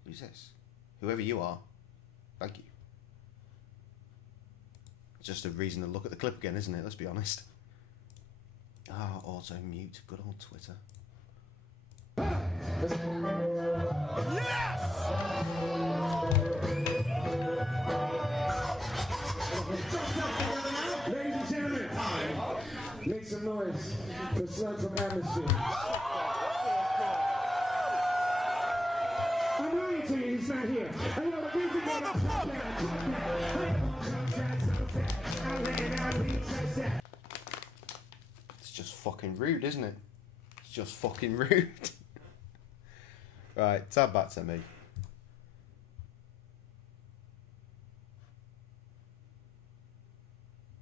Who's this? Whoever you are, thank you. Just a reason to look at the clip again, isn't it? Let's be honest. Ah, auto mute. Good old Twitter. Ladies and gentlemen, make some noise for Slug from Atmosphere. I'm lying to you, he's not here. Hey, yo, the music It's just fucking rude, isn't it? It's just fucking rude. Right, tab back to me.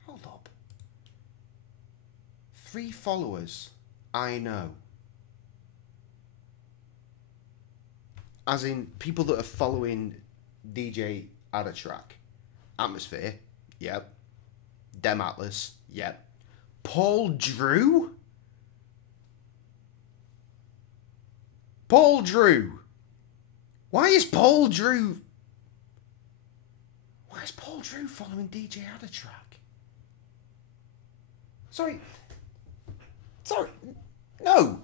Hold up. 3 followers I know. As in, people that are following DJ Adatrack. Atmosphere, yep. Dem Atlas, yep. Paul Drew? Paul Drew! Why is Paul Drew following DJ Adatrack? Sorry. Sorry, no.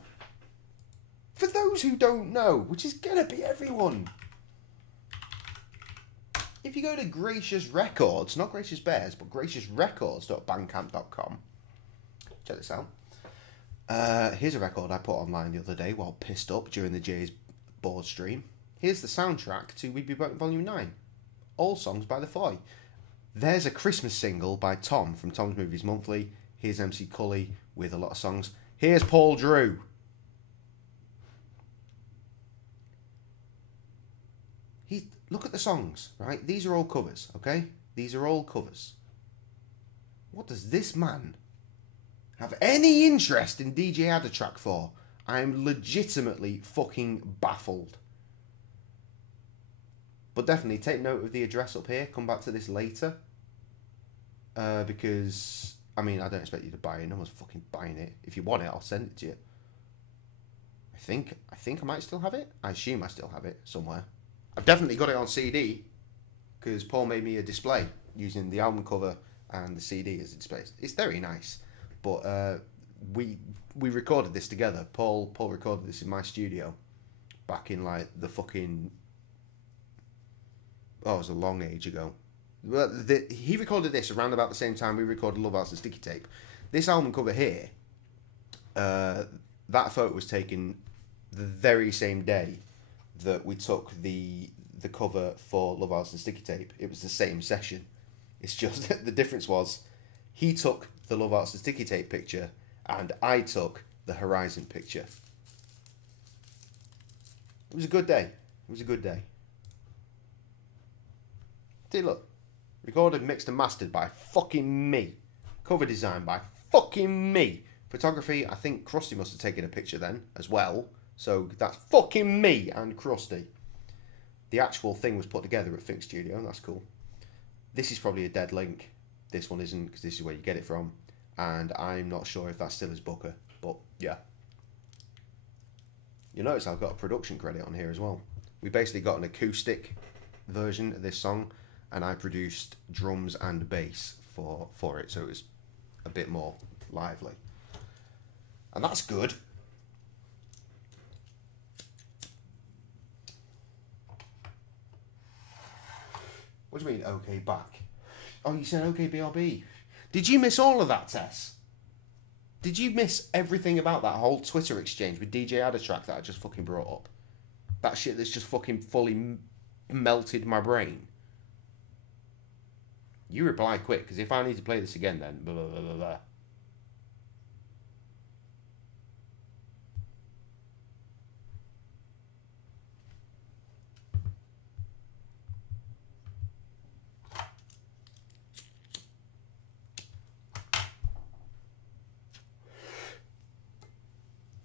For those who don't know, which is gonna be everyone, if you go to Gracious Records, not Gracious Bears, but graciousrecords.bandcamp.com, check this out. Here's a record I put online the other day while pissed up during the Jay's board stream. Here's the soundtrack to We'd Be Broken Volume 9. All songs by The Foy. There's a Christmas single by Tom from Tom's Movies Monthly. Here's MC Cully with a lot of songs. Here's Paul Drew. Look at the songs, right? These are all covers, okay? These are all covers. What does this man have any interest in DJ Addertrack for? I'm legitimately fucking baffled. But definitely take note of the address up here. Come back to this later. Because, I mean, I don't expect you to buy it. No one's fucking buying it. If you want it, I'll send it to you. I think I might still have it. I assume I still have it somewhere. I've definitely got it on CD. Because Paul made me a display using the album cover and the CD as a display. It's very nice. But we recorded this together. Paul recorded this in my studio. Back in like the fucking... Oh, it was a long age ago. Well, he recorded this around about the same time we recorded Love Hearts and Sticky Tape. This album cover here, that photo was taken the very same day that we took the cover for Love Hearts and Sticky Tape. It was the same session. It's just that the difference was he took the Love Hearts and Sticky Tape picture and I took the Horizon picture. It was a good day. It was a good day. See, look. Recorded, mixed and mastered by fucking me. Cover design by fucking me. Photography, I think Krusty must have taken a picture then as well. So that's fucking me and Krusty. The actual thing was put together at Fink Studio. That's cool. This is probably a dead link. This one isn't, because this is where you get it from. And I'm not sure if that's still his booker. But yeah. You notice I've got a production credit on here as well. We basically got an acoustic version of this song. And I produced drums and bass for it, so it was a bit more lively. And that's good. What do you mean, okay, back? Oh, you said okay, BRB. Did you miss all of that, Tess? Did you miss everything about that whole Twitter exchange with DJ Addertrack that I just fucking brought up? That shit that's just fucking fully melted my brain. You reply quick, because if I need to play this again, then blah, blah, blah, blah, blah.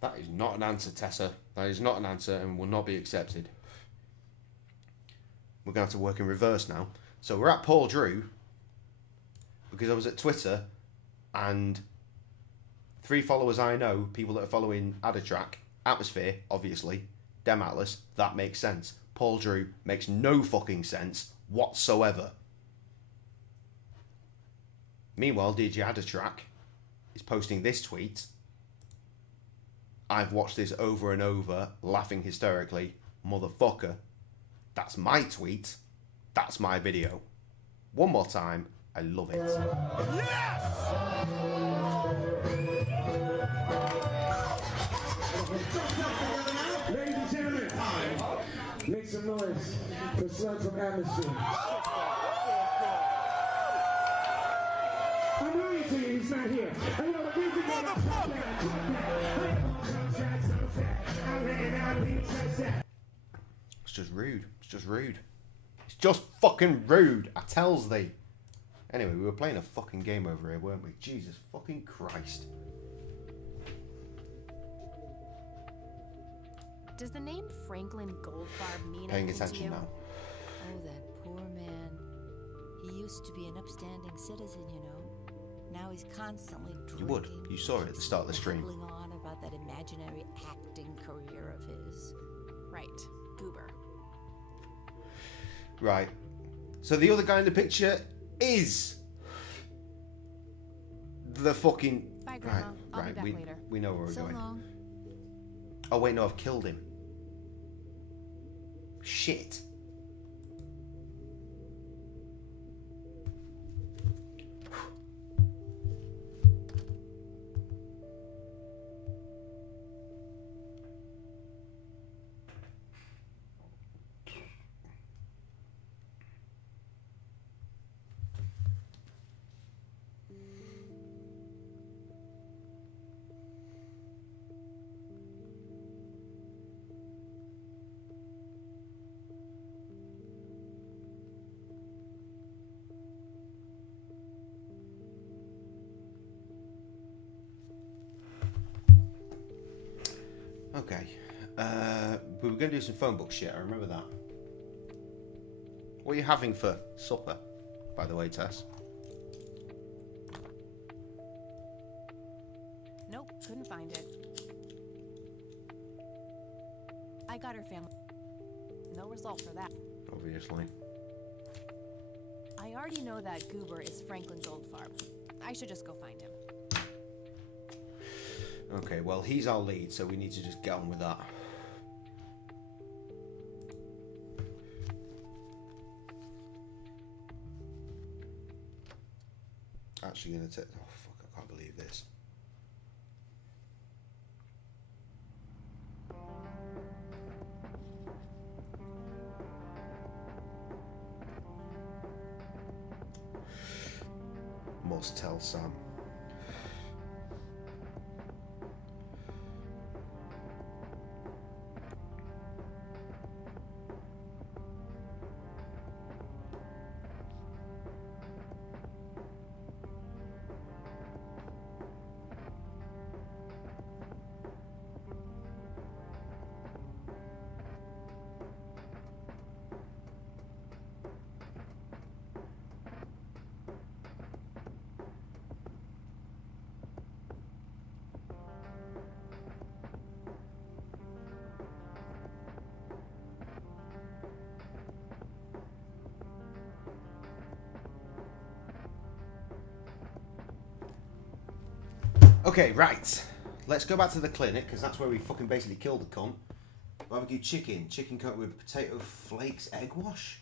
That is not an answer, Tessa. That is not an answer and will not be accepted. We're going to have to work in reverse now. So we're at Paul Drew. Because I was at Twitter and 3 followers I know, people that are following Addertrack, Atmosphere, obviously, Dem Atlas, that makes sense. Paul Drew makes no fucking sense whatsoever. Meanwhile, DJ Addertrack is posting this tweet. I've watched this over and over, laughing hysterically. Motherfucker, that's my tweet. That's my video. One more time. I love it. Yes! Ladies and gentlemen, make some noise for Slug from Atmosphere. I'm lying to you, he's not here. I know the music It's just rude. It's just rude. It's just fucking rude. I tells thee. Anyway, we were playing a fucking game over here, weren't we? Jesus fucking Christ. Does the name Franklin Goldfarb mean Paying anything to attention you? now. Oh, that poor man. He used to be an upstanding citizen, you know. Now he's constantly drinking. You would. You saw it at the start of the stream. Babbling on about that imaginary acting career of his. Right. Goober. Right. So the other guy in the picture is the fucking Bye, Grandma. I'll be back later. We know where we're going. long. Oh wait, no, I've killed him. Shit. Okay. We were going to do some phone book shit, I remember that. What are you having for supper, by the way, Tess? Nope, couldn't find it. I got her family. No result for that. Obviously. I already know that Goober is Franklin Goldfarb. I should just go find him. Okay, well, he's our lead, so we need to just get on with that. Actually gonna take... Oh, fuck, I can't believe this. Must tell Sam. Okay, right. Let's go back to the clinic, because that's where we fucking basically killed the cunt. Barbecue chicken. Chicken coated with potato flakes egg wash.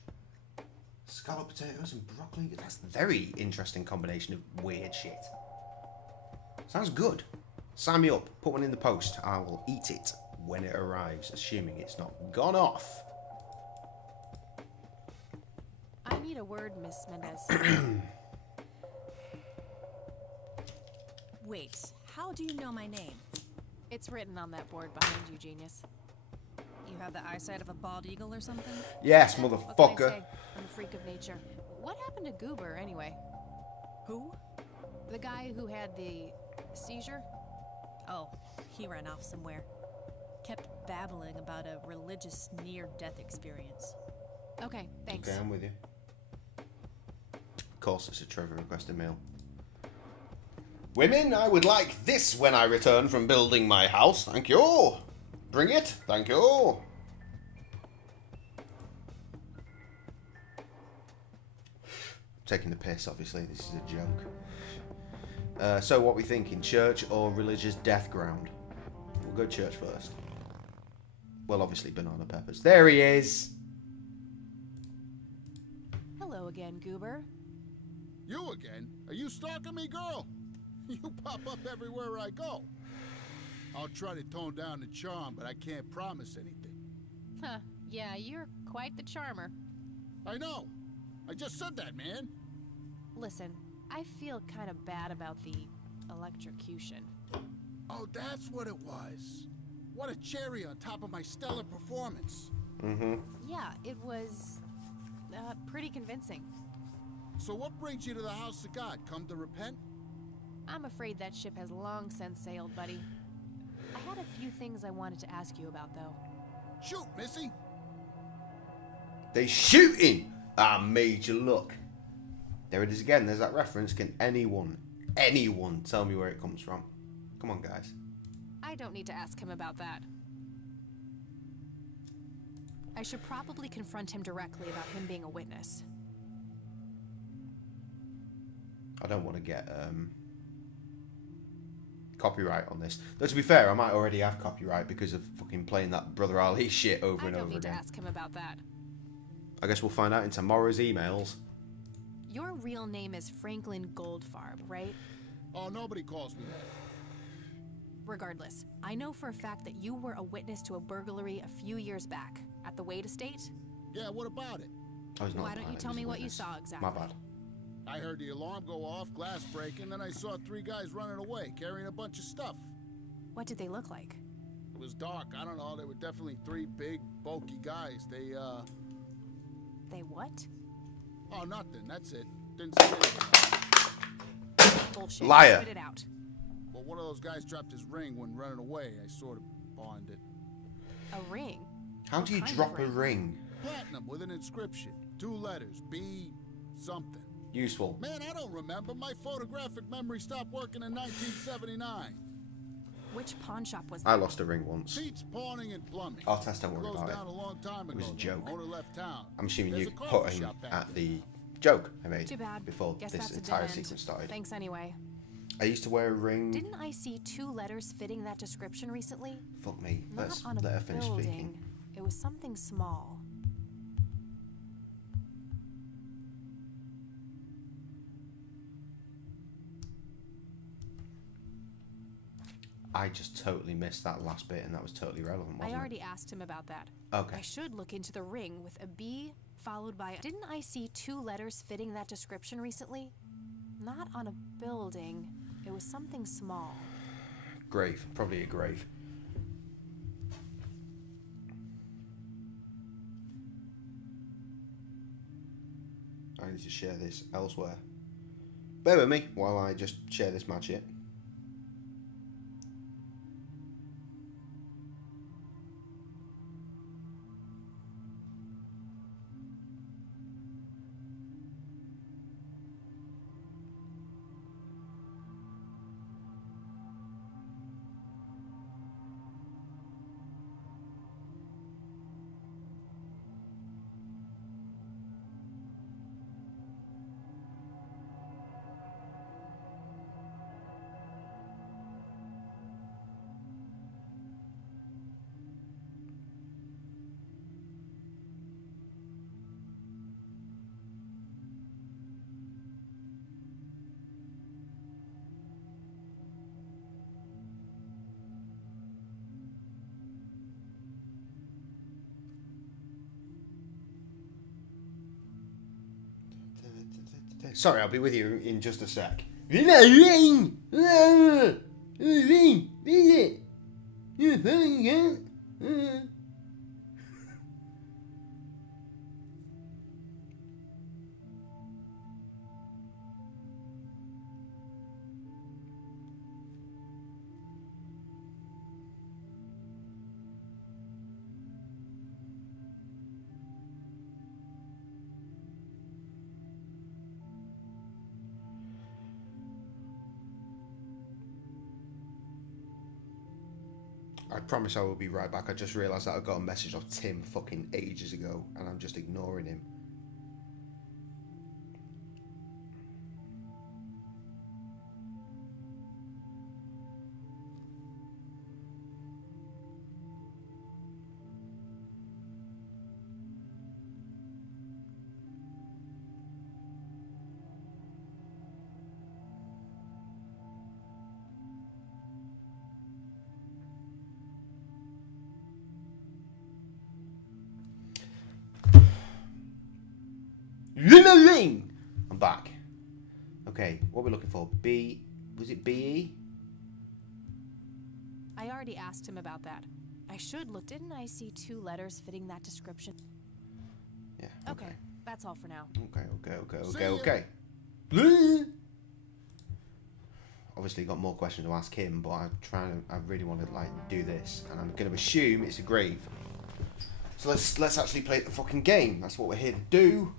Scalloped potatoes and broccoli. That's a very interesting combination of weird shit. Sounds good. Sign me up. Put one in the post. I will eat it when it arrives, assuming it's not gone off. I need a word, Miss Mendez. Wait, how do you know my name? It's written on that board behind you, genius. You have the eyesight of a bald eagle or something? Yes, What can I motherfucker. say? I'm a freak of nature. What happened to Goober, anyway? Who? The guy who had the seizure? Oh, he ran off somewhere. Kept babbling about a religious near-death experience. Okay, thanks. Okay, I'm with you. Of course, it's a Trevor requested meal. Women, I would like this when I return from building my house. Thank you. Bring it. Thank you. Taking the piss, obviously. This is a joke. So what we thinking? Church or religious death ground? We'll go church first. Well, obviously banana peppers. There he is. Hello again, Goober. You again? Are you stalking me, girl? You pop up everywhere I go. I'll try to tone down the charm, but I can't promise anything. Huh, yeah, you're quite the charmer. I know. I just said that, man. Listen, I feel kind of bad about the electrocution. Oh, that's what it was. What a cherry on top of my stellar performance. Mm-hmm. Yeah, it was pretty convincing. So what brings you to the house of God? Come to repent? I'm afraid that ship has long since sailed, buddy. I had a few things I wanted to ask you about, though. Shoot, Missy! They shooting! I made you look. There it is again. There's that reference. Can anyone tell me where it comes from? Come on, guys. I don't need to ask him about that. I should probably confront him directly about him being a witness. I don't want to get copyright on this. Though to be fair, I might already have copyright because of fucking playing that Brother Ali shit over and over again. I don't need to ask him about that. I guess we'll find out in tomorrow's emails. Your real name is Franklin Goldfarb, right? Oh, nobody calls me that. Regardless, I know for a fact that you were a witness to a burglary a few years back at the Wade estate. Yeah, what about it? Why don't you tell me what you saw exactly? My bad. I heard the alarm go off, glass breaking, then I saw 3 guys running away, carrying a bunch of stuff. What did they look like? It was dark, I don't know, they were definitely 3 big, bulky guys. They what? Oh, nothing, that's it. Didn't see anything. Bullshit. Liar. Spit it out. Well, one of those guys dropped his ring when running away. I sort of pawned it. A ring? How do you drop a ring? Platinum with an inscription. 2 letters. B something. Useful. Man, I don't remember. My photographic memory stopped working in 1979. Which pawn shop was that? I lost a ring once. Pete's Pawning and Plumbing. I'll test, don't worry about it. Down a long time It was a ago. joke. Owner left town. I'm assuming There's you're a coffee putting shop back at there. the joke I made Too bad. before Guess this that's a entire dead end. sequence started. Thanks anyway. I used to wear a ring. Didn't I see 2 letters fitting that description recently? Fuck me. Not Let's on a let her finish building. speaking. It was something small. I just totally missed that last bit, and that was totally relevant, wasn't I it? already asked him about that. Okay. I should look into the ring with a B followed by... Didn't I see 2 letters fitting that description recently? Not on a building. It was something small. Grave. Probably a grave. I need to share this elsewhere. Bear with me while I just share this mad shit. Sorry, I'll be with you in just a sec. I promise I will be right back. I just realised that I got a message off Tim fucking ages ago, and I'm just ignoring him. I'm back. Okay, what are we looking for? B... Was it B-E? I already asked him about that. I should look. Didn't I see 2 letters fitting that description? Yeah. Okay, that's all for now. Okay. Obviously got more questions to ask him, but I really want to like do this, and I'm going to assume it's a grave. So let's actually play the fucking game. That's what we're here to do.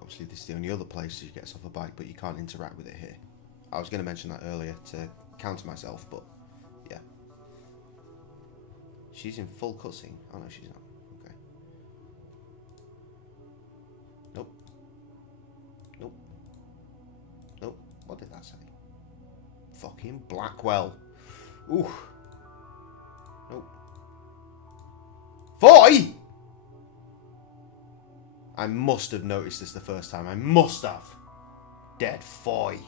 Obviously, this is the only other place she gets off a bike, but you can't interact with it here. I was going to mention that earlier to counter myself, but yeah. She's in full cutscene. Oh no, she's not. Okay. Nope. Nope. Fucking Blackwell. Ooh. Nope. Foy! I must have noticed this the first time. I must have. Dead Foy.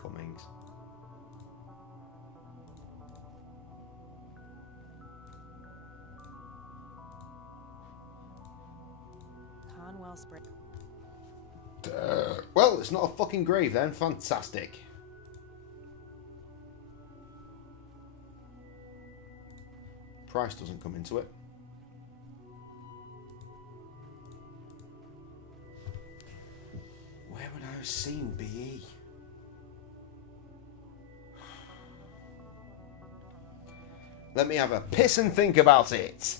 Cummings. Conwell Spring. Well, it's not a fucking grave then. Fantastic. Price doesn't come into it. Where would I have seen BE? Let me have a piss and think about it.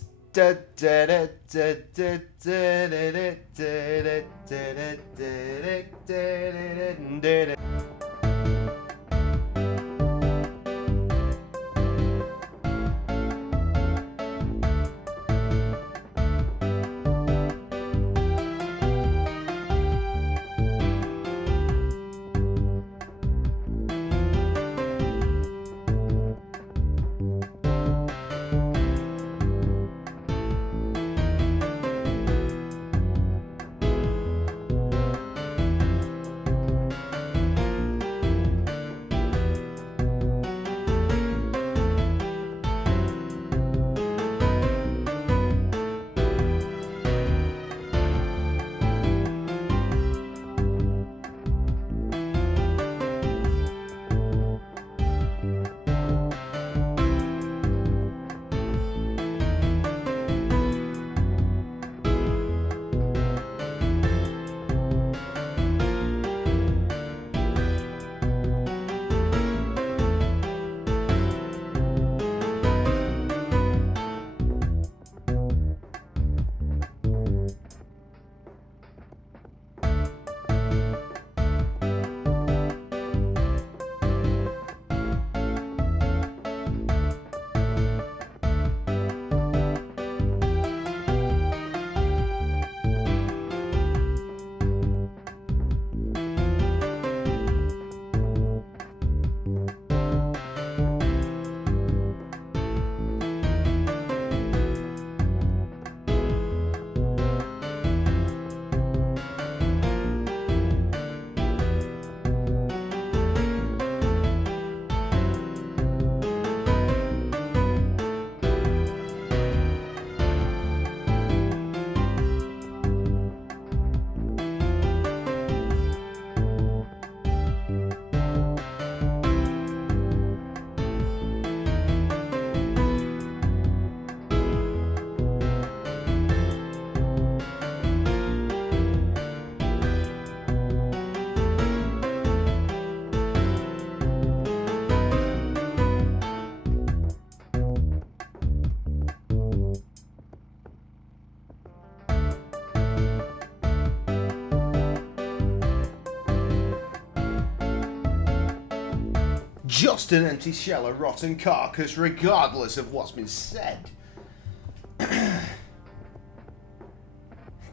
Just an empty shell, a rotten carcass, regardless of what's been said.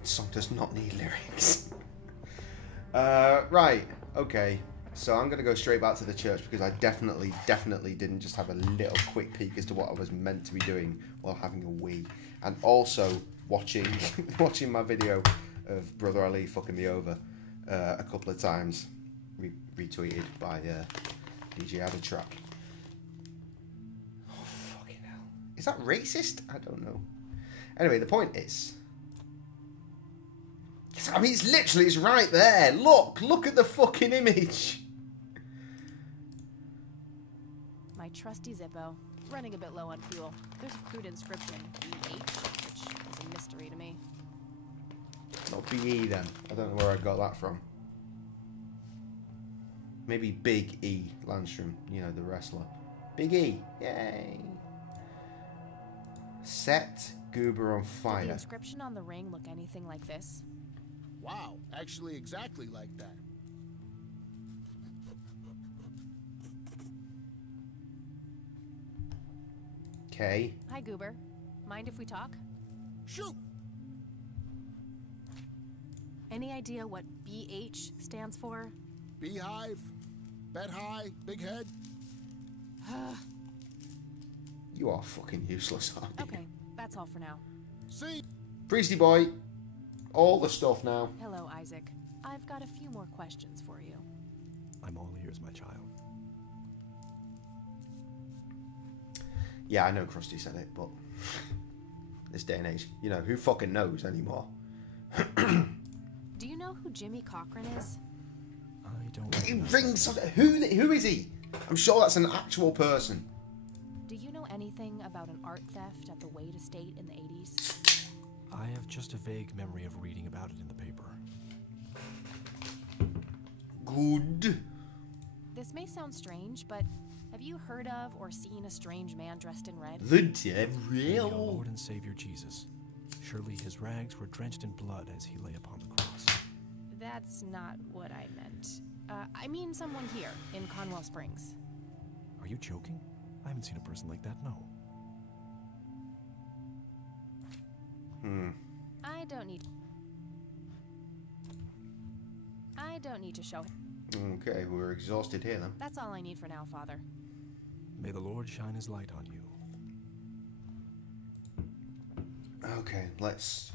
Song does not need lyrics. Right, okay. So I'm going to go straight back to the church because I definitely didn't just have a little quick peek as to what I was meant to be doing while having a wee. And also watching watching my video of Brother Ali fucking me over a couple of times. Retweeted by DJ Addertrap. Oh, fucking hell. Is that racist? I don't know. Anyway, the point is... I mean, it's right there. Look at the fucking image. My trusty Zippo, running a bit low on fuel. There's a crude inscription, EH, which is a mystery to me. Not BE then. I don't know where I got that from. Maybe Big E Landstrom, you know, the wrestler. Big E, yay! Set Goober on fire. Did the inscription on the ring look anything like this? Wow, actually exactly like that. Okay. Hi, Goober. Mind if we talk? Shoot! Any idea what BH stands for? Beehive? Bet high? Big head? You are fucking useless, aren't you? Okay, that's all for now. See? Priesty boy. All the stuff now. Hello, Isaac. I've got a few more questions for you. I'm all ears, my child. Yeah, I know Krusty said it, but this day and age, you know, who fucking knows anymore? Do you know who Jimmy Cochran is? I don't It rings. Who is he? I'm sure that's an actual person. Do you know anything about an art theft at the Wade Estate in the 80s? I have just a vague memory of reading about it in the paper. Good. This may sound strange, but have you heard of or seen a strange man dressed in red? The Our devil. Lord and Savior Jesus. Surely his rags were drenched in blood as he lay upon the cross. That's not what I meant. I mean someone here in Conwell Springs. Are you joking? I haven't seen a person like that, no. I don't need to show him. Okay, we're exhausted here then. That's all I need for now, Father. May the Lord shine his light on you. Okay, let's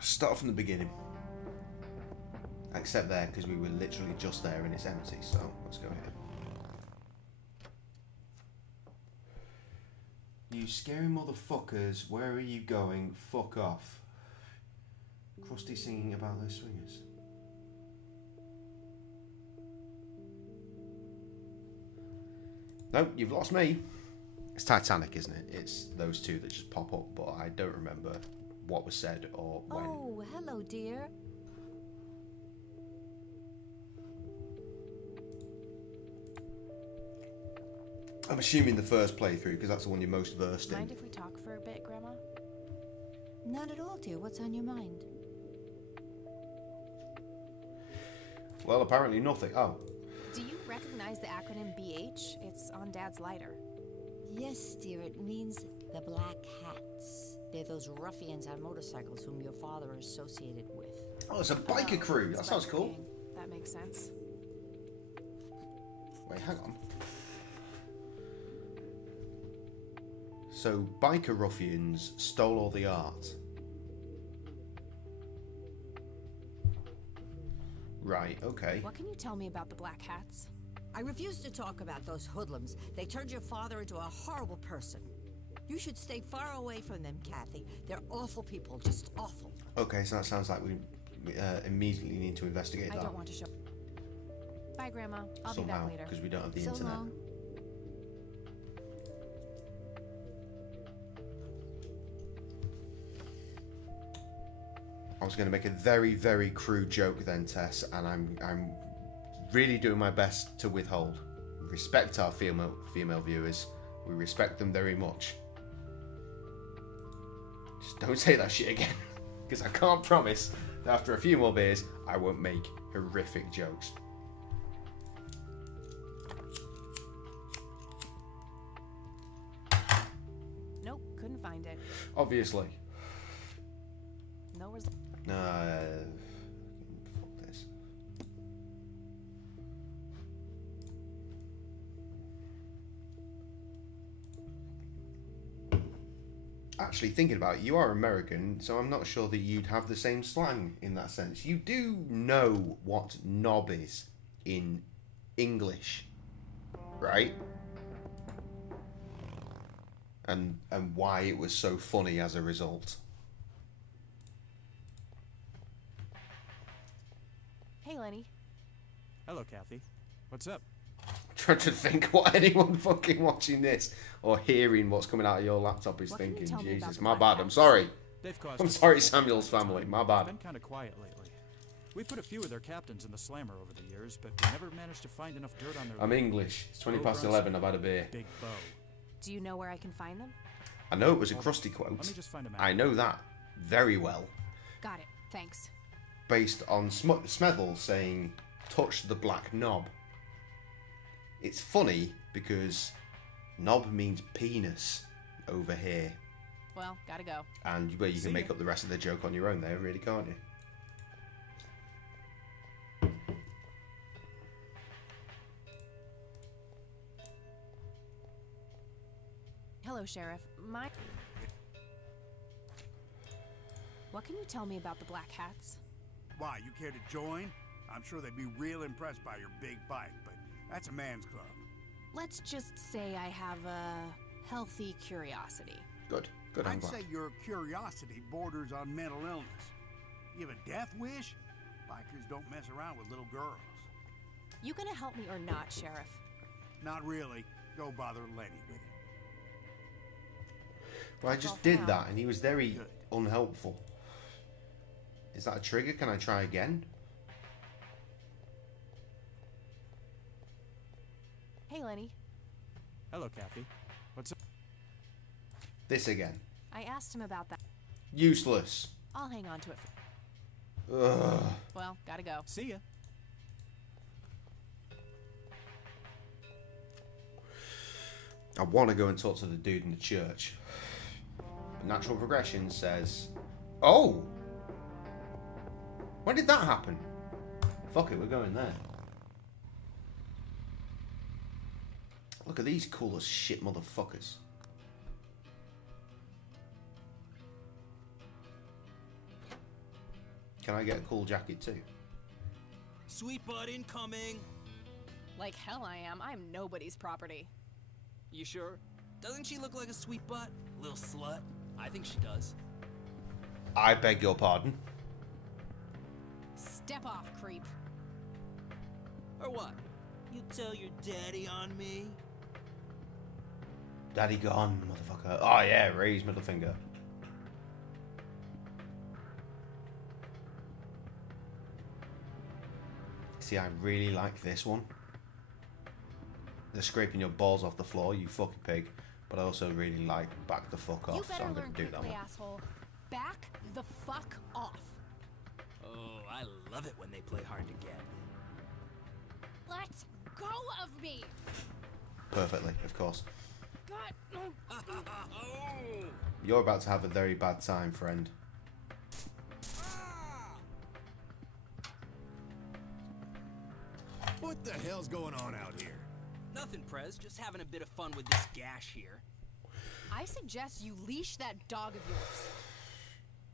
start from the beginning. Except there, because we were literally just there and it's empty, so let's go here. You scary motherfuckers, where are you going? Fuck off. Krusty singing about those swingers. Nope, you've lost me. It's Titanic, isn't it? It's those two that just pop up, but I don't remember what was said or when. Oh, hello, dear. I'm assuming the first playthrough, because that's the one you're most versed in. Mind if we talk for a bit, Grandma? Not at all, dear. What's on your mind? Well, apparently nothing. Oh. Do you recognize the acronym BH? It's on Dad's lighter. Yes, dear. It means the Black Hats. They're those ruffians on motorcycles whom your father is associated with. Oh, it's a biker crew. That sounds cool. Gang. That makes sense. Wait, hang on. So, biker ruffians stole all the art. Right, okay. What can you tell me about the Black Hats? I refuse to talk about those hoodlums. They turned your father into a horrible person. You should stay far away from them, Kathy. They're awful people, just awful. Okay, so that sounds like we immediately need to investigate that. I don't want to show. Bye, Grandma. I'll be Somehow, back later. because we don't have the So internet. long. I was going to make a very, very crude joke then, Tess, and I'm really doing my best to withhold. We respect our female viewers. We respect them very much. Just don't say that shit again, because I can't promise that after a few more beers, I won't make horrific jokes. Nope, couldn't find it. Obviously. No result. Fuck this. Actually, thinking about it, you are American, so I'm not sure that you'd have the same slang in that sense. You do know what knob is in English, right? And why it was so funny as a result. Hey, Lenny. Hello, Kathy. What's up? Trying to think what anyone fucking watching this or hearing what's coming out of your laptop is What can you thinking. tell me about Jesus, the my Black bad. I'm Hats? sorry. They've caused I'm us sorry, a Samuel's lot of family. time. My bad. It's been kind of quiet lately. We put a few of their captains in the slammer over the years, but we never managed to find enough dirt on their. I'm English. It's 20 past 11. I've had a beer. Big Bow. Do you know where I can find them? I know it was a Krusty quote. Let me just find a map. I know that very well. Got it. Thanks. Based on Smethel saying, touch the black knob. It's funny because knob means penis over here. Well, gotta go. And where you See can make ya. up the rest of the joke on your own there, really, can't you? Hello, Sheriff. What can you tell me about the Black Hats? Why, you care to join? I'm sure they'd be real impressed by your big bike, but that's a man's club. Let's just say I have a healthy curiosity. Good. Good, I'd say your curiosity borders on mental illness. You have a death wish? Bikers don't mess around with little girls. You gonna help me or not, Sheriff? Not really. Go bother Lenny with it. Well, I just did that, and he was very unhelpful. Is that a trigger? Can I try again? Hey, Lenny. Hello, Kathy. What's up? This again. I asked him about that. Useless. I'll hang on to it for... Ugh. Well, gotta go. See ya. I want to go and talk to the dude in the church. But natural progression says... Oh! When did that happen? Fuck it, we're going there. Look at these cool as shit motherfuckers. Can I get a cool jacket too? Sweet butt incoming. Like hell I am. I'm nobody's property. You sure? Doesn't she look like a sweet butt? Little slut. I think she does. I beg your pardon. Step off, creep. Or what? You tell your daddy on me? Daddy gone, motherfucker. Oh yeah, raise middle finger. See, I really like this one. They're scraping your balls off the floor, you fucking pig. But I also really like back the fuck off, so I'm gonna do that one. Asshole. Back the fuck off. Oh, I love it when they play hard to get. Let go of me. Perfectly, of course. God. You're about to have a very bad time, friend. What the hell's going on out here? Nothing, Prez. Just having a bit of fun with this gash here. I suggest you leash that dog of yours.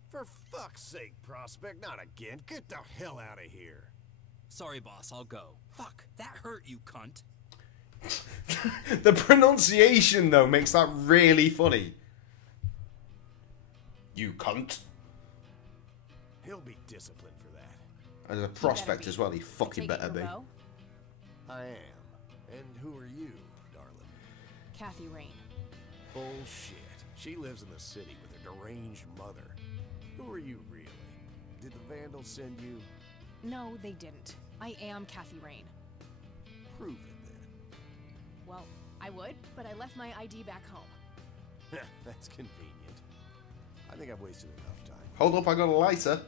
For fuck's sake, Prospect, not again. Get the hell out of here. Sorry, boss, I'll go. Fuck, that hurt, you cunt. The pronunciation, though, makes that really funny. You cunt. He'll be disciplined for that. As a prospect as well, he fucking better be. I am. And who are you, darling? Kathy Rain. Bullshit. She lives in the city with her deranged mother. Who are you, really? Did the Vandals send you? No, they didn't. I am Kathy Rain. Prove it, then. Well, I would, but I left my ID back home. That's convenient. I think I've wasted enough time. Hold up, I got a lighter.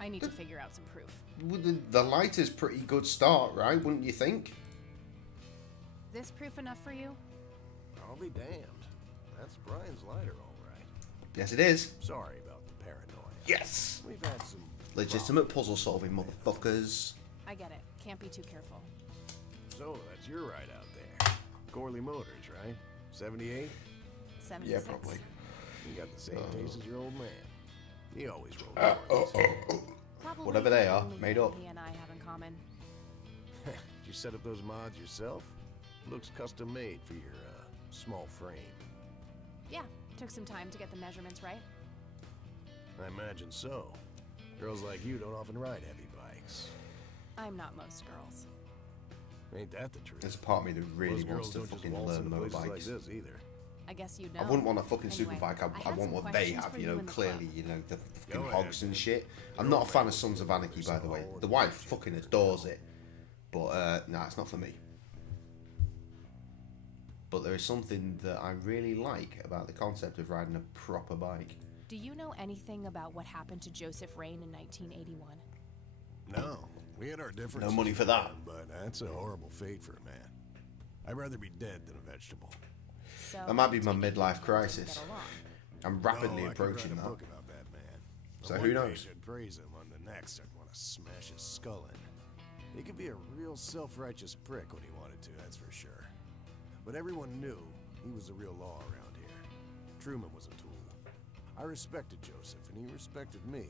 I need to figure out some proof. Well, the lighter's pretty good start, right? Wouldn't you think? This proof enough for you? I'll be damned. That's Brian's lighter, all right. Yes, it is. Sorry about the paranoia. Yes! We've had some legitimate puzzle solving, motherfuckers. I get it. Can't be too careful. So, that's your ride out there. Corley Motors, right? 78? 76. Yeah, probably. You got the same taste as your old man. He always rolled Probably whatever they are, only made thing up. He and I have in common. Did you set up those mods yourself? Looks custom made for your small frame. Yeah, took some time to get the measurements right. I imagine so. Girls like you don't often ride heavy bikes. I'm not most girls. Ain't that the truth? There's a part of me that really Most wants girls to don't just fucking waltz learn into places motorbikes. like this either. I guess you know. I wouldn't want a fucking Anyway, super bike. I had want some what they questions have, for you know, in the clearly, club. you know, the fucking Go hogs ahead. and shit. I'm not a fan of Sons of Anarchy, by the way. The wife fucking adores it. But, nah, it's not for me. But there is something that I really like about the concept of riding a proper bike. Do you know anything about what happened to Joseph Rain in 1981? No, we had our differences. No money for that. But that's a horrible fate for a man. I'd rather be dead than a vegetable. So That might be my take it you midlife didn't crisis. get along. I'm rapidly No, I could approaching write a that. book about that man. So On who one knows? page I'd praise him, on the next I'd want to smash his skull in. He could be a real self-righteous prick when he wanted to, that's for sure. But everyone knew he was the real law around here. Truman was a tool. I respected Joseph, and he respected me,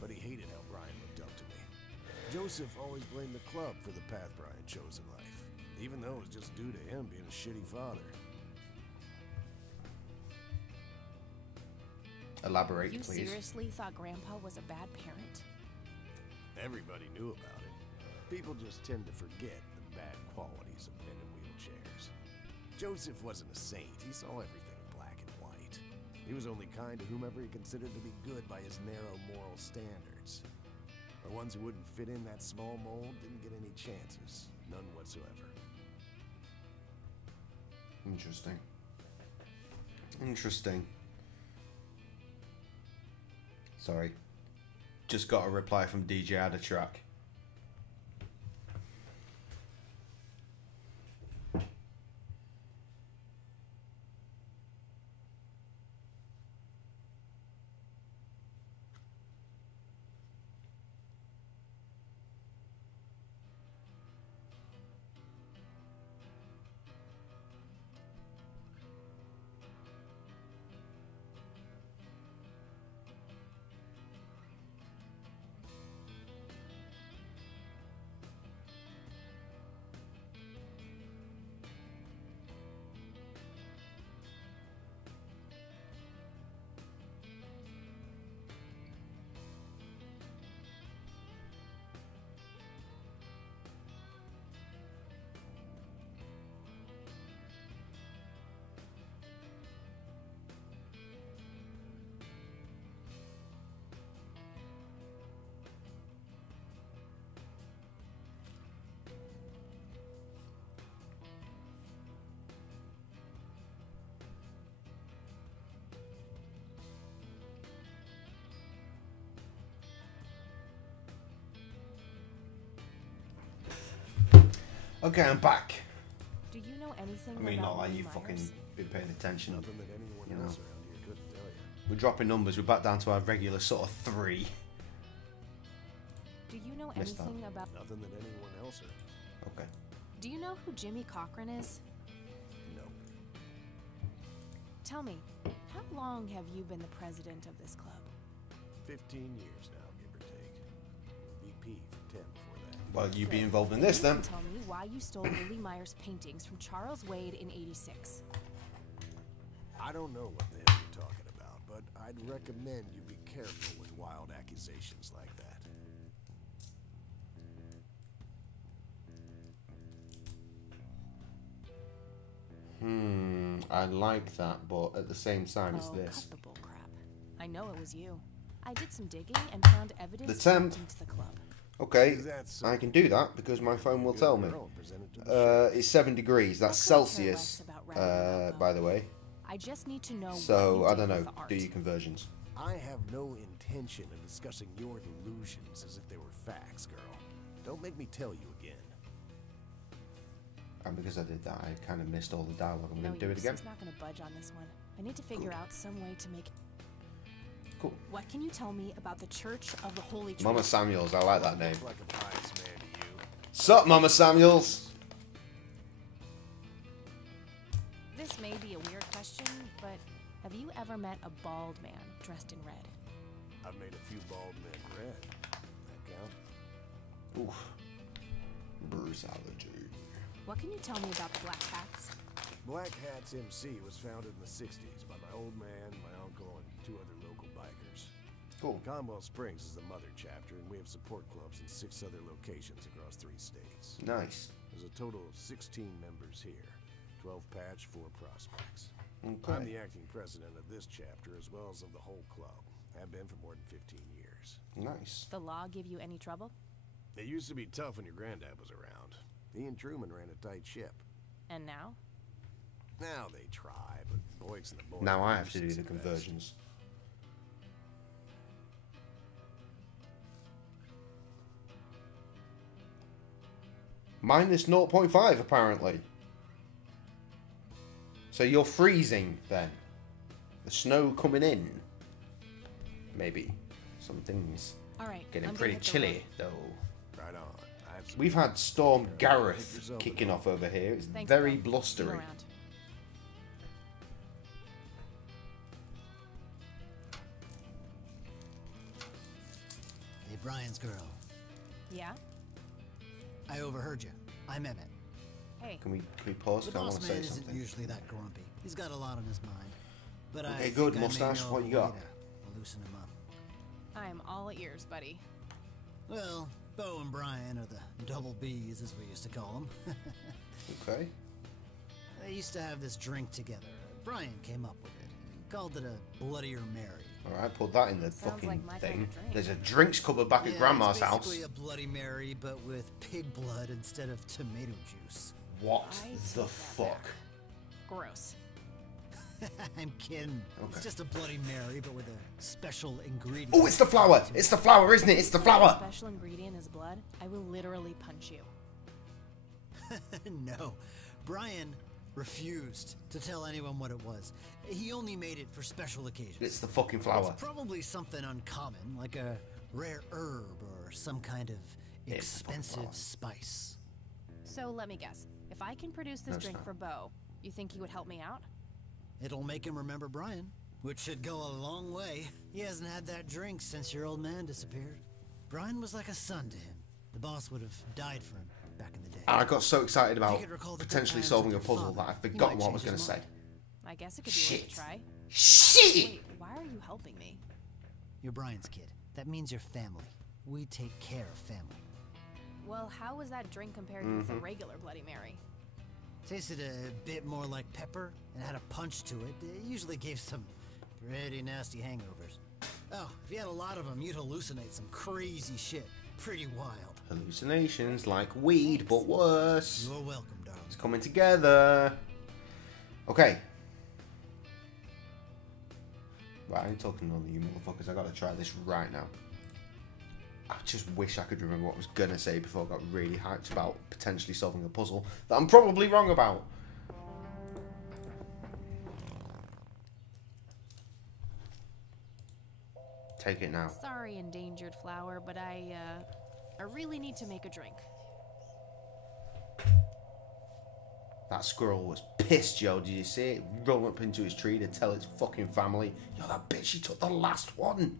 but he hated how Brian looked up to me. Joseph always blamed the club for the path Brian chose in life, even though it was just due to him being a shitty father. Elaborate, You please. seriously thought Grandpa was a bad parent? Everybody knew about it. People just tend to forget the bad qualities of men in wheelchairs. Joseph wasn't a saint. He saw everything in black and white. He was only kind to whomever he considered to be good by his narrow moral standards. The ones who wouldn't fit in that small mold didn't get any chances. None whatsoever. Interesting. Interesting. Sorry. Just got a reply from DJ Adatrack. Okay, I'm back. Do you know anything I mean, about not like Lee you've Myers? fucking been paying attention. Nothing that anyone You know. else around here couldn't tell you. We're dropping numbers. We're back down to our regular sort of 3. Do you know Missed that. anything about... Nothing that anyone else around. Okay. Do you know who Jimmy Cochran is? No. Tell me, how long have you been the president of this club? 15 years now, give or take. VP for 10 before that. Well, you be Good. involved in Then this you then. can tell me why you stole Lily Myers' paintings from Charles Wade in '86. I don't know what the hell you're talking about, but I'd recommend you be careful with wild accusations like that. I like that, but at the same time, it's Oh, this. cut the bull crap. I know it was you. I did some digging and found evidence The temp. connecting to the club. Okay, Is that so? I can do that because my phone will Good tell me. girl, present it to the sheriff. It's 7 degrees. That's I couldn't care Celsius, less about Riley Loco. by the way. I just need to know So, what I you don't did know. with the art. Do your conversions. I have no intention of discussing your delusions as if they were facts, girl. Don't make me tell you again. And because I did that, I kind of missed all the dialogue. I'm No going to do it use. again. He's not going to budge on this one. I need to figure out some way to make... Cool. What can you tell me about the Church of the Holy Trinity? Mama Samuels, I like that name. Look like a pious man to you. Sup, Mama Samuels? This may be a weird question, but have you ever met a bald man dressed in red? I've made a few bald men red. That count? Oof. Brutality. What can you tell me about the Black Hats? Black Hats MC was founded in the 60s by my old man, my uncle, and 2 other local bikers. Cool. Conwell Springs is the mother chapter, and we have support clubs in 6 other locations across 3 states. Nice. There's a total of 16 members here. 12 patch, 4 prospects. Okay. I'm the acting president of this chapter as well as of the whole club. Have been for more than 15 years. Nice. The law give you any trouble? It used to be tough when your granddad was around. He and Truman ran a tight ship. And now? Now they try, but Boyks and the boys... Now I have are to do useless the at best. conversions. Minus 0.5 apparently. So you're freezing then. The snow coming in. Maybe. Some things All right, getting I'm gonna pretty hit the chilly though. Right on. I have some- We've had Storm Pick Gareth yourself kicking up. off over here. It's Thanks, very bro. See you blustery. around. Brian's girl. Yeah? I overheard you. I'm Emmett. Hey. Can we pause? The I want boss to man say isn't something. usually that grumpy. He's got a lot on his mind. But Okay, I good. think I may Mustache, know what of a you got? way to loosen him up. I'm all ears, buddy. Well, Bo and Brian are the double Bs, as we used to call them. Okay. They used to have this drink together. Brian came up with it. He called it a Bloodier Mary. Alright, put that in the Sounds fucking like my kind thing. of drink. There's a drinks cupboard back at Grandma's it's house. basically a Bloody Mary, but with pig blood instead of tomato juice. What I the take that fuck? back. Gross. I'm kidding. Okay. It's just a Bloody Mary, but with a special ingredient. Oh, it's the flour! It's the flour, isn't it? It's the If flour! the special ingredient is blood, I will literally punch you. No. Brian refused to tell anyone what it was. He only made it for special occasions. It's the fucking flour. It's probably something uncommon, like a rare herb or some kind of It's the fucking expensive flour. spice. So let me guess. If I can produce this No, it's drink not. for Bo, you think he would help me out? It'll make him remember Brian, which should go a long way. He hasn't had that drink since your old man disappeared. Brian was like a son to him. The boss would have died for him back in the day. I got so excited If about you could recall the good potentially times solving a with your puzzle father, that I he forgot might what I was change going to his say. mind. I guess it could be worth Shit. a try. Shit! Wait, why are you helping me? You're Brian's kid. That means you're family. We take care of family. Well, how was that drink compared with Mm-hmm. a regular Bloody Mary? Tasted a bit more like pepper and had a punch to it. It usually gave some pretty nasty hangovers. Oh, if you had a lot of them, you'd hallucinate some crazy shit. Pretty wild. Hallucinations like weed, but worse. You're welcome, darling. It's coming together. Okay. Right, I ain't talking to none of you motherfuckers. I gotta try this right now. I just wish I could remember what I was gonna say before I got really hyped about potentially solving a puzzle that I'm probably wrong about. Take it now. Sorry, endangered flower, but I really need to make a drink. That squirrel was pissed, Joe. Did you see it? Run up into his tree to tell its fucking family, yo, that bitch, she took the last one.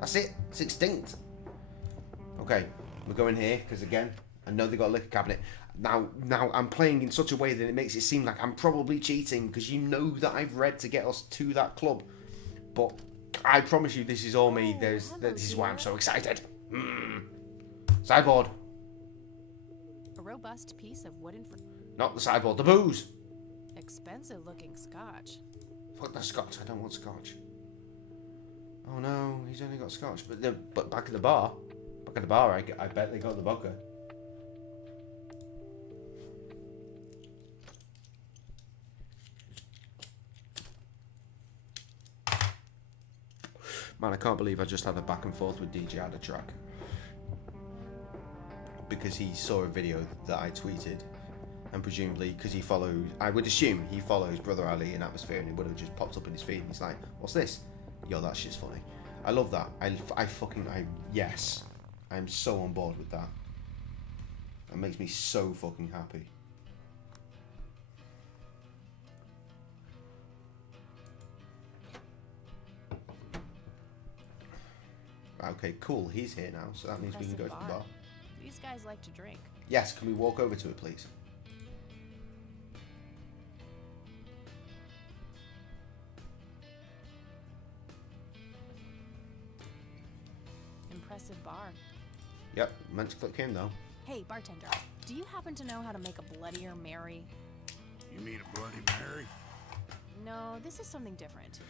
That's it. It's extinct. Okay, we're going here, because again, I know they got a liquor cabinet. Now I'm playing in such a way that it makes it seem like I'm probably cheating, because you know that I've read to get us to that club. But I promise you, this is all me. This is why I'm so excited. Sideboard. A robust piece of wooden... Not the sideboard, the booze. Expensive-looking scotch. Fuck the scotch, I don't want scotch. Oh no, he's only got scotch. But back at the bar, I bet they got the vodka. Man, I can't believe I just had a back and forth with DJ at a track. Because he saw a video that I tweeted, and presumably, because he follows, I would assume he follows Brother Ali in Atmosphere, and it would have just popped up in his feed, and he's like, what's this? Yo, that shit's funny. I love that. Yes. I'm so on board with that. That makes me so fucking happy. Okay, cool. He's here now, so that means we can go to the bar. These guys like to drink. Yes, can we walk over to it, please? Impressive bar. Yep, meant to click in though. Hey, bartender, do you happen to know how to make a Bloodier Mary? You mean a Bloody Mary? No, this is something different.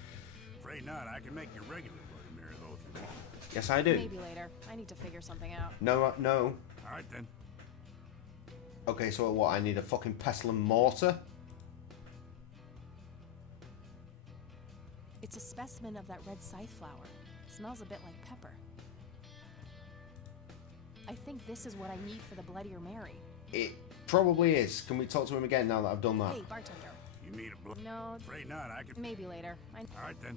Afraid not. I can make your regular Bloody Mary, though, if you want. Yes, I do. Maybe later. I need to figure something out. No, no. All right, then. Okay, so what? I need a fucking pestle and mortar? It's a specimen of that red scythe flower. Smells a bit like pepper. I think this is what I need for the Bloodier Mary. It probably is. Can we talk to him again now that I've done that? Hey, bartender. You mean a Bloody... No. Afraid not. I can... Maybe later. All right, then.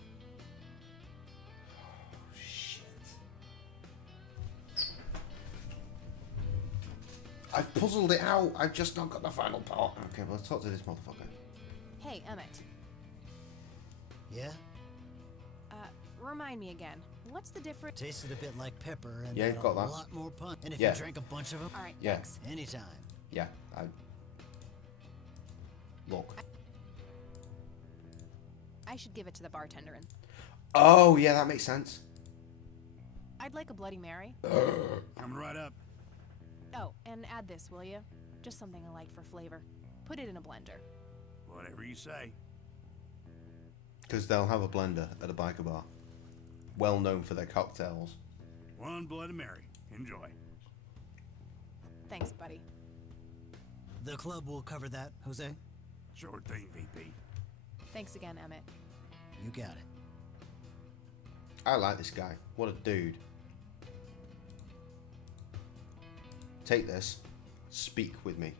I've puzzled it out. I've just not got the final part. Okay, well, let's talk to this motherfucker. Hey, Emmett. Yeah? Remind me again. What's the difference? Tasted a bit like pepper and Yeah, had got a that. lot more punch. And if Yeah. you drank a bunch of them, All right, Yeah. thanks. anytime. Yeah, look. I should give it to the bartender and Oh, yeah, that makes sense. I'd like a Bloody Mary. Coming right up. Oh, and add this, will you? Just something I like for flavor. Put it in a blender. Whatever you say. Because they'll have a blender at a biker bar. Well known for their cocktails. One Bloody Mary. Enjoy. Thanks, buddy. The club will cover that, Jose. Sure thing, VP. Thanks again, Emmett. You got it. I like this guy. What a dude. Take this. Speak with me.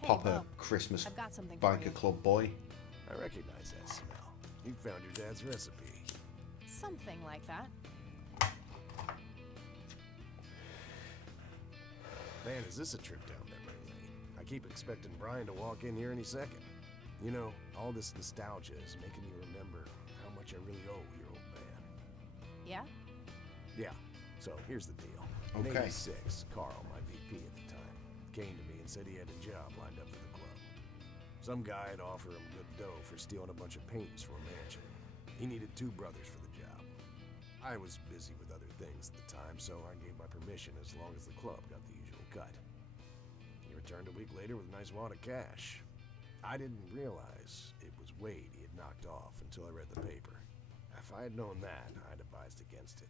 Hey, Pop a Bo, Christmas I've got something for you. biker club boy. I recognize that smell. You found your dad's recipe. Something like that. Man, is this a trip down memory lane? I keep expecting Brian to walk in here any second. You know, all this nostalgia is making me remember how much I really owe your old man. Yeah? Yeah, so here's the deal. In Okay. '86, Carl, my VP at the time, came to me and said he had a job lined up for the club. Some guy had offered him good dough for stealing a bunch of paintings from a mansion. He needed 2 brothers for the job. I was busy with other things at the time, so I gave my permission as long as the club got the usual cut. He returned a week later with a nice wad of cash. I didn't realize it was Wade he had knocked off until I read the paper. If I had known that, I'd advised against it.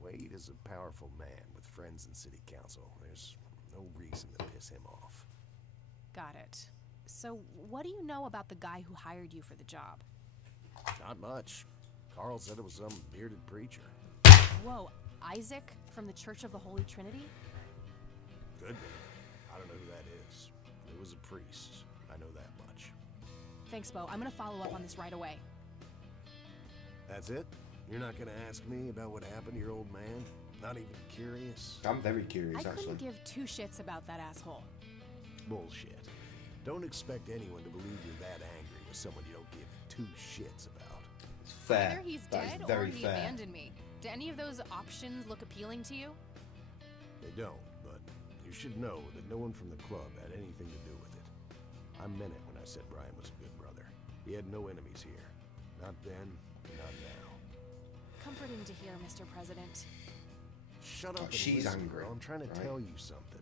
Wade is a powerful man with friends in city council. There's no reason to piss him off. Got it. So, what do you know about the guy who hired you for the job? Not much. Carl said it was some bearded preacher. Whoa, Isaac from the Church of the Holy Trinity? Could be. I don't know who that is. It was a priest. I know that much. Thanks, Bo. I'm gonna follow up on this right away. That's it? You're not gonna ask me about what happened to your old man? Not even curious? I'm very curious, I actually. couldn't give 2 shits about that asshole. Bullshit. Don't expect anyone to believe you're that angry with someone you don't give 2 shits about. It's fair. Either he's That is dead or very he fair. abandoned me. Do any of those options look appealing to you? They don't, but you should know that no one from the club had anything to do with it. I meant it when I said Brian was a good brother. He had no enemies here. Not then, not now. Comforting to hear, Mr. President. Shut up and She's listen, angry, girl. I'm trying to right? tell you something.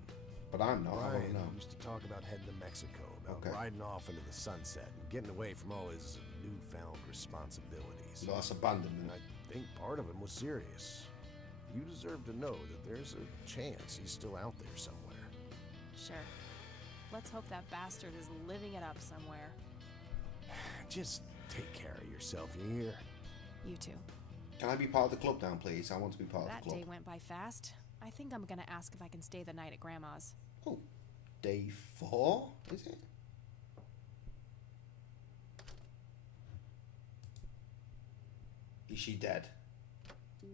But I'm not. I Brian don't know. used to talk about heading to Mexico, about Okay. riding off into the sunset and getting away from all his newfound responsibilities. So that's abandonment. I think part of him was serious. You deserve to know that there's a chance he's still out there somewhere. Sure. Let's hope that bastard is living it up somewhere. Just take care of yourself, you hear? You too. Can I be part of the club now, please? I want to be part That of the club. day went by fast. I think I'm gonna ask if I can stay the night at Grandma's. Oh, day 4, is it? Is she dead?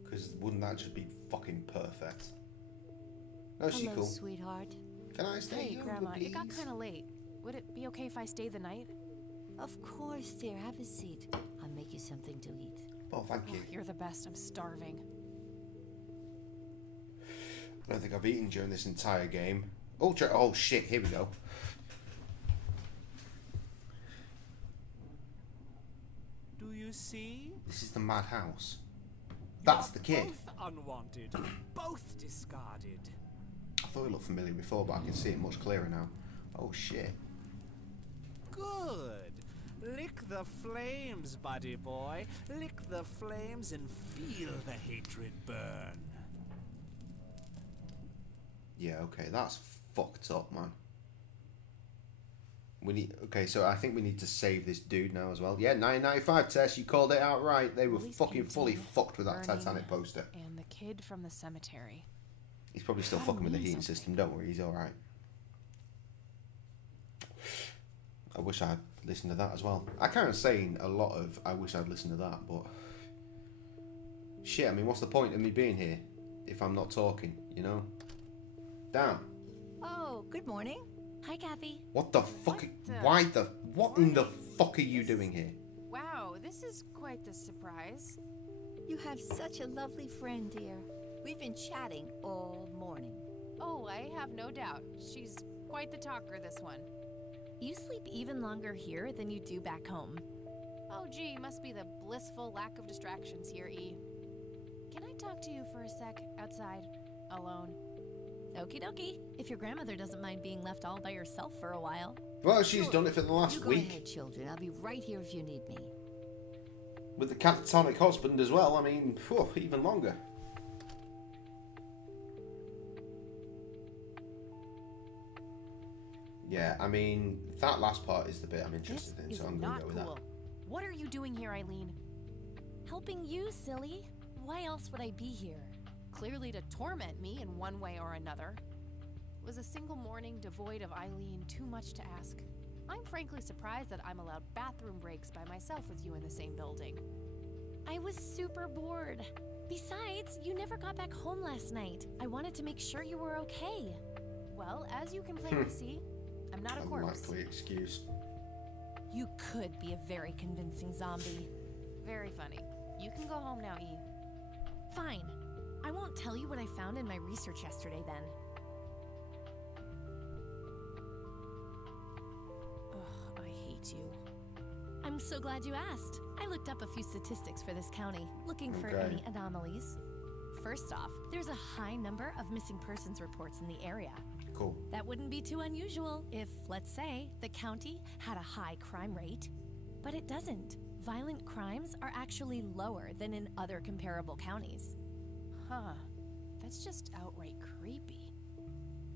Because wouldn't that just be fucking perfect? No, she's Hello, cool. sweetheart. Can I stay Hey, over, Grandma, it got please? kind of late. Would it be okay if I stay the night? Of course, dear. Have a seat. I'll make you something to eat. Oh, thank you. You're the best. I'm starving. I don't think I've eaten during this entire game. Oh, oh shit, here we go. Do you see? This is the madhouse. That's the kid. Both unwanted, both discarded. I thought it looked familiar before, but I can see it much clearer now. Oh shit. Good. Lick the flames, buddy boy. Lick the flames and feel the hatred burn. Yeah, okay, that's fucked up, man. We need. Okay, so I think we need to save this dude now as well. Yeah, 995 Tess, you called it out right. They were Police fucking fully painting, fucked with that burning, Titanic poster. And the kid from the cemetery. He's probably still Gotta fucking with the mean heating something. system. Don't worry, he's all right. I wish I'd listened to that as well. I can't saying a lot of I wish I'd listened to that, but shit. I mean, what's the point of me being here if I'm not talking? You know? Damn. Oh, good morning. Hi, Kathy. What the fuck? the- Why the? What in the fuck are you doing here? Wow, this is quite the surprise. You have such a lovely friend, dear. We've been chatting all morning. Oh, I have no doubt. She's quite the talker, this one. You sleep even longer here than you do back home. Oh, gee, must be the blissful lack of distractions here, E. Can I talk to you for a sec, outside, alone? Okie dokie, if your grandmother doesn't mind being left all by yourself for a while. Well, she's done it for the last you week. Go ahead, children. I'll be right here if you need me. With the catatonic husband as well, I mean, phew, even longer. Yeah, I mean, that last part is the bit I'm interested in, so I'm going to go with that. What are you doing here, Eileen? Helping you, silly. Why else would I be here? Clearly to torment me in one way or another. Was a single morning devoid of Eileen too much to ask? I'm frankly surprised that I'm allowed bathroom breaks by myself with you in the same building. I was super bored. Besides, you never got back home last night. I wanted to make sure you were okay. Well, as you can plainly see, I'm not a corpse. Unlikely excuse. You could be a very convincing zombie. Very funny. You can go home now, E. Fine. I won't tell you what I found in my research yesterday then. Ugh, I hate you. I'm so glad you asked. I looked up a few statistics for this county, looking for any anomalies. First off, there's a high number of missing persons reports in the area. Cool. That wouldn't be too unusual if, let's say, the county had a high crime rate. But it doesn't. Violent crimes are actually lower than in other comparable counties. Huh. That's just outright creepy.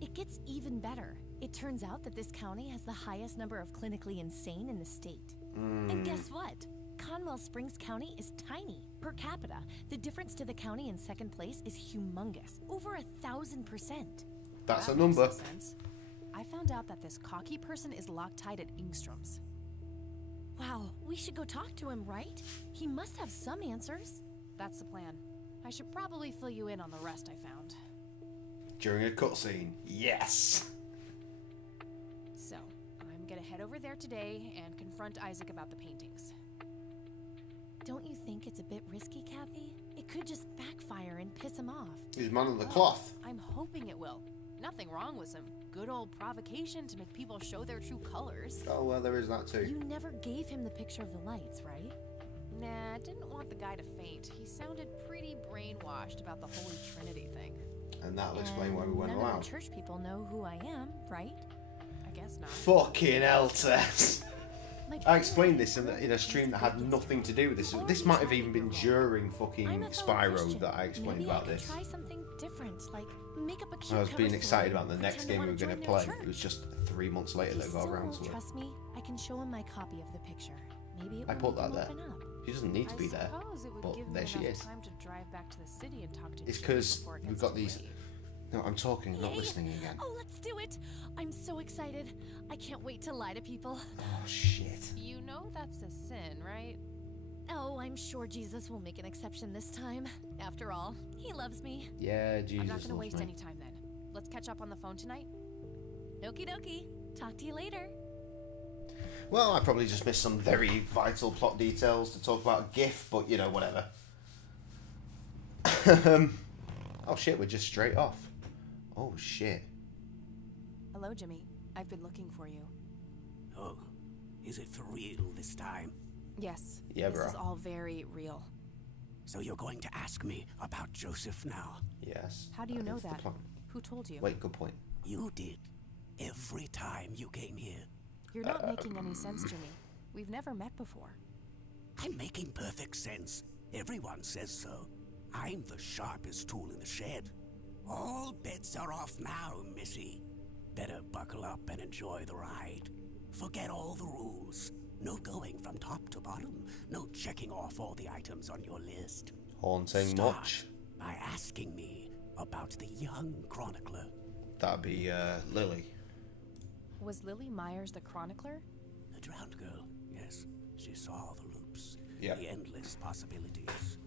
It gets even better. It turns out that this county has the highest number of clinically insane in the state. And guess what? Conwell Springs County is tiny. Per capita, the difference to the county in second place is humongous. Over 1,000%. That's that a number. Makes sense. I found out that this cocky person is Loctite at Ingstrom's. Wow, we should go talk to him, right? He must have some answers. That's the plan. I should probably fill you in on the rest I found. During a cutscene. Yes! So, I'm gonna head over there today and confront Isaac about the paintings. Don't you think it's a bit risky, Kathy? It could just backfire and piss him off. He's man of the cloth. I'm hoping it will. Nothing wrong with some good old provocation to make people show their true colors. Oh, well, there is that too. You never gave him the picture of the lights, right? Nah, didn't want the guy to faint. He sounded pretty brainwashed about the Holy Trinity thing. And that'll explain why we weren't None allowed. of the church people know who I am, right? I guess not. Fucking hell, Tess. I explained this in a stream that had nothing to do with this. This might have even been during fucking Spyro that I explained Maybe about I could this. try something different, like make up a cute I was being cover excited story, about the next pretend game I we were wanna going to join play. their It was church. just 3 months later If that he got still around won't to it. trust me, I can show him my copy of the picture. Maybe it I will put make that him there. open up. She doesn't need to be there, I suppose it would but give there me she enough is. time to drive back to the city and talk to It's Jim because before it we've gets got too these... late. No, I'm talking, not Yay! listening again. Oh, let's do it! I'm so excited. I can't wait to lie to people. Oh, shit. You know that's a sin, right? Oh, I'm sure Jesus will make an exception this time. After all, he loves me. Yeah, Jesus I'm not gonna loves waste me. any time then. Let's catch up on the phone tonight. Okie dokie. Talk to you later. Well, I probably just missed some very vital plot details to talk about GIF, but, you know, whatever. Oh, shit, we're just straight off. Oh, shit. Hello, Jimmy. I've been looking for you. Oh, is it for real this time? Yes. Yeah, this bro. is all very real. So you're going to ask me about Joseph now? Yes. How do you know is the that? plan. Who told you? Wait, good point. You did. Every time you came here. You're not making any sense, Jimmy. We've never met before. I'm making perfect sense. Everyone says so. I'm the sharpest tool in the shed. All bets are off now, Missy. Better buckle up and enjoy the ride. Forget all the rules. No going from top to bottom. No checking off all the items on your list. Haunting Start much. by asking me about the young chronicler. That'd be, Lily. Was Lily Myers the chronicler? The drowned girl, yes. She saw the loops. Yeah. The endless possibilities.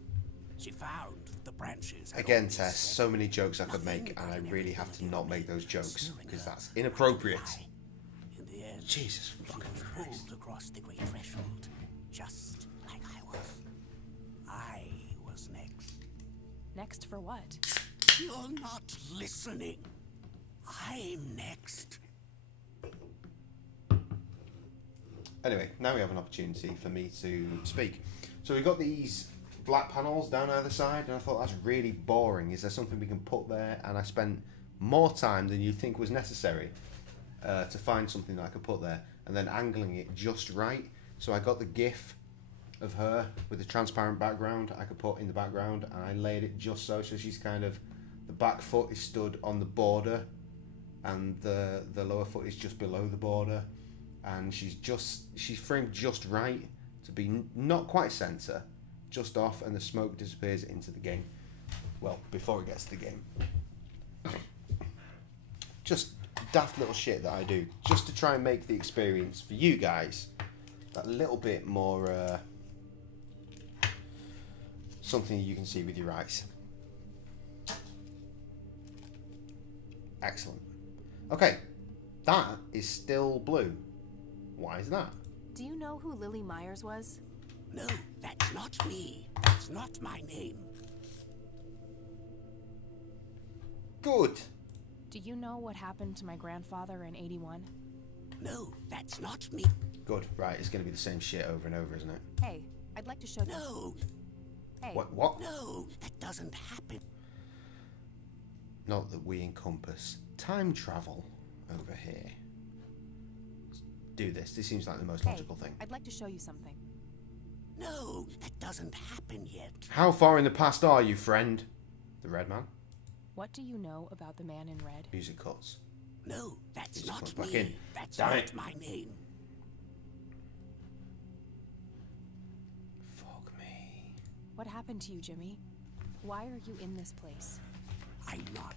She found the branches. had Again, always Tess, said so many jokes I could nothing make, and I but really have to everything not make ever those made, jokes, pursuing because her. that's inappropriate. In the end, Jesus she fucking was Christ. pulled across the great threshold, just like I was. I was next. Next for what? You're not listening. I'm next. Anyway, now we have an opportunity for me to speak. So we've got these black panels down either side, and I thought that's really boring. Is there something we can put there? And I spent more time than you think was necessary to find something that I could put there, and then angling it just right. So I got the GIF of her with the transparent background I could put in the background, and I laid it just so she's kind of, the back foot is stood on the border, and the lower foot is just below the border, and she's framed just right to be not quite center, just off, and the smoke disappears into the game. Well, before it gets to the game. Just daft little shit that I do, just to try and make the experience for you guys that little bit more something you can see with your eyes. Excellent. Okay, that is still blue. Why is that? Do you know who Lily Myers was? No, that's not me. That's not my name. Good. Do you know what happened to my grandfather in 81? No, that's not me. Good. Right, it's going to be the same shit over and over, isn't it? Hey, I'd like to show you. No. Hey. What? No, that doesn't happen. Not that we encompass time travel over here. Let's do this. This seems like the most logical thing. I'd like to show you something. No, that doesn't happen yet. How far in the past are you, friend? The red man? What do you know about the man in red? Music cuts. No, that's Music not cuts me. back in. That's Damn not it. my name. Fuck me. What happened to you, Jimmy? Why are you in this place? I'm not.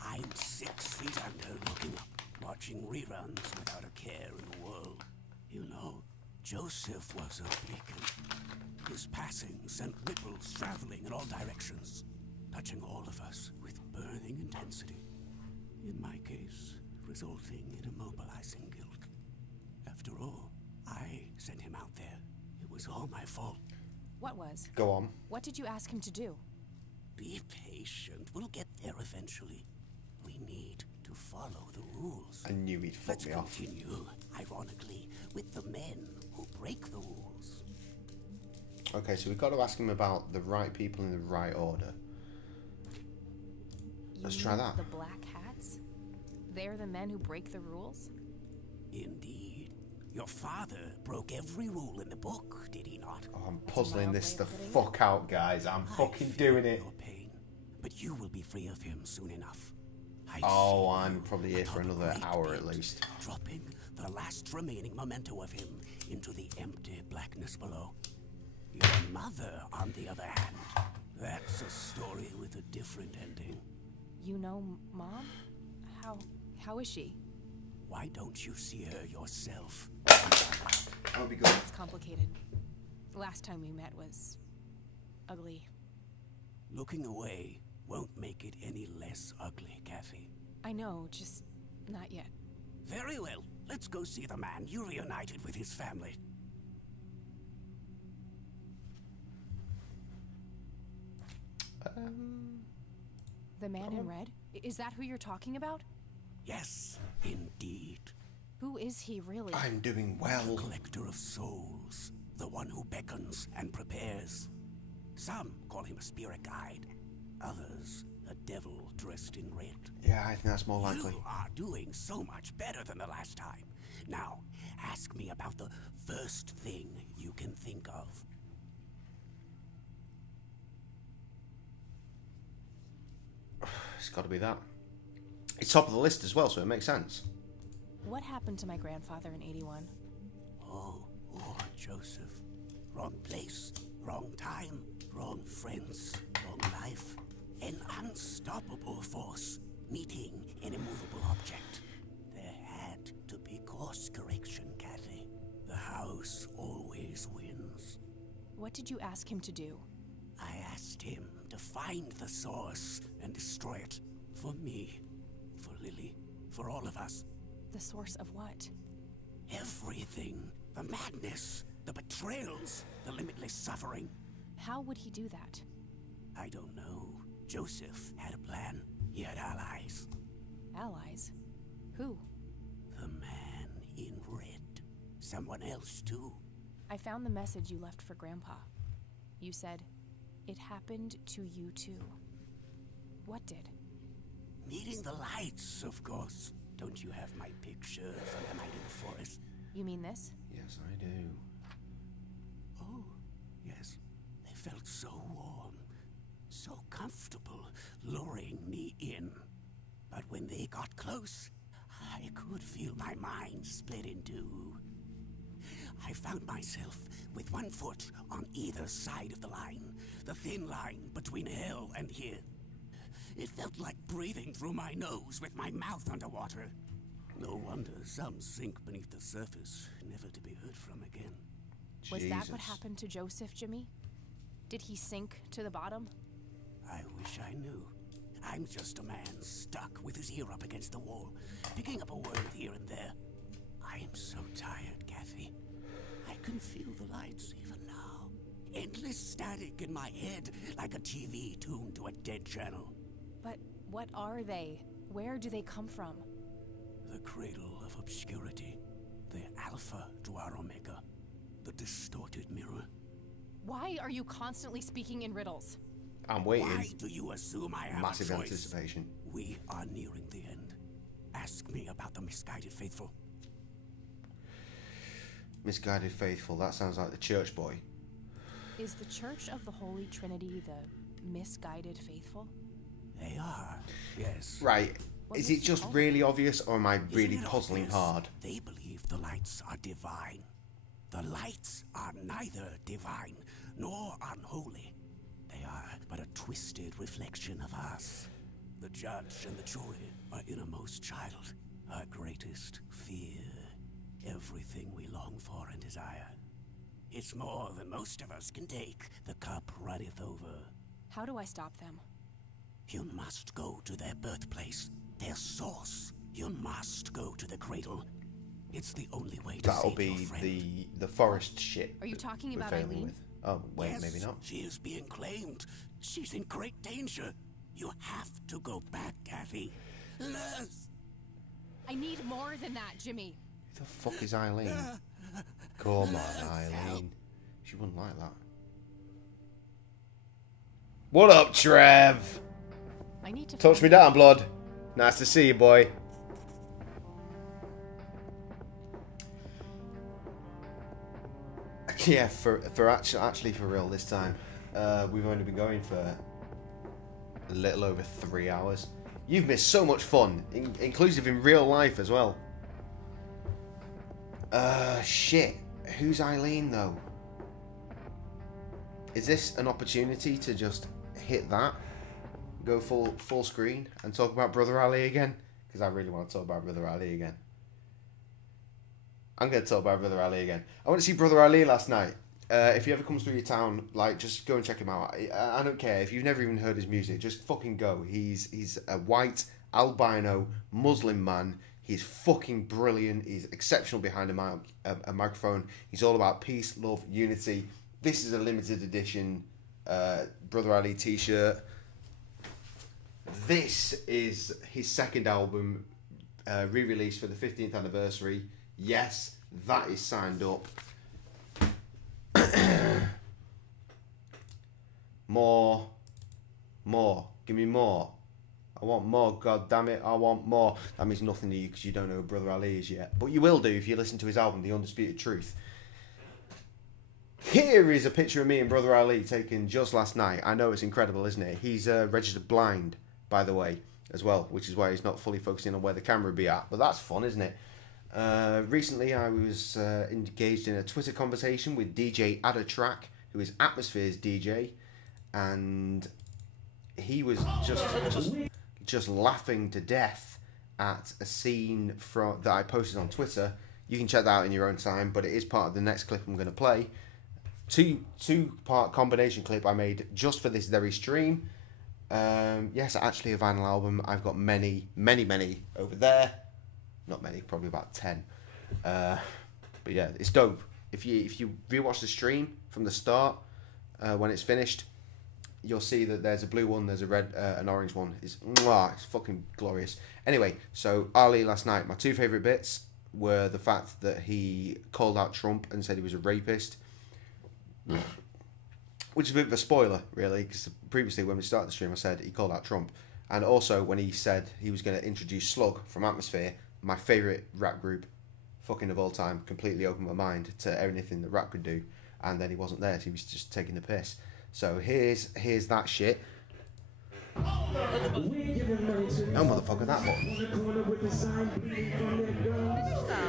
I'm 6 feet under, looking up, watching reruns without a care in the world. You know, Joseph was a beacon. His passing sent ripples traveling in all directions, touching all of us with burning intensity. In my case, resulting in immobilizing guilt. After all, I sent him out there. It was all my fault. What was? Go on. What did you ask him to do? Be patient. We'll get there eventually. We need to follow the rules. I knew he'd fuck me off. Let's continue, ironically, with the men who break the rules. Okay, so we've got to ask him about the right people in the right order. Let's try that. The black hats? They're the men who break the rules? Indeed. Your father broke every rule in the book, did he not? Oh, I'm puzzling this the fuck out, guys. I'm fucking doing it. Your pain, but you will be free of him soon enough. Oh, I'm probably here for another hour at least. Dropping the last remaining memento of him into the empty blackness below. Your mother, on the other hand, that's a story with a different ending. You know Mom? How is she? Why don't you see her yourself? That'll be good. It's complicated. The last time we met was ugly. Looking away won't make it any less ugly, Kathy. I know, just not yet. Very well. Let's go see the man you reunited with his family. The man in red? Is that who you're talking about? Yes, indeed. Who is he really? I'm doing well. The collector of souls. The one who beckons and prepares. Some call him a spirit guide. Others, a devil dressed in red. Yeah, I think that's more likely. You are doing so much better than the last time. Now, ask me about the first thing you can think of. It's got to be that. It's top of the list as well, so it makes sense. What happened to my grandfather in 81? Oh, Joseph. Wrong place, wrong time, wrong friends, wrong life. An unstoppable force meeting an immovable object. There had to be course correction, Kathy. The house always wins. What did you ask him to do? I asked him to find the source and destroy it. For me, for Lily, for all of us. The source of what? Everything. The madness, the betrayals, the limitless suffering. How would he do that? I don't know. Joseph had a plan. He had allies. Allies? Who? The man in red. Someone else, too. I found the message you left for Grandpa. You said, it happened to you too. What did? Meeting the lights, of course. Don't you have my picture from the night in the forest? You mean this? Yes, I do. Oh, yes. They felt so warm, so comfortable, luring me in. But when they got close, I could feel my mind split in two. I found myself with one foot on either side of the line, the thin line between hell and here. It felt like breathing through my nose with my mouth underwater. No wonder some sink beneath the surface, never to be heard from again. Was that what happened to Joseph, Jimmy? Did he sink to the bottom? I wish I knew. I'm just a man stuck with his ear up against the wall, picking up a word here and there. I am so tired, Kathy. I can feel the lights even now. Endless static in my head, like a TV tuned to a dead channel. But what are they? Where do they come from? The cradle of obscurity. The alpha to our omega. The distorted mirror. Why are you constantly speaking in riddles? I'm waiting. Why do you assume I have Massive a choice? anticipation. We are nearing the end. Ask me about the misguided faithful. Misguided faithful, that sounds like the church boy. Is the Church of the Holy Trinity the misguided faithful? They are, yes. Right. Is it just really obvious, or am I really Isn't it puzzling obvious? hard? They believe the lights are divine. The lights are neither divine nor unholy. They are but a twisted reflection of us. The judge and the jury, our innermost child, our greatest fear. Everything we long for and desire. It's more than most of us can take. The cup runneth over. How do I stop them? You must go to their birthplace, their source. You must go to the cradle. It's the only way to That'll save your be friend. the forest shit. Are you talking we're about failing Eileen? with. Oh, wait, Yes, maybe not. She is being claimed. She's in great danger. You have to go back, Kathy. Les! I need more than that, Jimmy. Who the fuck is Eileen? Come on, Eileen. She wouldn't like that. What up, Trev? I need to Touch me down, blood. Nice to see you, boy. Yeah, for actually for real this time. We've only been going for a little over 3 hours. You've missed so much fun, inclusive in real life as well. Shit. Who's Eileen, though? Is this an opportunity to just hit that? Go full screen and talk about Brother Ali again? Because I really want to talk about Brother Ali again. I'm going to talk about Brother Ali again. I went to see Brother Ali last night. If he ever comes through your town, like, just go and check him out. I don't care. If you've never even heard his music, just fucking go. He's a white, albino, Muslim man. He's fucking brilliant. He's exceptional behind a microphone. He's all about peace, love, unity. This is a limited edition Brother Ali t-shirt. This is his second album, re-released for the 15th anniversary. Yes, that is signed up. More. Give me more. I want more, god damn it, I want more. That means nothing to you because you don't know who Brother Ali is yet. But you will do if you listen to his album, The Undisputed Truth. Here is a picture of me and Brother Ali taken just last night. I know it's incredible, isn't it? He's registered blind, by the way, as well, which is why he's not fully focusing on where the camera would be at. But that's fun, isn't it? Recently, I was engaged in a Twitter conversation with DJ Addertrack, who is Atmosphere's DJ, and he was just laughing to death at a scene that I posted on Twitter. You can check that out in your own time, but it is part of the next clip I'm going to play. Two-part combination clip I made just for this very stream. Yes, actually a vinyl album. I've got many over there. Not many, probably about 10. But yeah, it's dope. If you rewatch the stream from the start, when it's finished, you'll see that there's a blue one, there's a red, an orange one. It's fucking glorious. Anyway, so Ali last night, my two favourite bits were the fact that he called out Trump and said he was a rapist. Which is a bit of a spoiler, really, because previously when we started the stream, I said he called out Trump. And also when he said he was going to introduce Slug from Atmosphere, my favourite rap group fucking of all time, completely opened my mind to anything that rap could do. And then he wasn't there, so he was just taking the piss. So here's that shit. Oh, motherfucker, that one.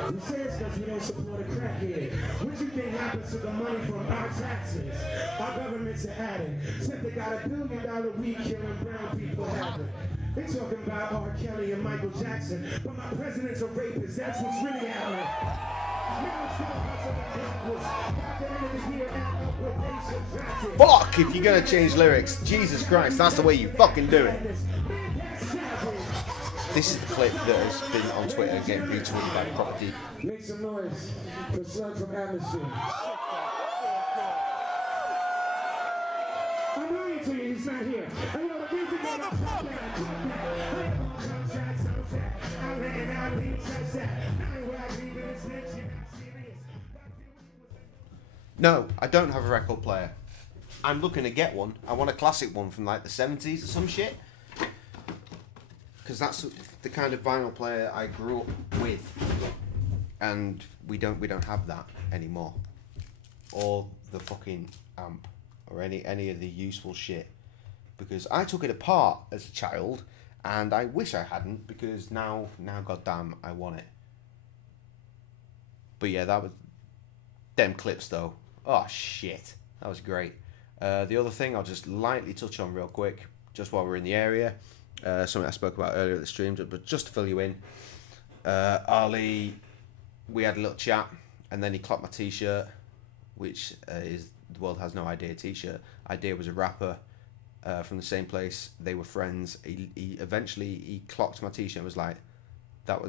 Who says because we don't support a crackhead? What you think happens to the money from our taxes? Our government's an addict. Simply got $1 billion week killing brown people habit. They talking about R. Kelly and Michael Jackson, but my president's a rapist. That's what's really happening. Fuck if you're gonna change lyrics. Jesus Christ, that's the way you fucking do it. This is the clip that has been on Twitter getting retweeted by Property. Make some noise for Slug from Atmosphere. I'm lying to you, he's not here. I know the music on the No, I don't have a record player. I'm looking to get one. I want a classic one from like the 70s or some shit. Because that's the kind of vinyl player I grew up with. And we don't have that anymore. Or the fucking amp. Or any of the useful shit. Because I took it apart as a child. And I wish I hadn't. Because now goddamn, I want it. But yeah, that was... Them clips though. Oh shit. That was great. The other thing I'll just lightly touch on real quick. Just while we're in the area. Something I spoke about earlier at the stream. But just to fill you in. Ali... We had a little chat. And then he clocked my t-shirt. Which is... The World Has No Idea t-shirt. Idea was a rapper. From the same place. They were friends. He eventually clocked my t-shirt and was like, that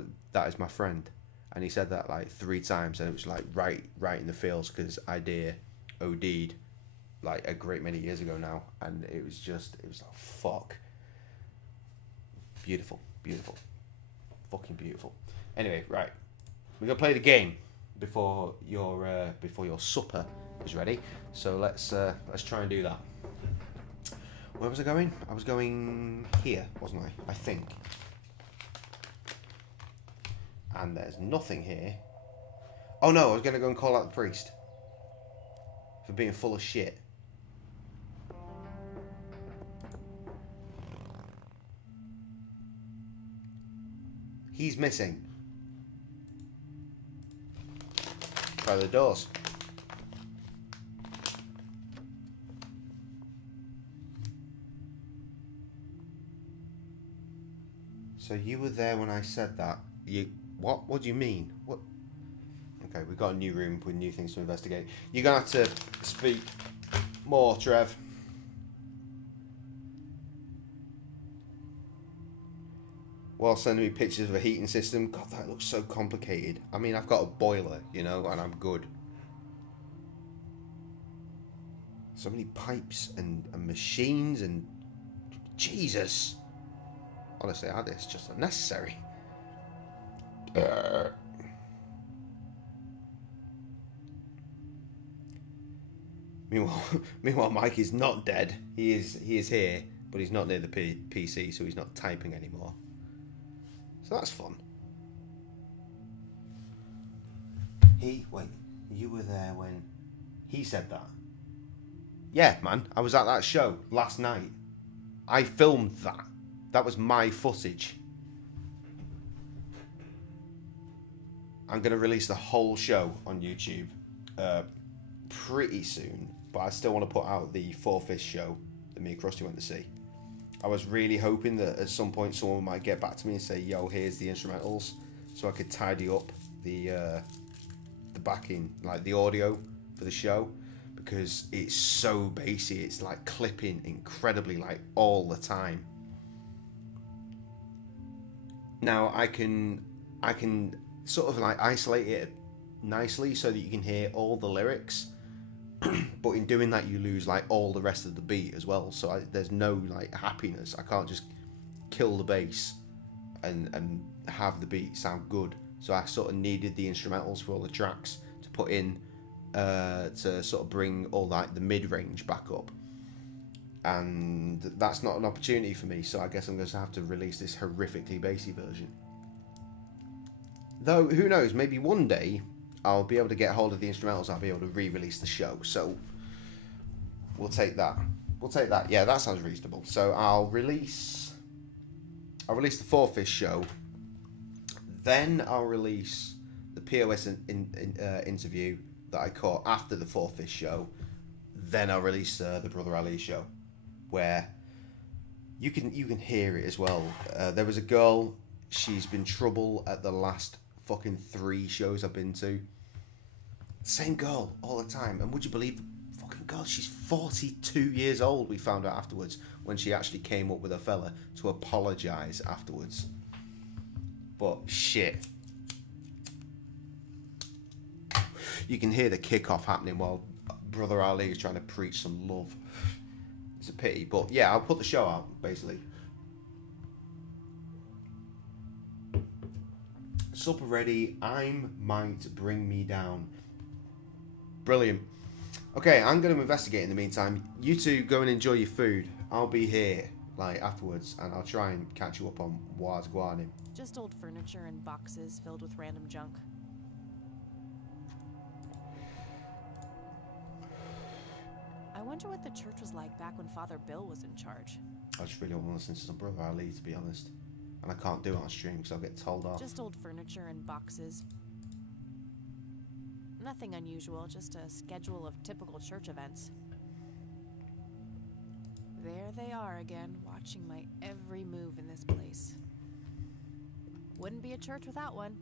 is my friend. And he said that like 3 times, and it was like right in the feels, because Idea OD'd like a great many years ago now, and it was like, fuck. Beautiful, fucking beautiful. Anyway, right, we're gonna play the game before your supper is ready. So let's try and do that. Where was I going? I was going here, wasn't I? I think. And there's nothing here. Oh no, I was going to go and call out the priest. For being full of shit. He's missing. Try the doors. So you were there when I said that. What? What do you mean? What? Okay, we've got a new room with new things to investigate. You're going to have to speak more, Trev. While sending me pictures of a heating system. God, that looks so complicated. I mean, I've got a boiler, you know, and I'm good. So many pipes and machines and... Jesus! Honestly, it's just unnecessary. Meanwhile, Mike is not dead. He is here, but he's not near the PC, so he's not typing anymore. So that's fun. Wait, you were there when he said that? Yeah, man, I was at that show last night. I filmed that. That was my footage. I'm going to release the whole show on YouTube pretty soon, but I still want to put out the 4-5 show that me and Krusty went to see. I was really hoping that at some point someone might get back to me and say, yo, here's the instrumentals, so I could tidy up the backing, like the audio for the show, because it's so bassy. It's like clipping incredibly, like all the time. Now I can sort of like isolate it nicely so that you can hear all the lyrics, but in doing that you lose like all the rest of the beat as well, so there's no like happiness. I can't just kill the bass and have the beat sound good, so I sort of needed the instrumentals for all the tracks to put in to sort of bring all like the mid-range back up, and that's not an opportunity for me, so I guess I'm going to have to release this horrifically bassy version. Though, who knows, maybe one day I'll be able to get hold of the instrumentals, I'll be able to re-release the show, so we'll take that. We'll take that. Yeah, that sounds reasonable. So I'll release the 4-5 show, then I'll release the POS interview that I caught after the 4-5 show, then I'll release the Brother Ali show, where you can hear it as well. There was a girl, she's been trouble at the last fucking 3 shows I've been to. Same girl all the time, and would you believe the fucking girl? She's 42 years old. We found out afterwards when she actually came up with a fella to apologise afterwards. But shit, you can hear the kickoff happening while Brother Ali is trying to preach some love. It's a pity, but yeah, I'll put the show out basically. Supper ready. I'm might bring me down. Brilliant. Okay, I'm going to investigate in the meantime. You two go and enjoy your food. I'll be here like afterwards, and I'll try and catch you up on what's going on. Just old furniture and boxes filled with random junk. I wonder what the church was like back when Father Bill was in charge. I just really want to listen to some Brother Ali, to be honest. And I can't do it on stream because I'll get told off. Just old furniture and boxes. Nothing unusual, just a schedule of typical church events. There they are again, watching my every move in this place. Wouldn't be a church without one.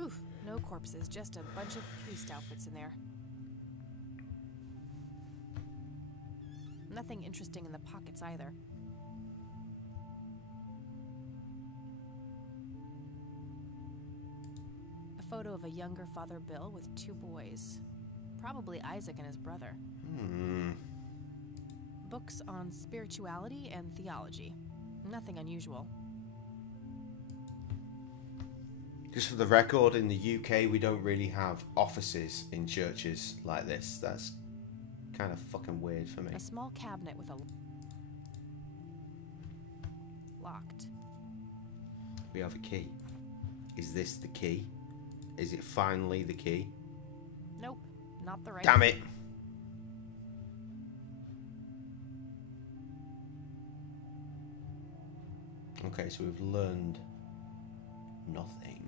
Oof, no corpses, just a bunch of priest outfits in there. Nothing interesting in the pockets either. A photo of a younger Father Bill with 2 boys. Probably Isaac and his brother. Books on spirituality and theology. Nothing unusual. Just for the record, in the UK we don't really have offices in churches like this. That's kind of fucking weird for me. A small cabinet with a locked. We have a key. Is this the key? Is it finally the key? Nope, not the right. Damn it! Okay, so we've learned nothing.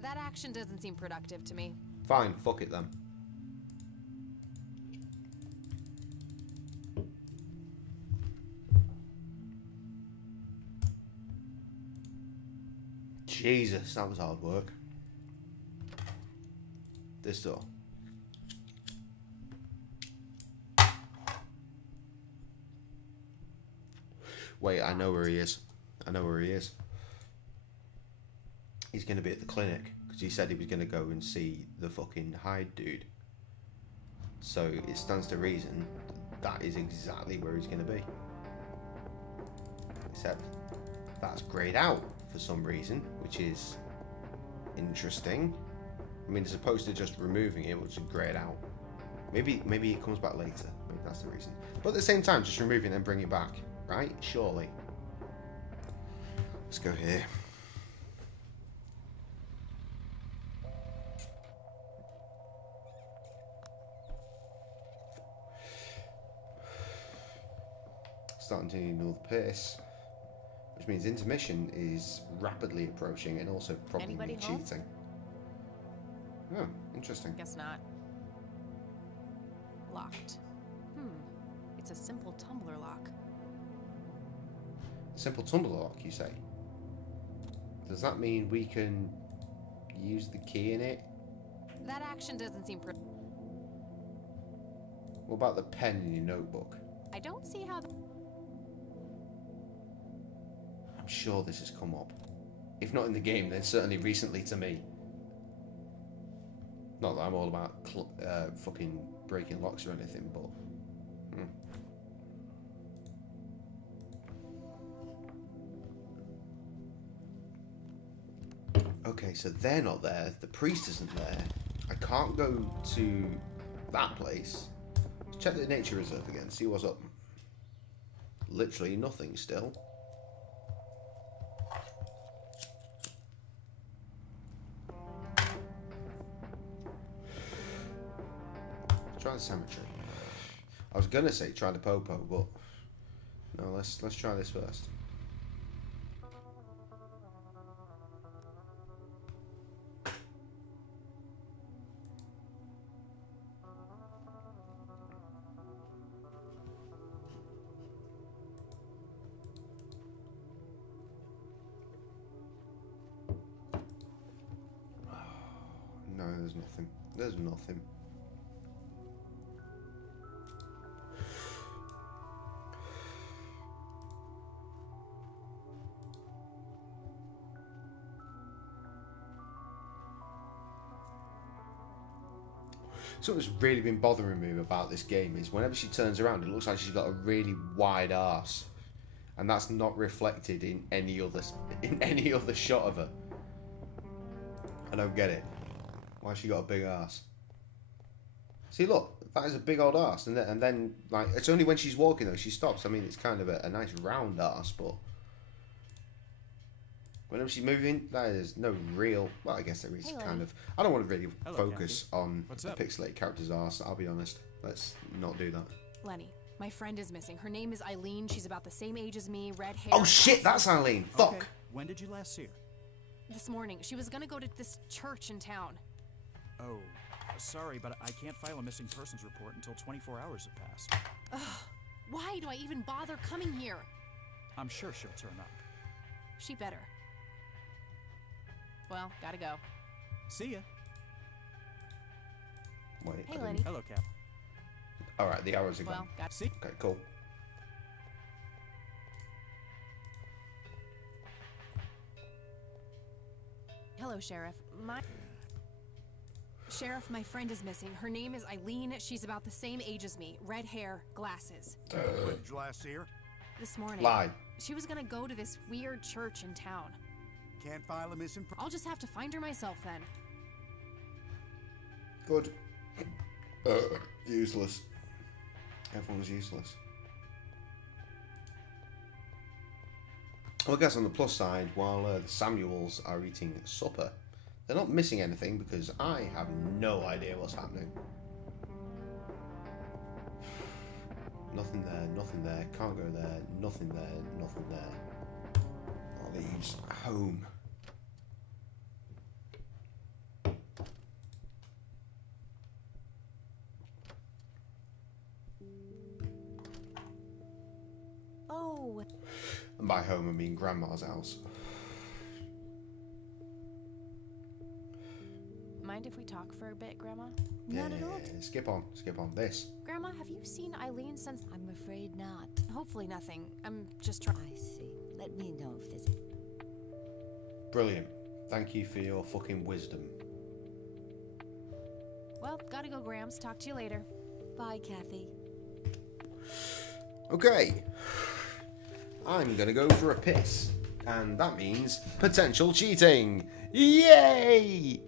That action doesn't seem productive to me. Fine, fuck it then. Jesus, that was hard work. This door. Wait, I know where he is. I know where he is. He's going to be at the clinic because he said he was going to go and see the fucking Hyde dude. So it stands to reason that is exactly where he's going to be. Except that's greyed out for some reason, which is interesting. I mean, as opposed to just removing it, which is greyed out. Maybe it comes back later. Maybe that's the reason. But at the same time, just remove it and bring it back, right? Surely. Let's go here. Starting to ignore the pace, which means intermission is rapidly approaching and also probably me cheating. Oh, interesting. Guess not. Locked. It's a simple tumbler lock. Simple tumbler lock, you say? Does that mean we can use the key in it? That action doesn't seem What about the pen in your notebook? I don't see how I'm sure this has come up. If not in the game, then certainly recently to me. Not that I'm all about fucking breaking locks or anything, but... Okay, so they're not there. The priest isn't there. I can't go to that place. Let's check the nature reserve again, see what's up. Literally nothing still. Try the cemetery. I was gonna say try the popo, but no, let's try this first. No, there's nothing. There's nothing. Something's really been bothering me about this game is whenever she turns around, it looks like she's got a really wide arse, and that's not reflected in any other shot of her. I don't get it. Why she got a big arse? See, look, that is a big old arse, and then like it's only when she's walking though she stops. I mean, it's kind of a nice round arse, but whenever she's moving, that is no real. Well, I guess there is kind of. I don't want to really focus on the pixelated character's arse. I'll be honest. Let's not do that. Lenny, my friend is missing. Her name is Eileen. She's about the same age as me, red hair. Oh shit, that's Eileen. Fuck. Okay. When did you last see her? This morning. She was gonna go to this church in town. Oh, sorry, but I can't file a missing persons report until 24 hours have passed. Ugh, why do I even bother coming here? I'm sure she'll turn up. She better. Well, gotta go. See ya. Wait. Hey, Lenny. Hello, Cap. All right, the hours are gone. Well, got see. Okay, cool. Hello, Sheriff. Sheriff, my friend is missing. Her name is Eileen. She's about the same age as me. Red hair, glasses. When did you last see her? This morning. Lie. She was gonna go to this weird church in town. Can't file a missing I'll just have to find her myself then. Good. Useless. Everyone's useless. Well, I guess on the plus side, while the Samuels are eating supper, they're not missing anything because I have no idea what's happening. Nothing there, nothing there, can't go there, nothing there, nothing there. All these home. Oh. And by home, I mean Grandma's house. Mind if we talk for a bit, Grandma? Yeah, skip on. This. Grandma, have you seen Eileen since... I'm afraid not. Hopefully nothing. I'm just trying... I see. Let me know if there's... Brilliant. Thank you for your fucking wisdom. Well, gotta go, Grams. Talk to you later. Bye, Kathy. Okay. I'm gonna go for a piss. And that means potential cheating. Yay!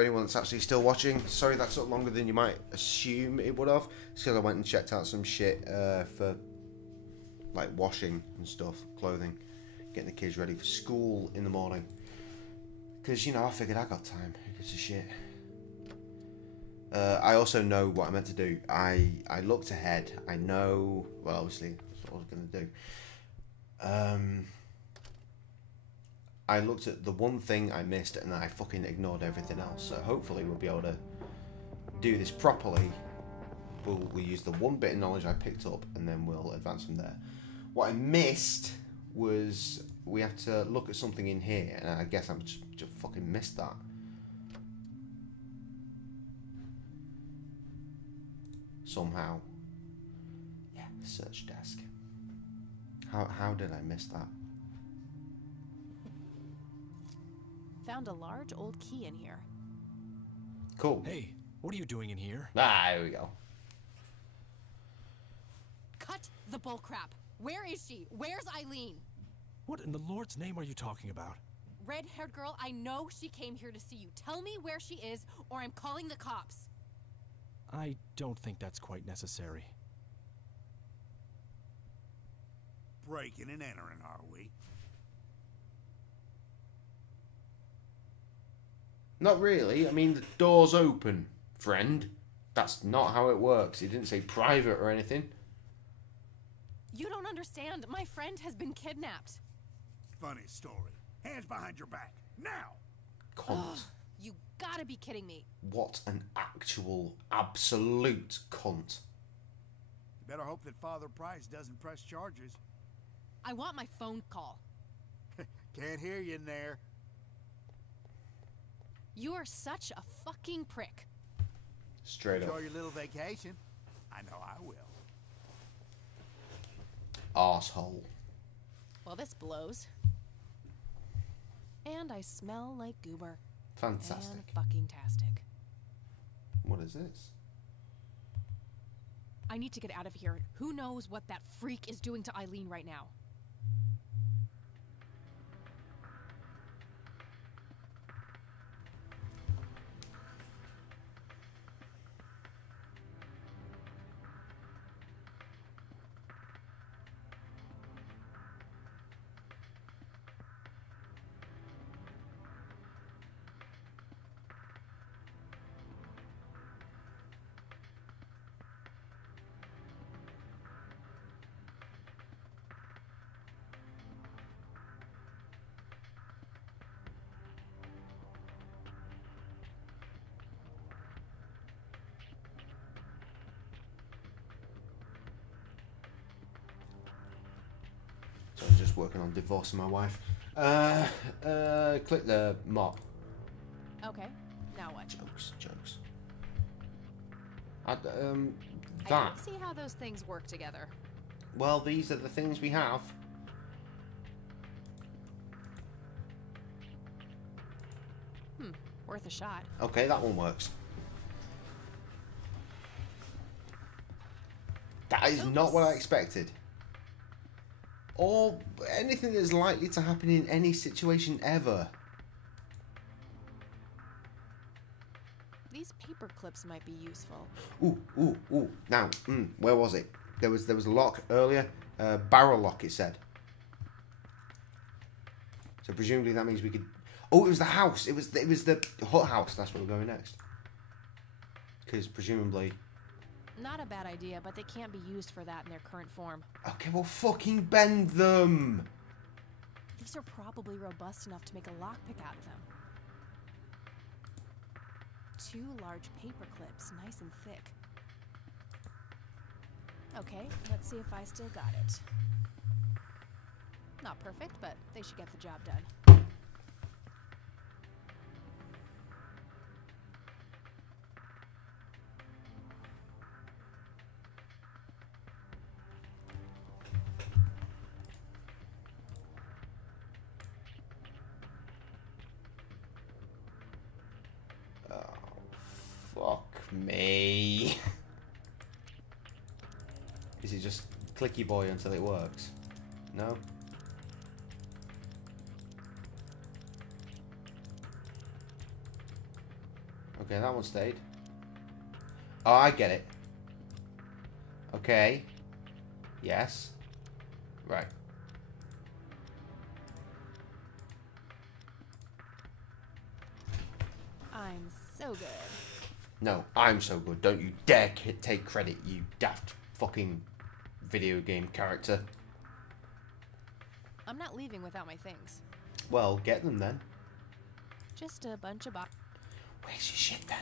for anyone that's actually still watching. Sorry that took longer than you might assume it would have. It's because I went and checked out some shit for like washing and stuff, clothing, getting the kids ready for school in the morning. Because, you know, I figured I got time. Who gives a shit? I also know what I meant to do. I looked ahead. I know... Well, obviously, that's what I was going to do. I looked at the one thing I missed and I fucking ignored everything else. So hopefully we'll be able to do this properly. We'll use the one bit of knowledge I picked up and then we'll advance from there. What I missed was we have to look at something in here, and I guess I'm just fucking missed that. Somehow. Yeah, search desk. How did I miss that? Found a large old key in here. Cool. Hey, what are you doing in here? Ah, here we go. Cut the bullcrap. Where is she? Where's Eileen? What in the Lord's name are you talking about? Red-haired girl, I know she came here to see you. Tell me where she is, or I'm calling the cops. I don't think that's quite necessary. Breaking and entering, are we? Not really. I mean, the door's open, friend. That's not how it works. He didn't say private or anything. You don't understand. My friend has been kidnapped. Funny story. Hands behind your back. Now! Cunt. You gotta be kidding me. What an actual, absolute cunt. You better hope that Father Price doesn't press charges. I want my phone call. Can't hear you in there. You are such a fucking prick. Straight up. Enjoy your little vacation. I know I will. Arsehole. Well, this blows. And I smell like goober. Fantastic. And fucking-tastic. What is this? I need to get out of here. Who knows what that freak is doing to Eileen right now? So I was just working on divorcing my wife. Click the mop. Okay, now what? Jokes. I That. don't see how those things work together. Well, these are the things we have. Worth a shot. Okay, that one works. That is not what I expected. Or anything that's likely to happen in any situation ever. These paper clips might be useful. Ooh. Now, where was it? There was a lock earlier. Barrel lock, it said. So presumably that means we could... Oh, it was the house. It was the hut house. That's where we're going next. Because presumably... Not a bad idea, but they can't be used for that in their current form. Okay, well, fucking bend them. These are probably robust enough to make a lockpick out of them. 2 large paper clips, nice and thick. Okay, let's see if I still got it. Not perfect, but they should get the job done. Fuck me. Is it just clicky boy until it works? No? Okay, that one stayed. Oh, I get it. Okay. Yes. Right. I'm so good. No, I'm so good. Don't you dare take credit, you daft fucking video game character. I'm not leaving without my things. Well, get them then. Just a bunch of Where's your shit then?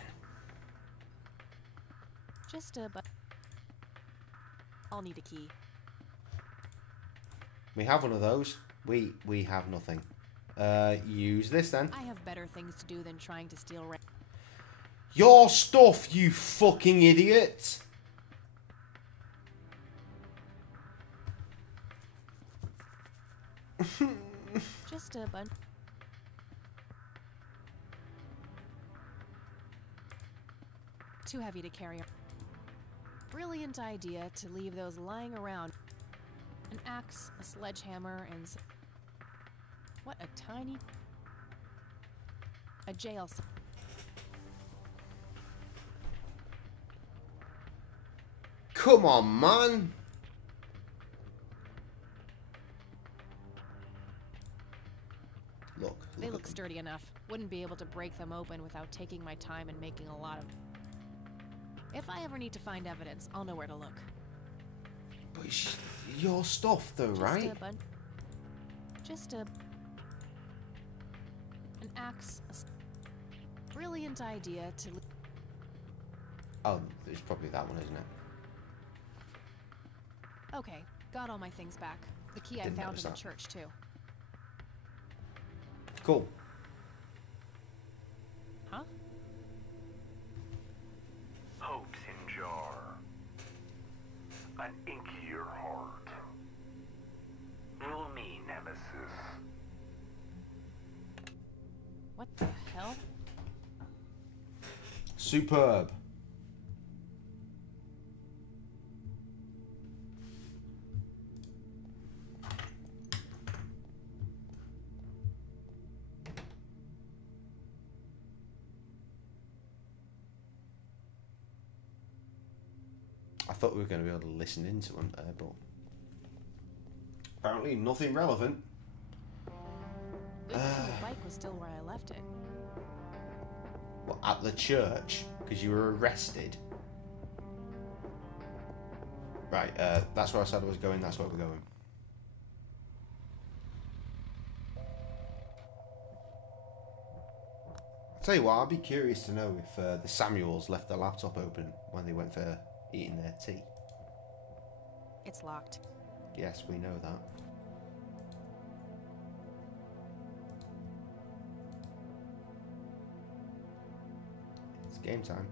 Just a I'll need a key. We have one of those. We have nothing. Use this then. I have better things to do than trying to steal Your stuff, you fucking idiot! Just a bunch. Too heavy to carry. Brilliant idea to leave those lying around. An axe, a sledgehammer, and what a tiny jail cell. Come on, man! Look. They look sturdy enough. Wouldn't be able to break them open without taking my time and making a lot of. If I ever need to find evidence, I'll know where to look. But it's your stuff, though, right? Just an axe. Brilliant idea to. Oh, it's probably that one, isn't it? Okay, got all my things back. The key I Didn't found in the notice that. church too. Cool. Huh? Hopes in jar. An inkier heart. Rule me, Nemesis. What the hell? Superb. I thought we were going to be able to listen into them there, but apparently nothing relevant. The bike was still where I left it. Well, at the church, because you were arrested. Right, that's where I said I was going, that's where we're going. I'll tell you what, I'd be curious to know if the Samuels left their laptop open when they went for eating their tea. It's locked. Yes, we know that. It's game time.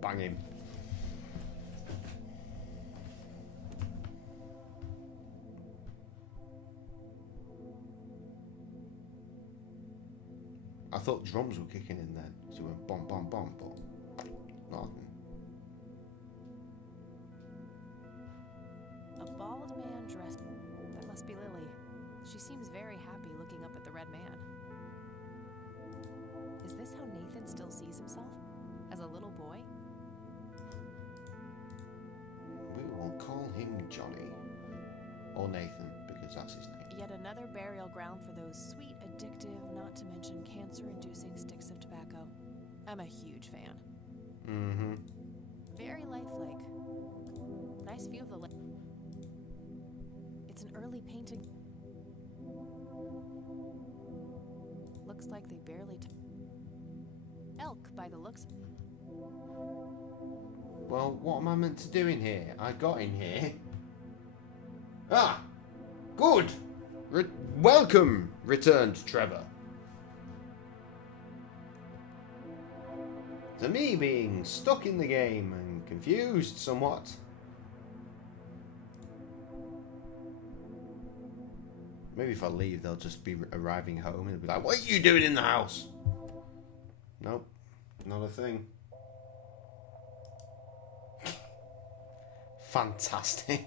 Bang him. I thought drums were kicking in then, so it went bomb, bomb, bomb, but nothing. A bald man dressed. That must be Lily. She seems very happy looking up at the red man. Is this how Nathan still sees himself? As a little boy? We will call him Johnny. Or Nathan, because that's his name. Yet another burial ground for those sweet, addictive, not to mention cancer-inducing sticks of tobacco. I'm a huge fan. Mm-hmm. Very lifelike. Nice view of the lake. It's an early painting. Looks like they barely elk by the looks. Well, what am I meant to do in here? I got in here. Ah! Good! Welcome, returned Trevor. To me being stuck in the game and confused somewhat. Maybe if I leave, they'll just be arriving home and they'll be like, what are you doing in the house? Nope. Not a thing. Fantastic.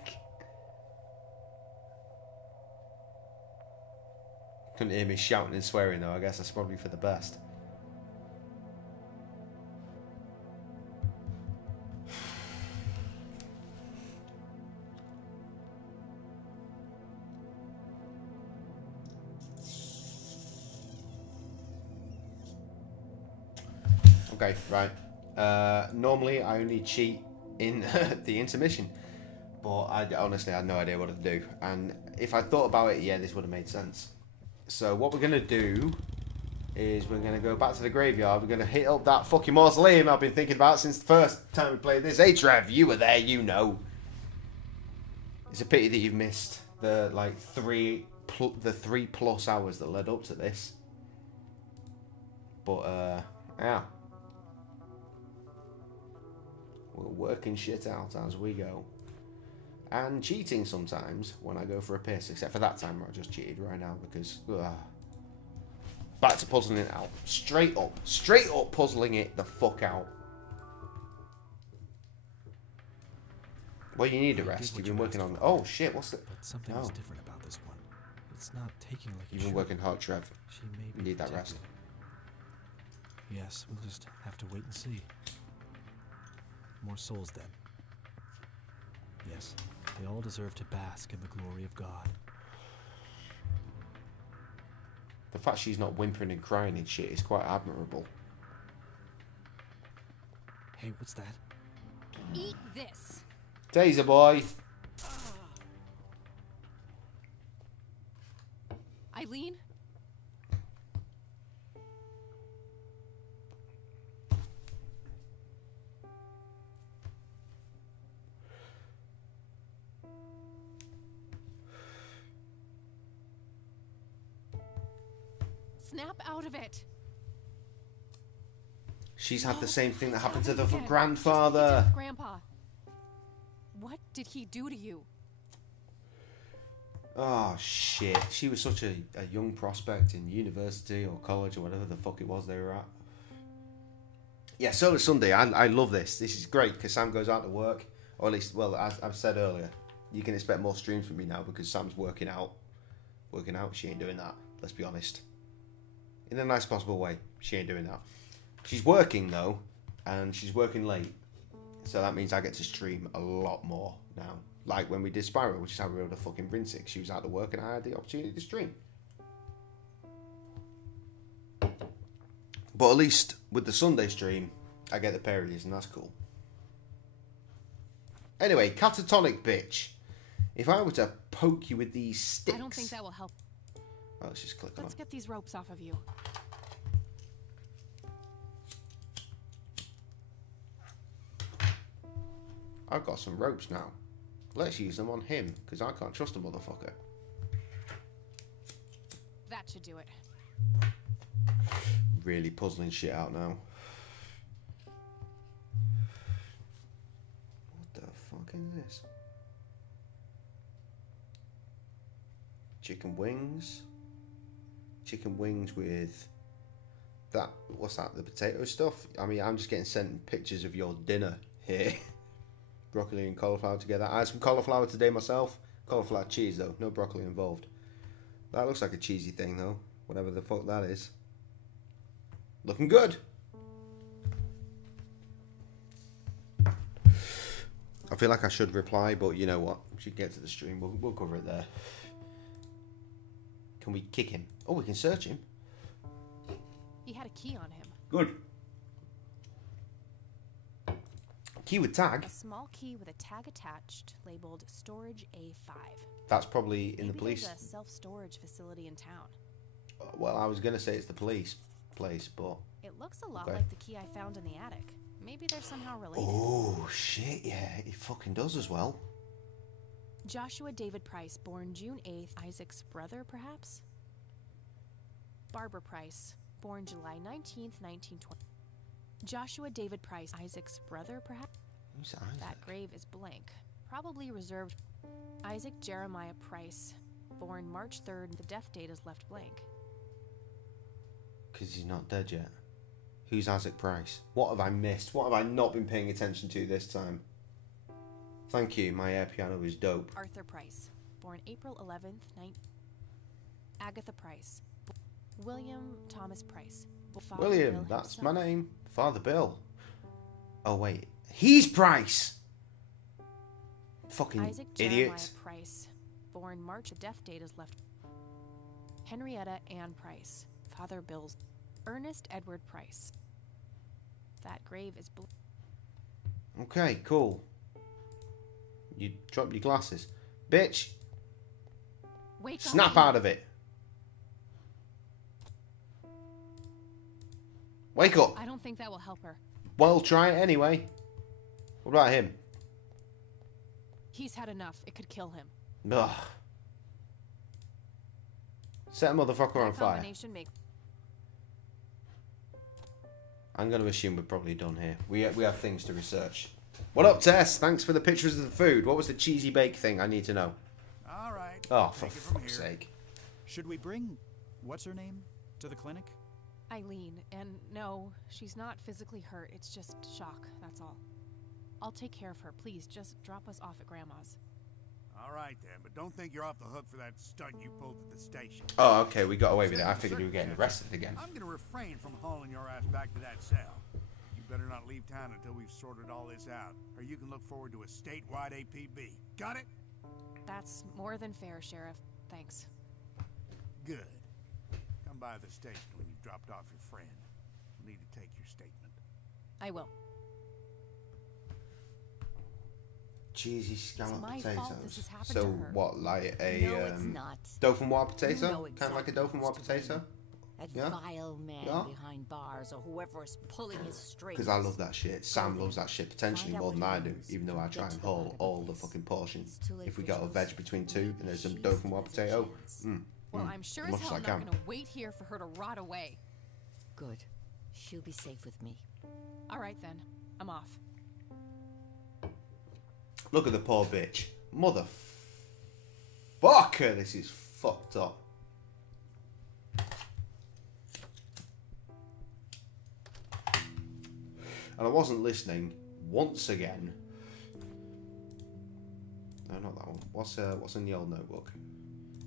Couldn't hear me shouting and swearing though. I guess that's probably for the best. Okay, right. Normally I only cheat in the intermission, but I honestly had no idea what to do. And if I thought about it, yeah, this would have made sense. So what we're gonna do is we're gonna go back to the graveyard. We're gonna hit up that fucking mausoleum I've been thinking about since the first time we played this. Hey Trev, you were there, you know. It's a pity that you've missed the like 3+ hours that led up to this. But yeah. We're working shit out as we go. And cheating sometimes when I go for a piss, except for that time where I just cheated right now because... Back to puzzling it out. Straight up puzzling it the fuck out. Well, you need a rest. You've been working on... Oh, shit, what's it? But something is different about this one. It's not taking like You've been working hard, Trev. She may be You need that protected. rest. Yes, we'll just have to wait and see. More souls, then. Yes, they all deserve to bask in the glory of God. The fact she's not whimpering and crying and shit is quite admirable. Hey, what's that? Eat this. Taser boy. Eileen? Snap out of it. She's had the same thing that happened to the grandfather. Grandpa. What did he do to you? Oh shit. She was such a young prospect in university or college or whatever the fuck it was they were at. Yeah, Solar Sunday. I love this. This is great because Sam goes out to work. Or at least, well, as I've said earlier, you can expect more streams from me now because Sam's working out. She ain't doing that. Let's be honest. In the nicest possible way. She ain't doing that. She's working though, and she's working late. So that means I get to stream a lot more now. Like when we did Spyro, which is how we were able to fucking Brin 6. She was out to work and I had the opportunity to stream. But at least with the Sunday stream, I get the parodies and that's cool. Anyway, catatonic bitch. If I were to poke you with these sticks... I don't think that will help. Oh, let's just click on Let's get these ropes off of you. I've got some ropes now. Let's use them on him, because I can't trust a motherfucker. That should do it. Really puzzling shit out now. What the fuck is this? Chicken wings. Chicken wings with that, what's that, the potato stuff? I mean, I'm just getting sent pictures of your dinner here. Broccoli and cauliflower together. I had some cauliflower today myself. Cauliflower cheese though, no broccoli involved. That looks like a cheesy thing though, whatever the fuck that is. Looking good. I feel like I should reply, but you know what? We should get to the stream. We'll cover it there. Can we kick him? Oh, we can search him. He had a key on him. Good. Key with tag? A small key with a tag attached, labeled Storage A5. That's probably in the police. There's a self-storage facility in town. Well, I was going to say it's the police place, but... It looks a lot like the key I found in the attic. Maybe they're somehow related. Oh, shit, yeah. It fucking does as well. Joshua David Price, born June 8th, Isaac's brother, perhaps? Barbara Price, born July 19th, 1920. Joshua David Price, Isaac's brother, perhaps? Who's Isaac? That grave is blank. Probably reserved. Isaac Jeremiah Price, born March 3rd. The death date is left blank. Because he's not dead yet. Who's Isaac Price? What have I missed? What have I not been paying attention to this time? Thank you, my air piano is dope. Arthur Price, born April 11th, Agatha Price. William Thomas Price. Father William, Bill that's himself. my name. Father Bill. Oh, wait. He's Price! Fucking Isaac idiot. Jeremiah Price, born March. The death date is left. Henrietta Ann Price. Father Bill's. Ernest Edward Price. That grave is blue. Okay, cool. You dropped your glasses. Bitch! Wake up. Snap out of it. Wake up. I don't think that will help her. Well, try it anyway. What about him? He's had enough. It could kill him. Ugh. Set a motherfucker on That fire. combination make I'm going to assume we're probably done here. We have things to research. What up, Tess? Thanks for the pictures of the food. What was the cheesy bake thing? I need to know. All right. Oh, for take it from fuck's here. sake. Should we bring what's her name to the clinic? Eileen, and no, she's not physically hurt. It's just shock, that's all. I'll take care of her. Please, just drop us off at Grandma's. All right then, but don't think you're off the hook for that stunt you pulled at the station. Oh, okay. We got away with it. I figured we were getting arrested again. I'm gonna refrain from hauling your ass back to that cell. You better not leave town until we've sorted all this out, or you can look forward to a statewide APB. Got it? That's more than fair, Sheriff. Thanks. Good. Come by the station when you've dropped off your friend. We'll need to take your statement. I will. Cheesy scallop my potatoes. fault this has happened So to her. what, like a No, it's not. dauphinoise potato? You know Kind of like a dauphinoise potato? That Yeah? vile man Yeah? behind bars or whoever is pulling his strings. Because I love that shit. Sam loves that shit potentially Find out more than what I it do, is. even though I try Get and to the haul bottom of all the fucking portions. too late If we for got a Joseph. veg between two and there's some dauphinoise potato, Well, I'm sure as as much hell as I not can. gonna wait here for her to rot away. Good. She'll be safe with me. All right then, I'm off. Look at the poor bitch. Motherfucker, this is fucked up. And I wasn't listening once again. No, not that one. What's in the old notebook?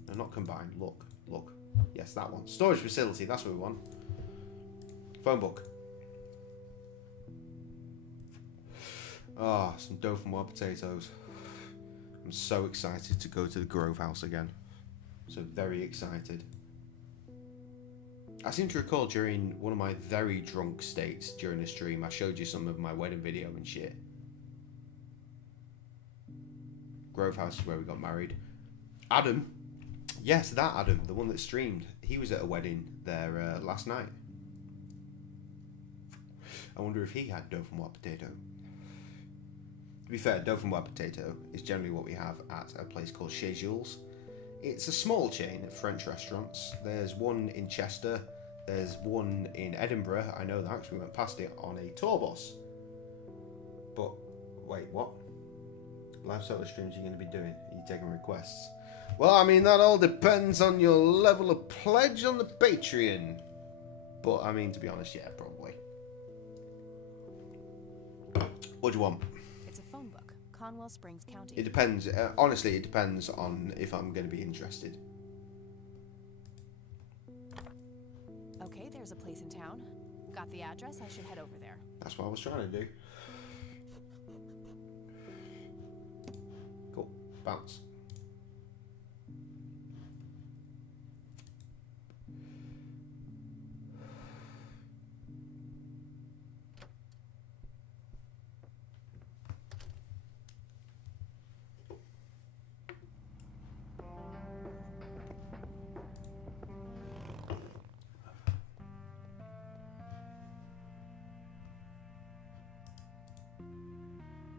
No, not combined. Look. Yes, that one. Storage facility, that's what we want. Phone book. Ah, some dauphinoise potatoes. I'm so excited to go to the Grove House again. So very excited. I seem to recall during one of my very drunk states during the stream, I showed you some of my wedding video and shit. Grove House is where we got married. Adam. Yes, that Adam, the one that streamed. He was at a wedding there last night. I wonder if he had dauphinoise potato. To be fair, dauphinoise potato is generally what we have at a place called Chez Jules. It's a small chain of French restaurants. There's one in Chester. There's one in Edinburgh. I know that because we went past it on a tour bus. But, wait, what? Live solo streams you're going to be doing? Are you taking requests? Well, I mean, that all depends on your level of pledge on the Patreon. But, I mean, to be honest, yeah, probably. What do you want? It's a phone book. Conwell Springs County. It depends. Honestly, it depends on if I'm going to be interested. Okay, there's a place in town. Got the address. I should head over there. That's what I was trying to do. Cool. Bounce.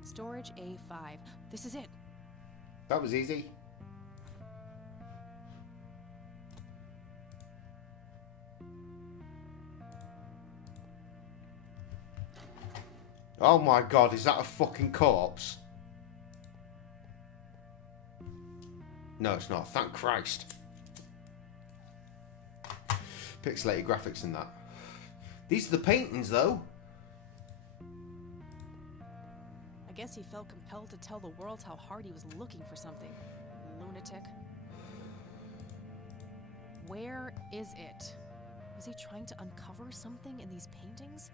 Storage A5. This is it. That was easy. Oh my god, is that a fucking corpse? No, it's not. Thank Christ. Pixelated graphics in that. These are the paintings, though. I guess he felt compelled to tell the world how hard he was looking for something. Lunatic. Where is it? Was he trying to uncover something in these paintings?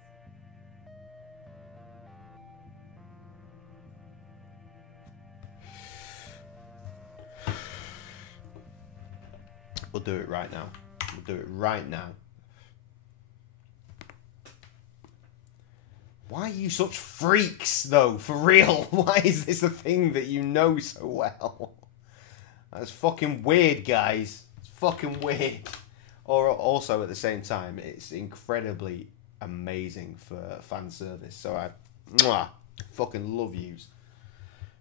We'll do it right now. We'll do it right now. Why are you such freaks, though? For real? Why is this a thing that you know so well? That's fucking weird, guys. It's fucking weird. Or also, at the same time, it's incredibly amazing for fan service. So I fucking love yous.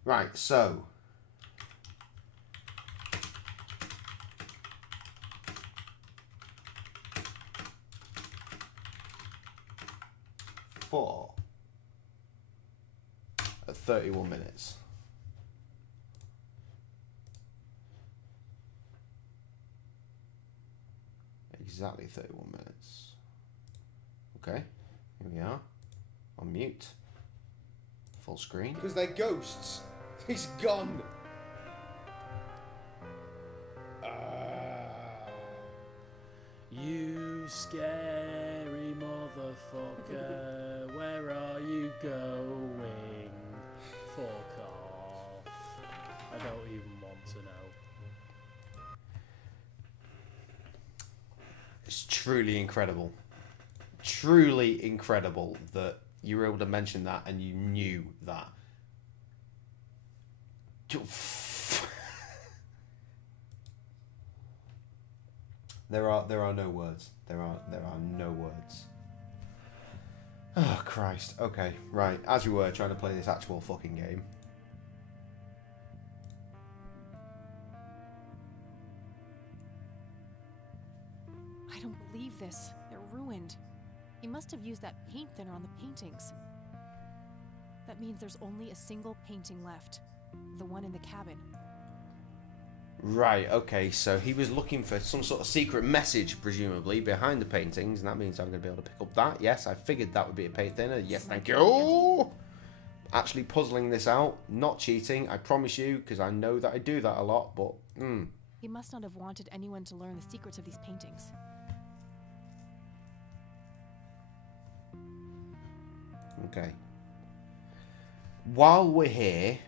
Right, so... at 31 minutes. Exactly 31 minutes. Okay, here we are. On mute. Full screen. Because they're ghosts. He's gone. You scary motherfucker, where are you going? Fuck off. I don't even want to know. It's truly incredible. Truly incredible that you were able to mention that and you knew that. There are no words. There are no words. Oh Christ. Okay, right. As we were trying to play this actual fucking game. I don't believe this. They're ruined. He must have used that paint thinner on the paintings. That means there's only a single painting left. The one in the cabin. Right, okay, so he was looking for some sort of secret message, presumably, behind the paintings, and that means I'm going to be able to pick up that. Yes, I figured that would be a paint thinner. Yes, thank you. Actually puzzling this out, not cheating, I promise you, because I know that I do that a lot, but, He must not have wanted anyone to learn the secrets of these paintings. Okay. While we're here...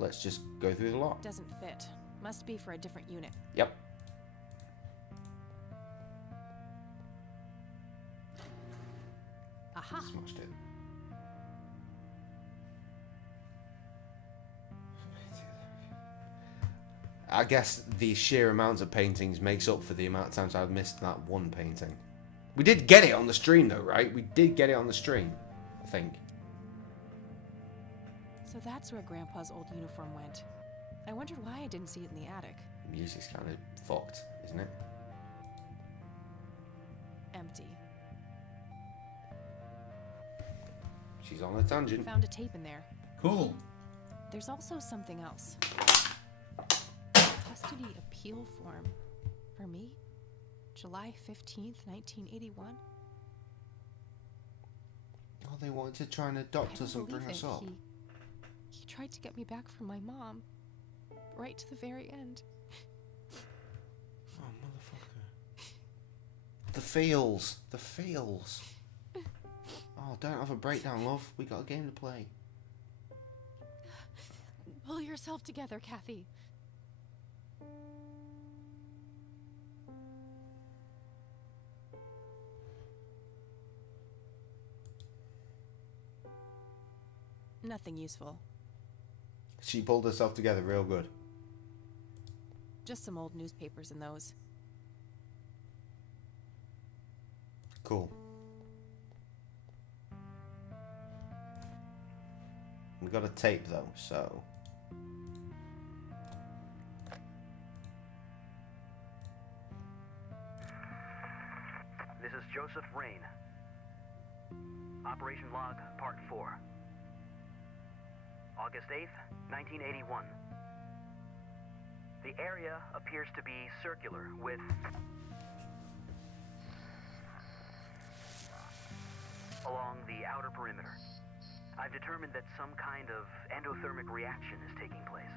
let's just go through the lot. Doesn't fit. Must be for a different unit. Yep. Aha. Smashed it. I guess the sheer amount of paintings makes up for the amount of times I've missed that one painting. We did get it on the stream though, right? We did get it on the stream, I think. So that's where Grandpa's old uniform went. I wondered why I didn't see it in the attic. The music's kind of fucked, isn't it? Empty. She's on a tangent. Found a tape in there. Cool. There's also something else. Custody appeal form. For me? July 15th, 1981? Oh, they wanted to try and adopt us and bring us up. He tried to get me back from my mom. Right to the very end. Oh, motherfucker. The feels. The feels. Oh, don't have a breakdown, love. We got a game to play. Pull yourself together, Kathy. Nothing useful. She pulled herself together real good. Just some old newspapers in those. Cool. We got a tape though, so... This is Joseph Rain. Operation Log, Part 4. August 8th, 1981. The area appears to be circular with... along the outer perimeter. I've determined that some kind of endothermic reaction is taking place.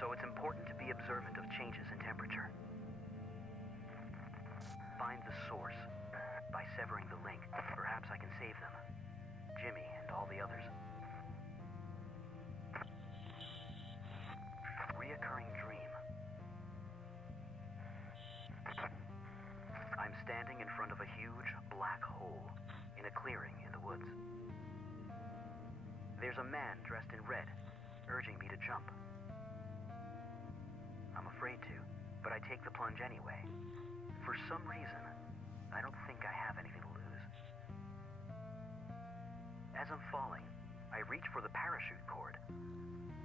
So it's important to be observant of changes in temperature. Find the source. By severing the link, perhaps I can save them. Jimmy and all the others. Reoccurring dream. I'm standing in front of a huge black hole in a clearing in the woods. There's a man dressed in red, urging me to jump. I'm afraid to, but I take the plunge anyway. For some reason, I don't think I have anything to lose. As I'm falling, I reach for the parachute cord,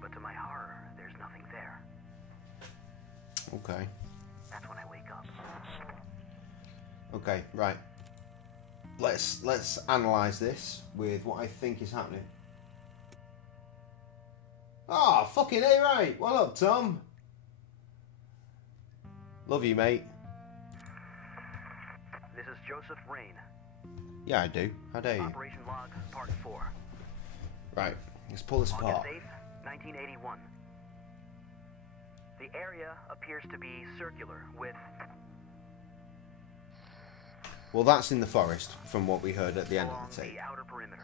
but to my horror, there's nothing there. Okay. That's when I wake up. Okay, right. Let's analyze this with what I think is happening. Ah, fucking A right. What up, Tom? Love you, mate. This is Joseph Rain. Yeah, I do. How dare you? Operation Log, Part 4. Right, let's pull this apart. August 8th, 1981. The area appears to be circular with... Well, that's in the forest, from what we heard at the end along of the tape. the outer perimeter.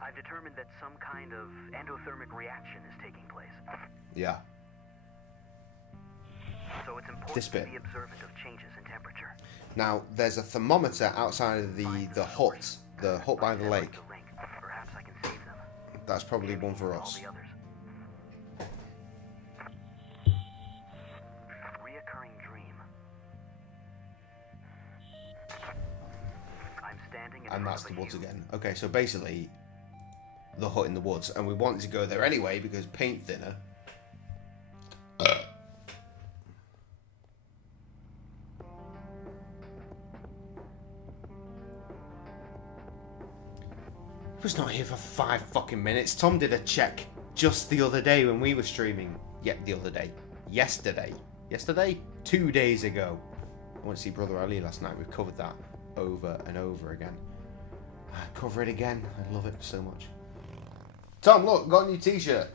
I've determined that some kind of endothermic reaction is taking place. Yeah. So it's important This bit. to be observant of changes in temperature. Now, there's a thermometer outside of the hut by the lake. Perhaps I can save them. That's probably one for us. Reoccurring dream. I'm standing in And front that's of the a woods huge... again. Okay, so basically, the hut in the woods, and we wanted to go there anyway because paint thinner. He was not here for 5 fucking minutes. Tom did a check just the other day when we were streaming. Yet the other day. Yesterday. Yesterday? 2 days ago. I went to see Brother Ali last night. We've covered that over and over again. Cover it again. I love it so much. Tom, look, got a new t-shirt.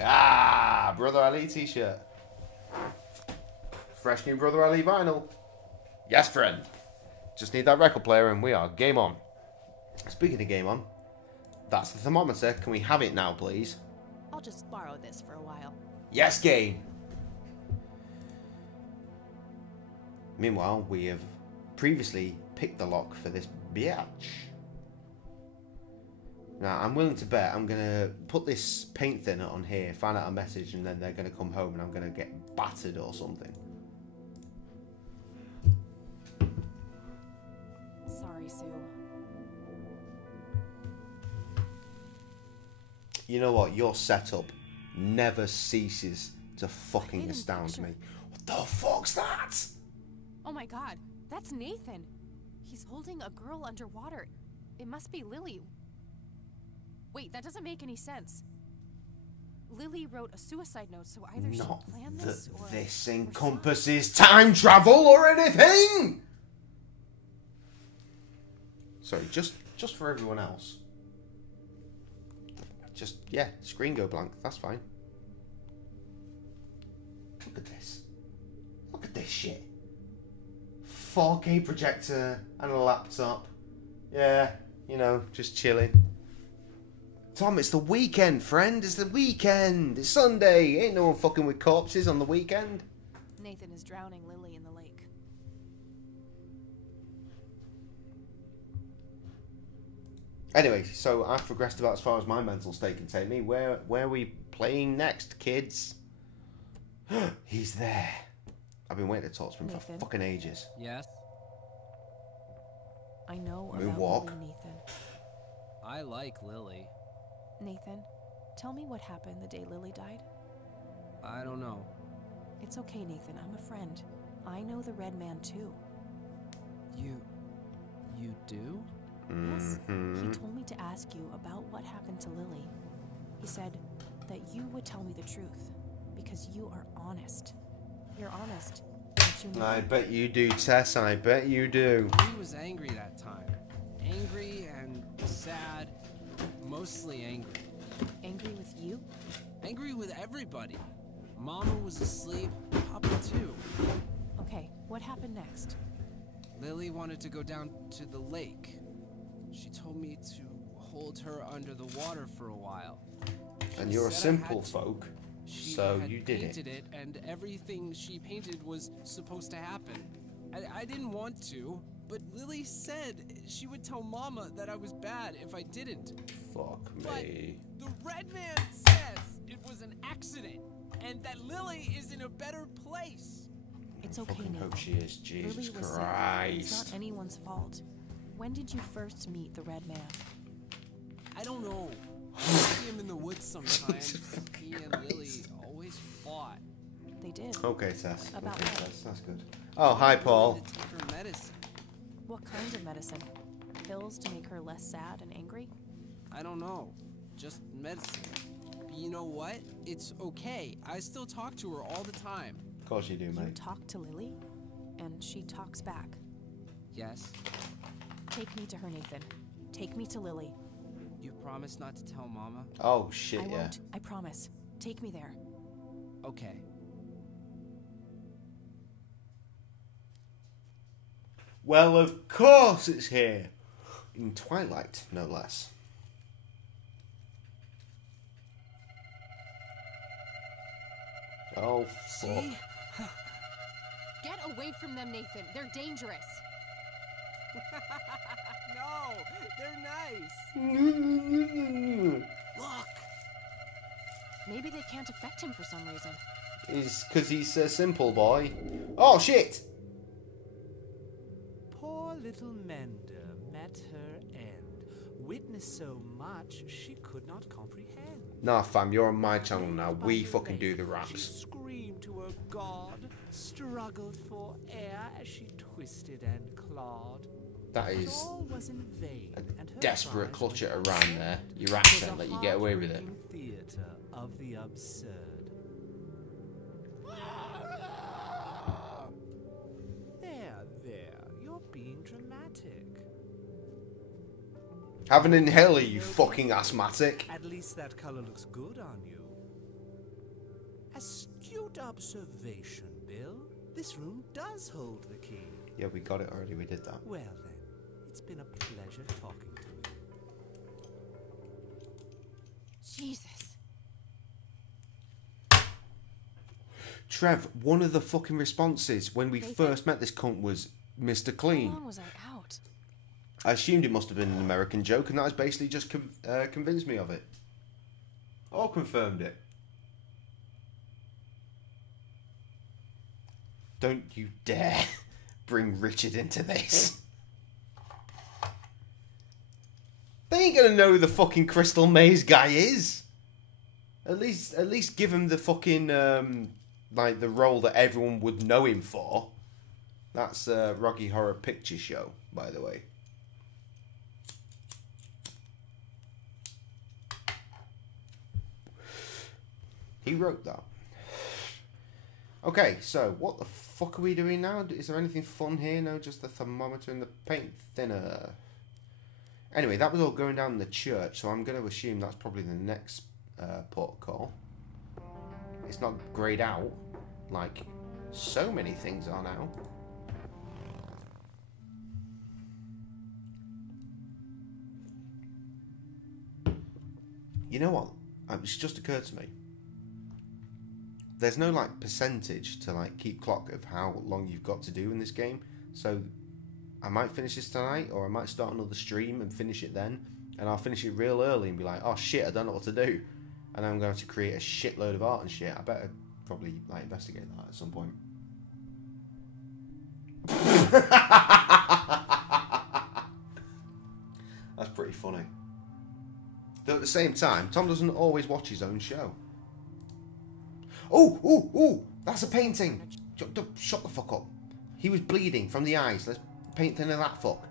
Ah, Brother Ali t-shirt. Fresh new Brother Ali vinyl. Yes, friend. Just need that record player and we are game on. Speaking of game on, that's the thermometer. Can we have it now, please? I'll just borrow this for a while. Yes, game. Meanwhile, we have previously picked the lock for this biatch. Now, I'm willing to bet I'm going to put this paint thinner on here, find out a message, and then they're going to come home and I'm going to get battered or something. Sorry, Sue. You know what? Your setup never ceases to fucking astound me. What the fuck's that? Oh my god, that's Nathan. He's holding a girl underwater. It must be Lily. Wait, that doesn't make any sense. Lily wrote a suicide note, so either she Not planned that this or... this encompasses time travel or anything! Sorry, just for everyone else. Just, yeah, screen go blank. That's fine. Look at this. Look at this shit. 4K projector and a laptop. Yeah, you know, just chilling. Tom, it's the weekend, friend. It's the weekend. It's Sunday. Ain't no one fucking with corpses on the weekend. Nathan is drowning Lily in the lake. Anyway, so I've progressed about as far as my mental state can take me. Where are we playing next, kids? He's there. I've been waiting to talk to him Nathan? for fucking ages. Yes? I know Moonwalk. about Lily, Nathan. I like Lily. Nathan, tell me what happened the day Lily died. I don't know. It's okay, Nathan. I'm a friend. I know the Red Man, too. You do? Yes. He told me to ask you about what happened to Lily. He said that you would tell me the truth, because you are honest. You're honest, don't you know? I bet you do, Tess. I bet you do. He was angry that time. Angry and sad. Mostly angry. Angry with you? Angry with everybody. Mama was asleep, Papa too. Okay, what happened next? Lily wanted to go down to the lake. She told me to hold her under the water for a while. And you're a simple folk, so you did it. She painted it, and everything she painted was supposed to happen. I didn't want to, but Lily said she would tell Mama that I was bad if I didn't. Fuck me. But the Red Man says it was an accident, and that Lily is in a better place. It's okay, Fucking Nathan. hope she is. Jesus Lily was sick. Christ. It's not anyone's fault. When did you first meet the Red Man? I don't know. I see him in the woods sometimes. He and Lily always fought. They did. Okay, Tess. About Okay, what? Tess. That's good. Oh, hi, Paul. To take her medicine. What kind of medicine? Pills to make her less sad and angry? I don't know. Just medicine. But you know what? It's okay. I still talk to her all the time. Of course you do, You mate. talk to Lily, and she talks back. Yes? Take me to her, Nathan. Take me to Lily. You promise not to tell Mama? Oh, shit, I yeah. won't. I promise. Take me there. Okay. Well, of course it's here. In Twilight, no less. Oh, fuck. See? Get away from them, Nathan. They're dangerous. No, they're nice. Look. Maybe they can't affect him for some reason. Is because he's a simple boy. Oh, shit! Poor little Mender met her end, witnessed so much she could not comprehend. Nah, fam, you're on my channel now. By We the fucking do lake, the She raps. screamed to her god, struggled for air as she twisted and clawed. That But is all was in vain, and her desperate cries clutch it went around there. Your was accent, a let you get away with it. heartbreaking theater of the absurd. There, you're being dramatic. Have an inhaler, you fucking asthmatic. At least that color looks good on you. Astute observation, Bill. This room does hold the key. Yeah, we got it already. We did that. Well then, it's been a pleasure talking to you. Jesus. Trev, one of the fucking responses when we Nathan? first met this cunt was Mr. Clean. How long was I out? I assumed it must have been an American joke, and that has basically just convinced me of it. Or confirmed it. Don't you dare bring Richard into this. They ain't gonna know who the fucking Crystal Maze guy is. At least give him the fucking like the role that everyone would know him for. That's Rocky Horror Picture Show, by the way. He wrote that. Okay, so what the fuck are we doing now? Is there anything fun here? No, just the thermometer and the paint thinner. Anyway, that was all going down in the church, so I'm going to assume that's probably the next port call. It's not grayed out like so many things are now. You know what? It's just occurred to me. There's no like percentage to like keep clock of how long you've got to do in this game. So I might finish this tonight, or I might start another stream and finish it then, and I'll finish it real early and be like, oh shit, I don't know what to do, and I'm going to create a shitload of art and shit. I better probably like investigate that at some point. That's pretty funny. Though at the same time, Tom doesn't always watch his own show. Oh, that's a painting. Shut the fuck up. He was bleeding from the eyes. Let's paint thinner that fuck.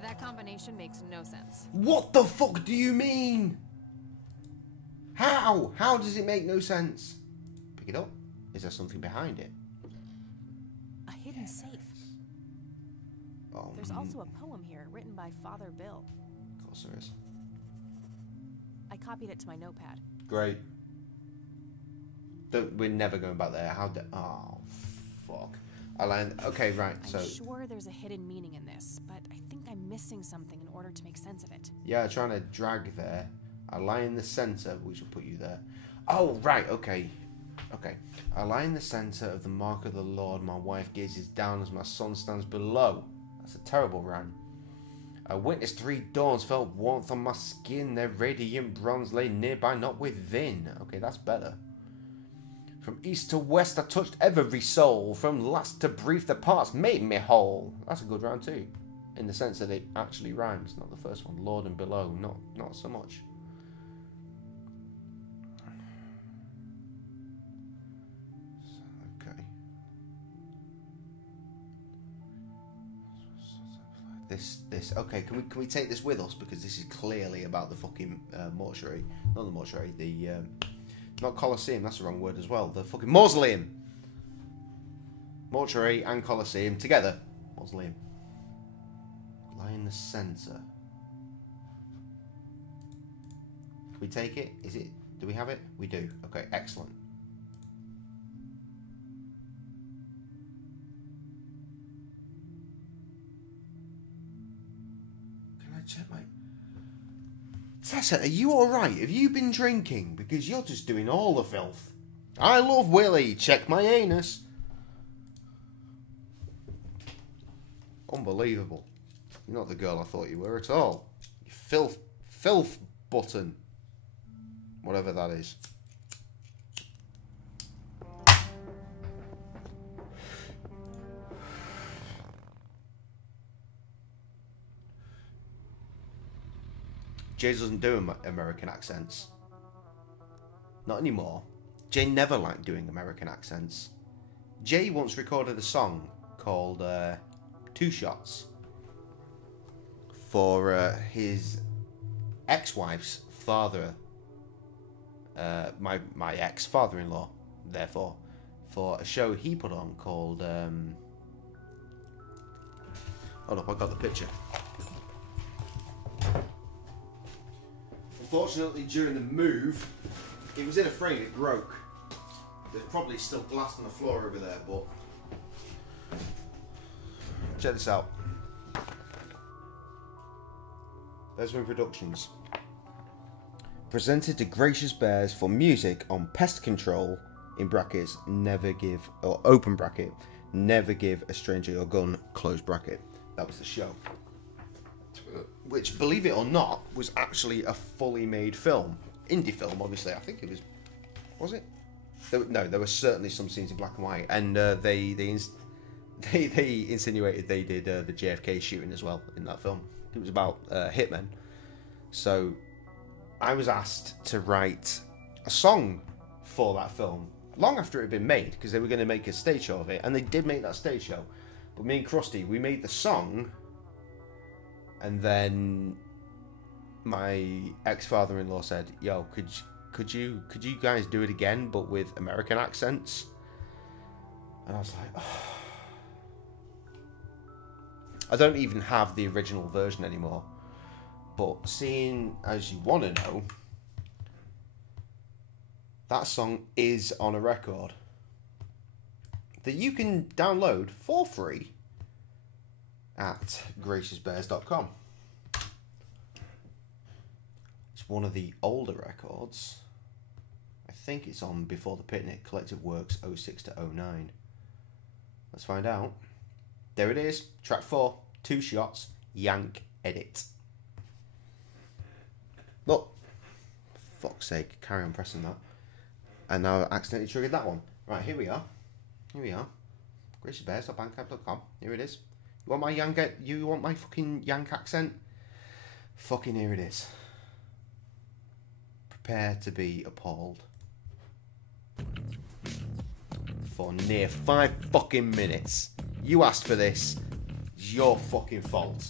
That combination makes no sense. What the fuck do you mean? How? How does it make no sense? Pick it up. Is there something behind it? A hidden safe. Oh, There's also a poem here written by Father Bill. Of course there is. I copied it to my notepad. Great. We're never going back there. How? Oh, fuck. Okay, right. So. I'm sure there's a hidden meaning in this, but I think I'm missing something in order to make sense of it. Yeah, trying to drag there. I lie in the center, which will put you there. Oh, right. Okay. Okay. I lie in the center of the mark of the Lord. My wife gazes down as my son stands below. That's a terrible rhyme. I witnessed 3 dawns, felt warmth on my skin. Their radiant bronze lay nearby, not within. Okay, that's better. From east to west, I touched every soul. From last to brief, the parts made me whole. That's a good rhyme too, in the sense that it actually rhymes. Not the first one. Lord and below, not so much. Okay. This. Okay. Can we take this with us, because this is clearly about the fucking mortuary. Not the mortuary. The not Colosseum, that's the wrong word as well. The fucking mausoleum. Mortuary and Colosseum together. Mausoleum. Lie in the centre. Can we take it? Is it? Do we have it? We do. Okay, excellent. Can I check my... Tessa, are you alright? Have you been drinking? Because you're just doing all the filth. I love Willie. Check my anus. Unbelievable. You're not the girl I thought you were at all. You filth button. Whatever that is. Jay doesn't do American accents. Not anymore. Jay never liked doing American accents. Jay once recorded a song called 2 Shots for his ex-wife's father, my ex-father-in-law, therefore, for a show he put on called... Hold up, I got the picture. Unfortunately, during the move, it was in a frame, it broke. There's probably still glass on the floor over there, but... Check this out. Besman Productions. Presented to gracious bears for music on pest control, in brackets, never give, or open bracket, never give a stranger your gun, close bracket. That was the show. Which, believe it or not, was actually a fully made film. Indie film, obviously. I think it was... Was it? No, there were certainly some scenes in black and white. And they insinuated they did the JFK shooting as well in that film. It was about hitmen. So, I was asked to write a song for that film long after it had been made, because they were going to make a stage show of it. And they did make that stage show. But me and Krusty, we made the song... And then my ex-father-in-law said, "Yo, could you guys do it again, but with American accents?" And I was like, oh. I don't even have the original version anymore. But seeing as you want to know, that song is on a record that you can download for free at graciousbears.com. It's one of the older records. I think it's on Before the Picnic, Collective Works 06 to 09. Let's find out. There it is, track 4, 2 Shots, Yank Edit. Look, fuck's sake, carry on pressing that. And now I accidentally triggered that one. Right, here we are. graciousbears.bandcamp.com. Here it is. You want my you want my fucking Yank accent? Fucking here it is. Prepare to be appalled. For near 5 fucking minutes. You asked for this. It's your fucking fault.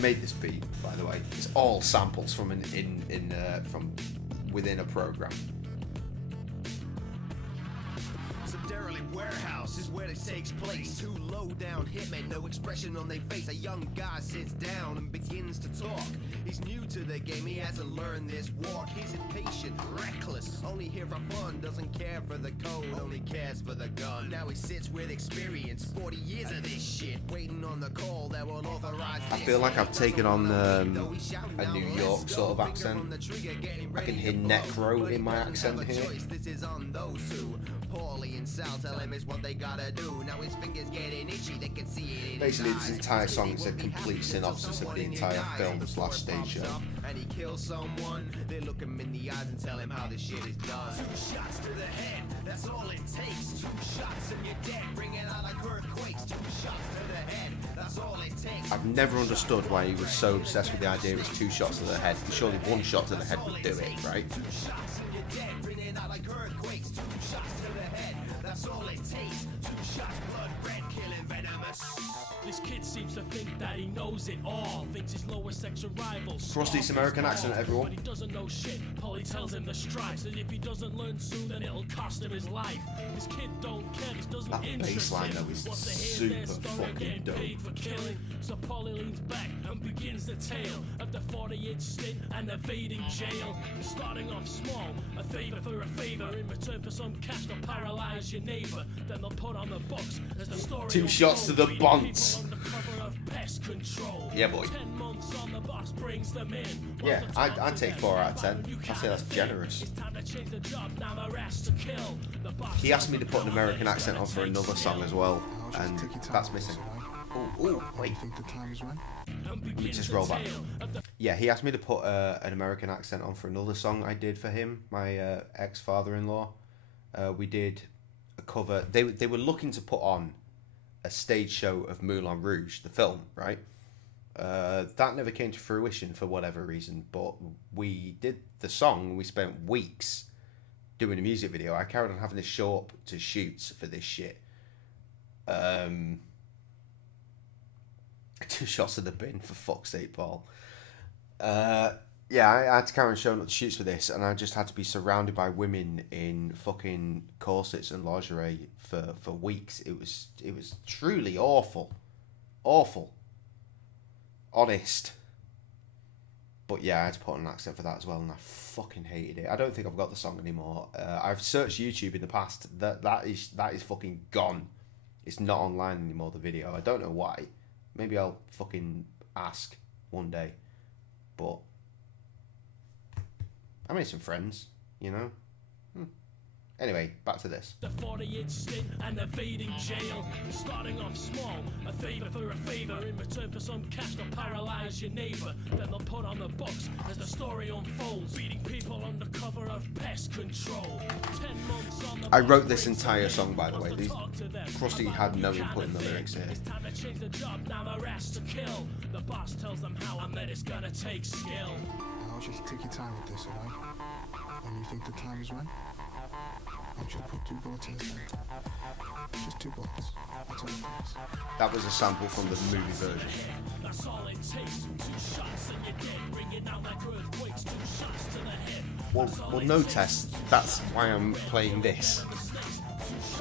made this beat, by the way. It's all samples from from within a program. Some derelict warehouse is where it takes place. Two low-down hitmen, no expression on their face. A young guy sits down and begins to talk. He's new to the game, he hasn't learned this walk. He's impatient, reckless, only here for fun. Doesn't care for the code, only cares for the gun. Now he sits with experience, 40 years of this shit, waiting on the call that will authorize this. I feel like I've taken on a New York sort of accent. I can hear necro in my accent here. This is on those who Paulie and Sal tell him is what they gotta do. Now his fingers getting itchy, they can see it in Basically, his this eyes. entire song is a complete synopsis of the entire film / stage show. And he kills someone, they look him in the eyes and tell him how this shit is done. 2 shots to the head, that's all it takes. 2 shots and you're dead, ringing out like earthquakes. 2 shots to the head, that's all it takes. I've never understood why he was so obsessed with the idea it's 2 shots to the head. Surely 1 shot to the head would do it, right? 2 shots and you're dead, ringing out like earthquakes. 2 shots to the head, that's all it takes. 2 shots, blood red, killing venomous. This kid seems to think that he knows it all. Thinks his lowest section rivals. Frosty American accent, everyone. But he doesn't know shit. Polly tells him the stripes, and if he doesn't learn soon, then it'll cost him his life. This kid don't care. This doesn't That interest bass line, him. though, is Wants to hear their super story fucking getting dope. paid for killing. So Polly leans back and begins the tale of the 40-inch stint and evading jail. Starting off small, a favor for a favor in return for some cash to paralyze your neighbor. Then they'll put on the books as the story 2 shots to the bonds. Pest control. Yeah, boy. 10 months on the boss brings them in. Yeah, I'd take 4 out of 10. I'd say that's generous. He asked me to put an American accent on for another song as well, and that's missing. Ooh, wait. Let me just roll back. Yeah, he asked me to put an American accent on for another song I did for him, my ex-father-in-law. We did a cover. They were looking to put on a stage show of Moulin Rouge, the film, right? That never came to fruition for whatever reason, but we did the song. We spent weeks doing a music video. I carried on having to show up to shoots for this shit. 2 shots of the bin, for fuck's sake, Paul. Yeah, I had to carry on showing up to shoots for this, and I just had to be surrounded by women in fucking corsets and lingerie for weeks. It was truly awful. Awful. Honest. But yeah, I had to put on an accent for that as well, and I fucking hated it. I don't think I've got the song anymore. I've searched YouTube in the past. That is fucking gone. It's not online anymore, the video. I don't know why. Maybe I'll fucking ask one day. But I made some friends, you know? Anyway, back to this. The 40-inch stint and evading jail. Starting off small, a favor for a favor in return for some cash to paralyze your neighbor. Then they'll put on the books as the story unfolds, beating people under cover of pest control. 10 months on the I wrote this entire song, by the way. Krusty had no input in the lyrics here. It's time to change the job, now they're asked to kill. The boss tells them how and that it's gonna take skill. I want you to take your time with this, alright? When you think the time is right, I want you to put 2 bullets in his head. Just 2 bullets. That's all it takes. That was a sample from the movie version. That's all it takes. 2 shots and you're dead, ringing out like earthquakes. 2 shots to the head. Well, no test. That's why I'm playing this.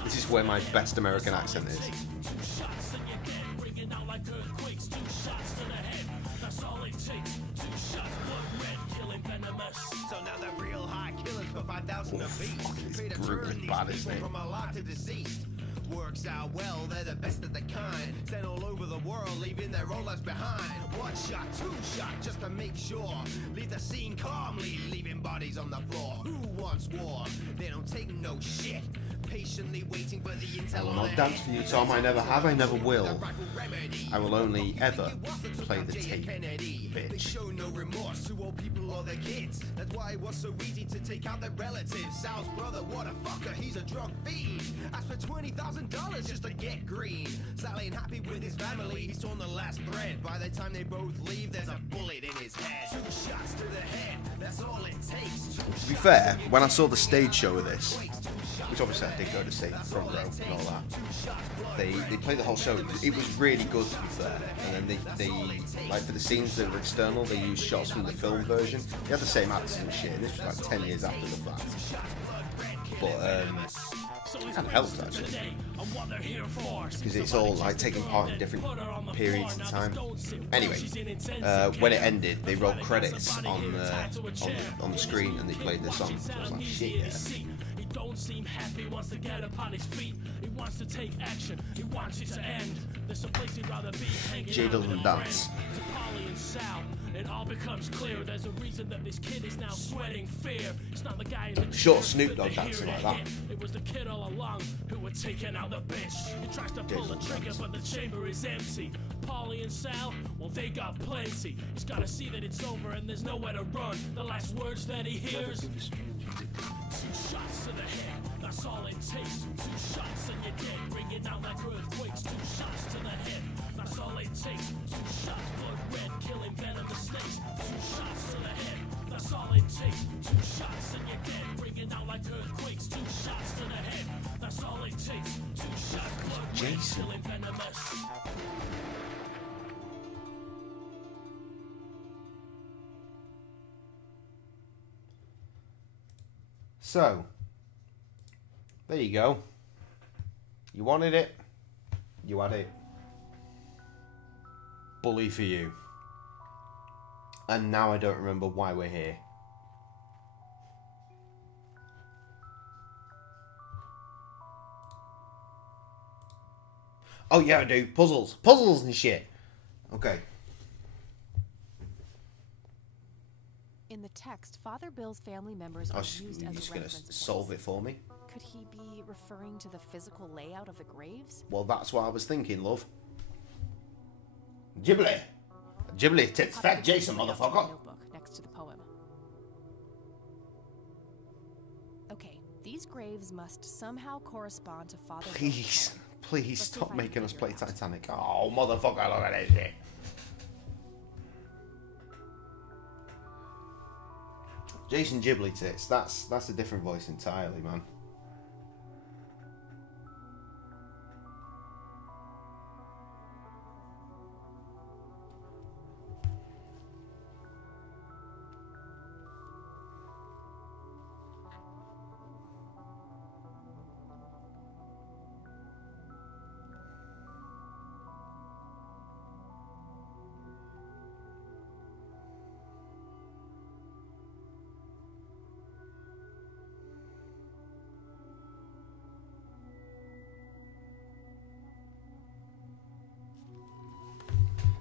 This is where my best American accent is. 2 shots and you're dead, ringing out like earthquakes. 2 shots to the head. That's all it takes. 2 shots, blood red, killing venomous. So now the real high killers for 5,000 apiece. Paid to brutal, turn these bad, isn't people it? from alive to deceased. Works out well, they're the best of the kind. Sent all over the world, leaving their own lives behind. 1 shot, 2 shot, just to make sure. Leave the scene calmly, leaving bodies on the floor. Who wants war? They don't take no shit. Patiently waiting for the intel. I will not dance for you, Tom. I never have, I never will. I will only ever play the tape, They bitch. show no remorse to old people or their kids. That's why it was so easy to take out their relatives. Sal's brother, what a fucker, he's a drug fiend. Asked for $20,000 just to get green. Sal ain't happy with his family, he's torn the last thread. By the time they both leave, there's a bullet in his head. 2 shots to the head, that's all it takes. To be fair, when I saw the stage show of this, which obviously I did go to see, front row and all that. They played the whole show. It was really good, to be fair. And then they like for the scenes that were external, they used shots from the film version. They had the same actors and shit. And this was like 10 years after the fact. But it kind of helps actually, because it's all like taking part in different periods of time. Anyway, when it ended, they rolled credits on the screen and they played this song. So I was like, shit, yeah. He don't seem happy, wants to get upon his feet. He wants to take action, he wants it to end. There's a place he'd rather be hanging Jay out doesn't with dance. friends. To Polly and Sal, it all becomes clear. There's a reason that this kid is now sweating fear. It's not the guy in the Sure, Snoop Dogg dancing like that. It was the kid all along who had taken out the bitch. He tries to pull the trigger, but the chamber is empty. Polly and Sal, well, they got plenty. He's gotta see that it's over and there's nowhere to run. The last words that he hears: 2 shots to the head, that's all it takes. 2 shots and you're dead, ringing out like earthquakes. 2 shots to the head, that's all it takes. 2 shots, blood red, killing venomous snakes. 2 shots to the head, that's all it takes. 2 shots and you're dead, ringing out like earthquakes. 2 shots to the head, that's all it takes. 2 shots, blood red, killing venomous. So, there you go. You wanted it, you had it. Bully for you. And now I don't remember why we're here. Oh yeah, I do. Puzzles. Puzzles and shit. Okay. In the text, Father Bill's family members are used You're as just going to reference solve points. it for me? Could he be referring to the physical layout of the graves? Well, that's what I was thinking, love. Ghibli. Ghibli tits fat Jason, motherfucker. Notebook next to the poem. Okay, these graves must somehow correspond to Father Bill's Please, poem. please Let's see stop if I can making us figure play it out. Titanic. Oh, motherfucker, look at this shit. Jason Ghibli tits. That's a different voice entirely, man.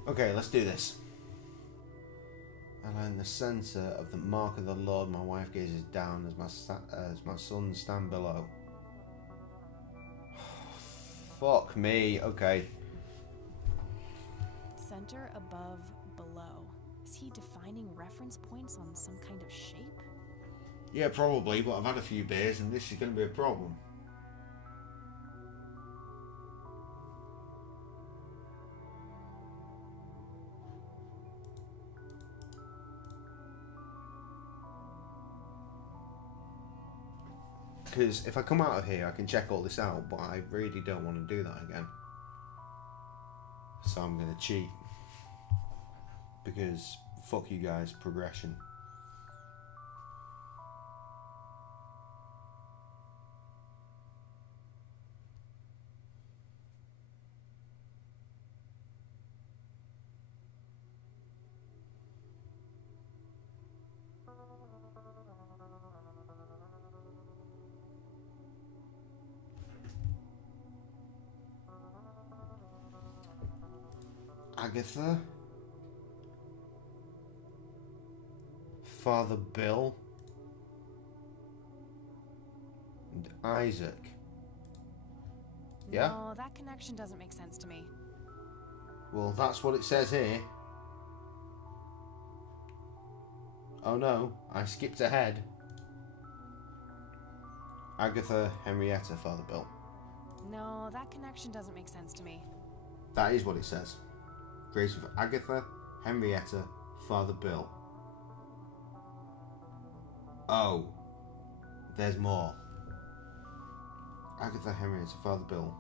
Okay, let's do this. And in the centre of the mark of the Lord, my wife gazes down as my sons stand below. Fuck me. Okay. Center, above, below. Is he defining reference points on some kind of shape? Yeah, probably, but I've had a few beers and this is going to be a problem. Because if I come out of here, I can check all this out, but I really don't want to do that again. So I'm going to cheat. Because fuck you guys, progression. Agatha, Father Bill, and Isaac. Yeah? No, that connection doesn't make sense to me. Well, that's what it says here. Oh no, I skipped ahead. Agatha, Henrietta, Father Bill. No, that connection doesn't make sense to me. That is what it says. Grace of Agatha, Henrietta, Father Bill. Oh. There's more. Agatha, Henrietta, Father Bill,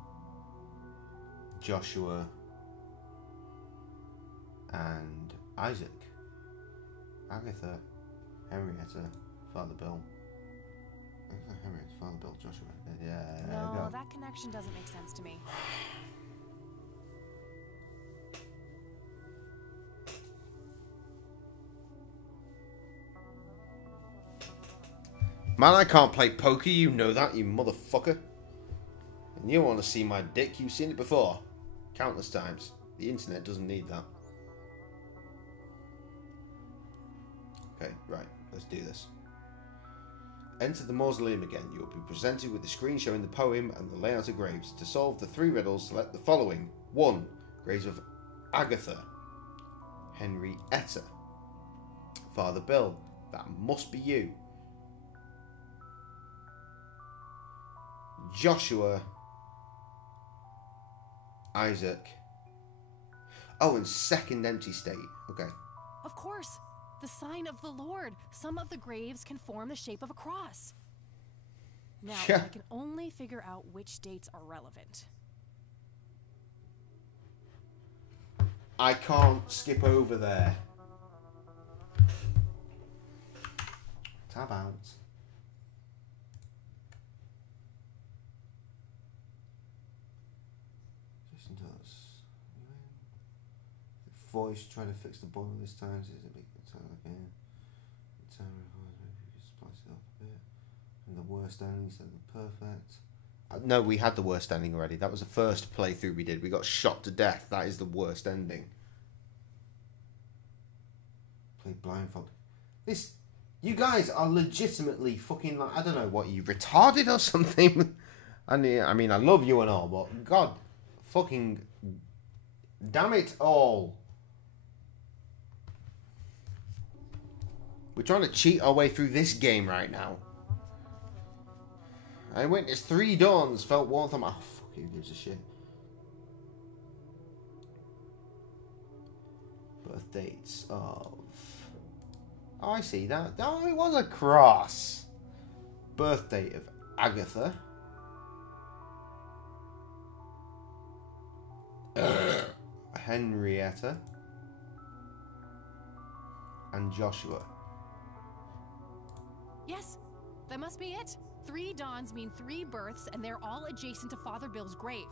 Joshua, and Isaac. Agatha, Henrietta, Father Bill. Agatha, Henrietta, Father Bill, Joshua. Yeah, there we No, go. that connection doesn't make sense to me. Man, I can't play poker, you know that, you motherfucker. And you want to see my dick, you've seen it before. Countless times. The internet doesn't need that. Okay, right, let's do this. Enter the mausoleum again. You will be presented with the screen showing the poem and the layout of graves. To solve the 3 riddles, select the following. 1. Graves of Agatha. Henrietta. Father Bill. That must be you. Joshua. Isaac. Oh, and second empty state. Okay. Of course. The sign of the Lord. Some of the graves can form the shape of a cross. Now, Yeah. I can only figure out which dates are relevant. I can't skip over there. Tab out. Jason does. The voice trying to fix the boiler this time. So it's a big time again. The time maybe spice it up a bit. And the worst ending said the perfect. No, we had the worst ending already. That was the first playthrough we did. We got shot to death. That is the worst ending. Play blindfold. This, you guys are legitimately fucking like, I don't know what, you retarded or something. I mean, I love you and all, but God, fucking, damn it all. We're trying to cheat our way through this game right now. I witnessed 3 dawns, felt warmth on my... Oh, fuck, who gives a shit? Birth dates of... Oh, I see that. Oh, it was a cross. Birth date of Agatha. Henrietta. And Joshua. Yes, that must be it. 3 dawns mean 3 births, and they're all adjacent to Father Bill's grave.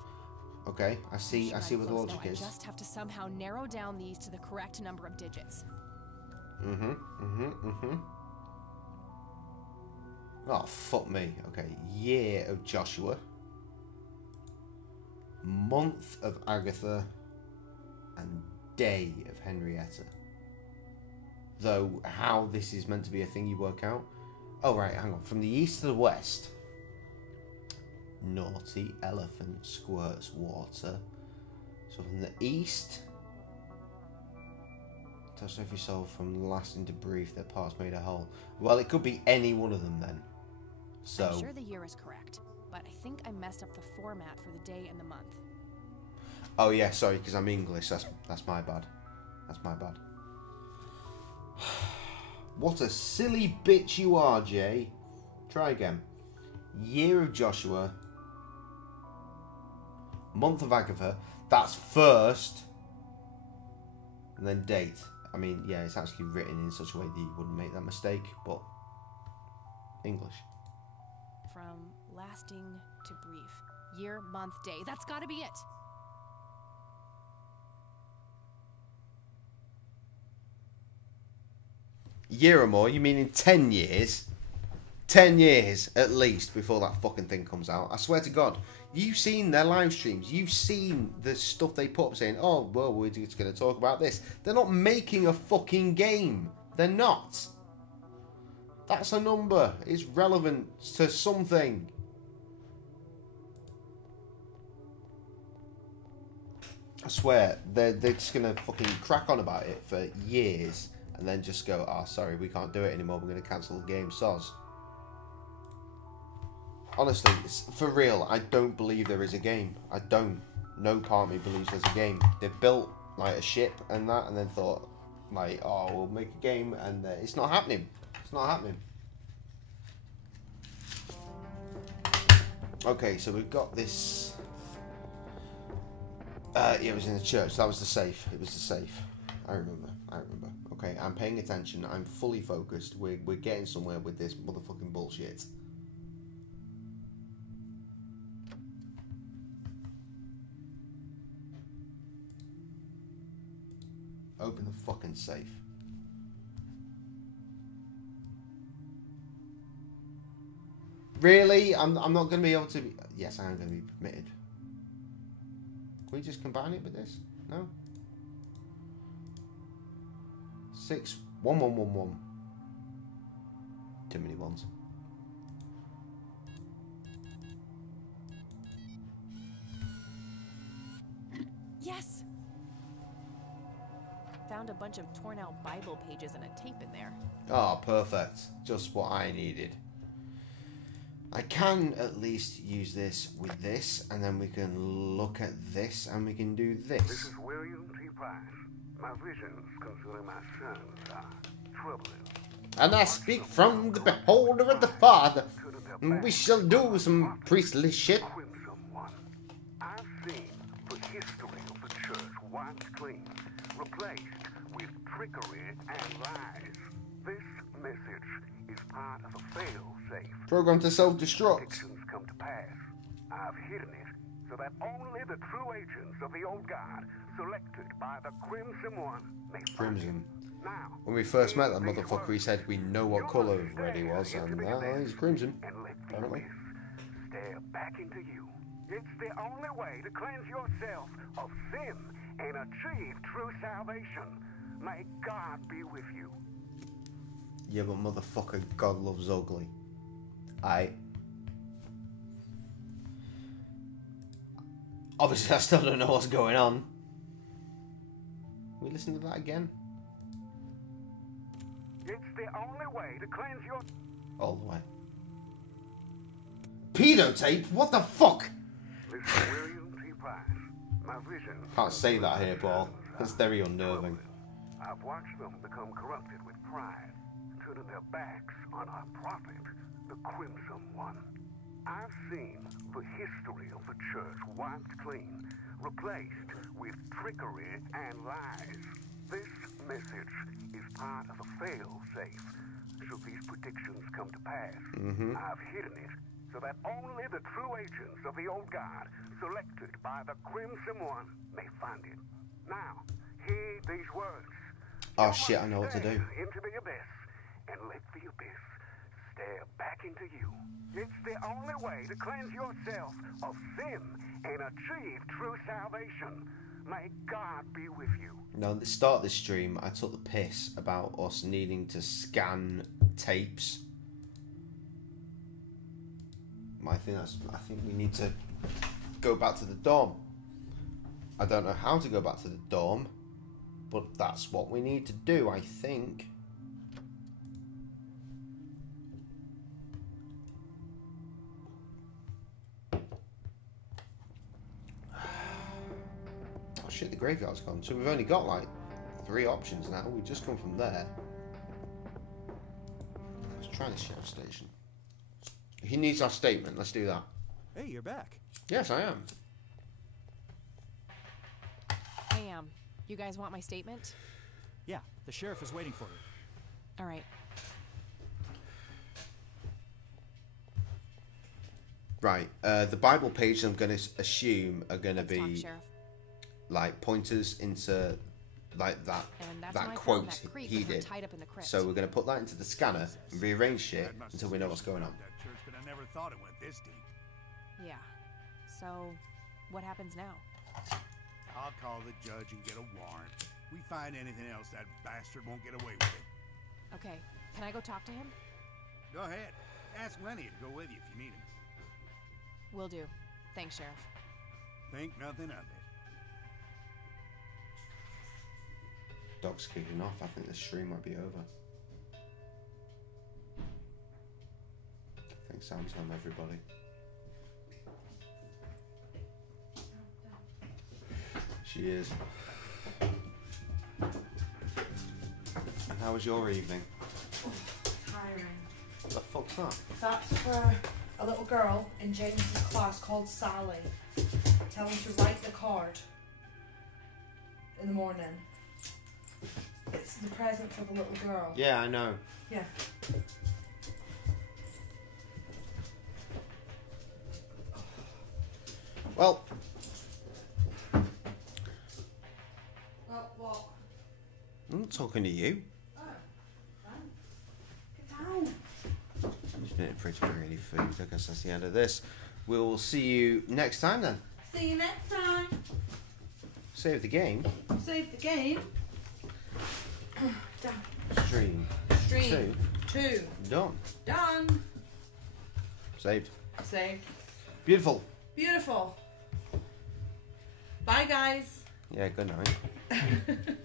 Okay, I see what the logic is. I just have to somehow narrow down these to the correct number of digits. Oh, fuck me. Okay, year of Joshua. Month of Agatha. And day of Henrietta. Though, how this is meant to be a thing you work out. Oh, right, hang on. From the east to the west. Naughty elephant squirts water. So from the east... Touch every soul from lasting debris if their parts made a whole. Well, it could be any one of them then. So... I'm sure the year is correct, but I think I messed up the format for the day and the month. Oh yeah, sorry, because I'm English. That's my bad. That's my bad. What a silly bitch you are, Jay. Try again. Year of Joshua. Month of Agatha. That's first. And then date. I mean, yeah, it's actually written in such a way that you wouldn't make that mistake, but English. From lasting to brief. Year, month, day. That's gotta be it. Year or more? You mean in 10 years? 10 years at least before that fucking thing comes out. I swear to God. You've seen their live streams. You've seen the stuff they put up saying, oh, well, we're just going to talk about this. They're not making a fucking game. They're not. That's a number. It's relevant to something. I swear, they're just going to fucking crack on about it for years. And then just go, oh, sorry, we can't do it anymore. We're going to cancel the game. Soz. Honestly, for real, I don't believe there is a game. I don't. No part of me believes there's a game. They've built, like, a ship and that, and then thought, like, oh, we'll make a game, and it's not happening. It's not happening. Okay, so we've got this. Yeah, it was in the church. That was the safe. It was the safe. I remember. Okay, I'm paying attention. I'm fully focused. We're getting somewhere with this motherfucking bullshit. Open the fucking safe. Really? I'm not going to be able to... Yes, I am going to be permitted. Can we just combine it with this? No? 6 1 1 1 1. Too many ones. Yes! Found a bunch of torn out Bible pages and a tape in there. Oh, perfect. Just what I needed. I can at least use this with this, and then we can look at this, and we can do this. This is William T. Price. My visions concerning my sons are troubling. And I speak from the beholder of the Father. And we shall do some priestly shit. I've seen the history of the church wiped clean, replaced with trickery and lies. This message is part of a fail-safe. Program to self-destruct. Predictions come to pass. I've hidden it so that only the true agents of the old guard, selected by the Crimson One, may find it. Now, When we first met that motherfucker, he said we know what colour red he was, and he's crimson. Apparently. stare back into you. It's the only way to cleanse yourself of sin and achieve true salvation. May God be with you. Yeah, but motherfucker, God loves ugly. Obviously, I still don't know what's going on. Can we listen to that again? It's the only way to cleanse your... All the way. Pedo tape? What the fuck? This is William T. Price. My vision... Can't say that here, Paul. That's very unnerving. I've watched them become corrupted with pride, turning their backs on our prophet, the Crimson One. I've seen the history of the church wiped clean, replaced with trickery and lies. This message is part of a fail-safe, should these predictions come to pass. I've hidden it so that only the true agents of the old guard, selected by the Crimson One, may find it. Now, heed these words. Oh shit, I know what to do. Into the abyss, and let the abyss stare back into you. It's the only way to cleanse yourself of sin and achieve true salvation. May God be with you. Now, at the start of this stream, I took the piss about us needing to scan tapes. I think we need to go back to the dorm. I don't know how to go back to the dorm, but that's what we need to do, I think. Oh shit, the graveyard's gone. So we've only got like 3 options now. We just come from there. Let's try the sheriff's station. He needs our statement. Let's do that. Hey, you're back. Yes, I am. Hey, you guys want my statement? Yeah, the sheriff is waiting for you. All right. Right. The Bible pages I'm going to assume are going to Let's talk, be Sheriff. like pointers into like that And that's that when I quote found that creep he with her did. tied up in the crypt. So we're going to put that into the scanner and rearrange shit until we know what's going on. That church, but I never thought it went this deep. Yeah. So, what happens now? I'll call the judge and get a warrant. We find anything else, that bastard won't get away with it. Okay. Can I go talk to him? Go ahead. Ask Lenny to go with you if you need him. Will do. Thanks, Sheriff. Think nothing of it. Dog's kicking off. I think the stream might be over. I think Sam's home, everybody. She is. And how was your evening? Tiring. What the fuck's that? That's for a a little girl in James's class called Sally. Tell him to write the card in the morning. It's the present for the little girl. Yeah, I know. Yeah. Well. Well, what? I'm not talking to you. Oh, fine. Get down. I'm just being pretty to bring any food. I guess that's the end of this. We'll see you next time then. See you next time. Save the game. Save the game. Done. Stream. Stream. 2. Done. Done. Saved. Saved. Beautiful. Beautiful. Bye, guys. Yeah, good night.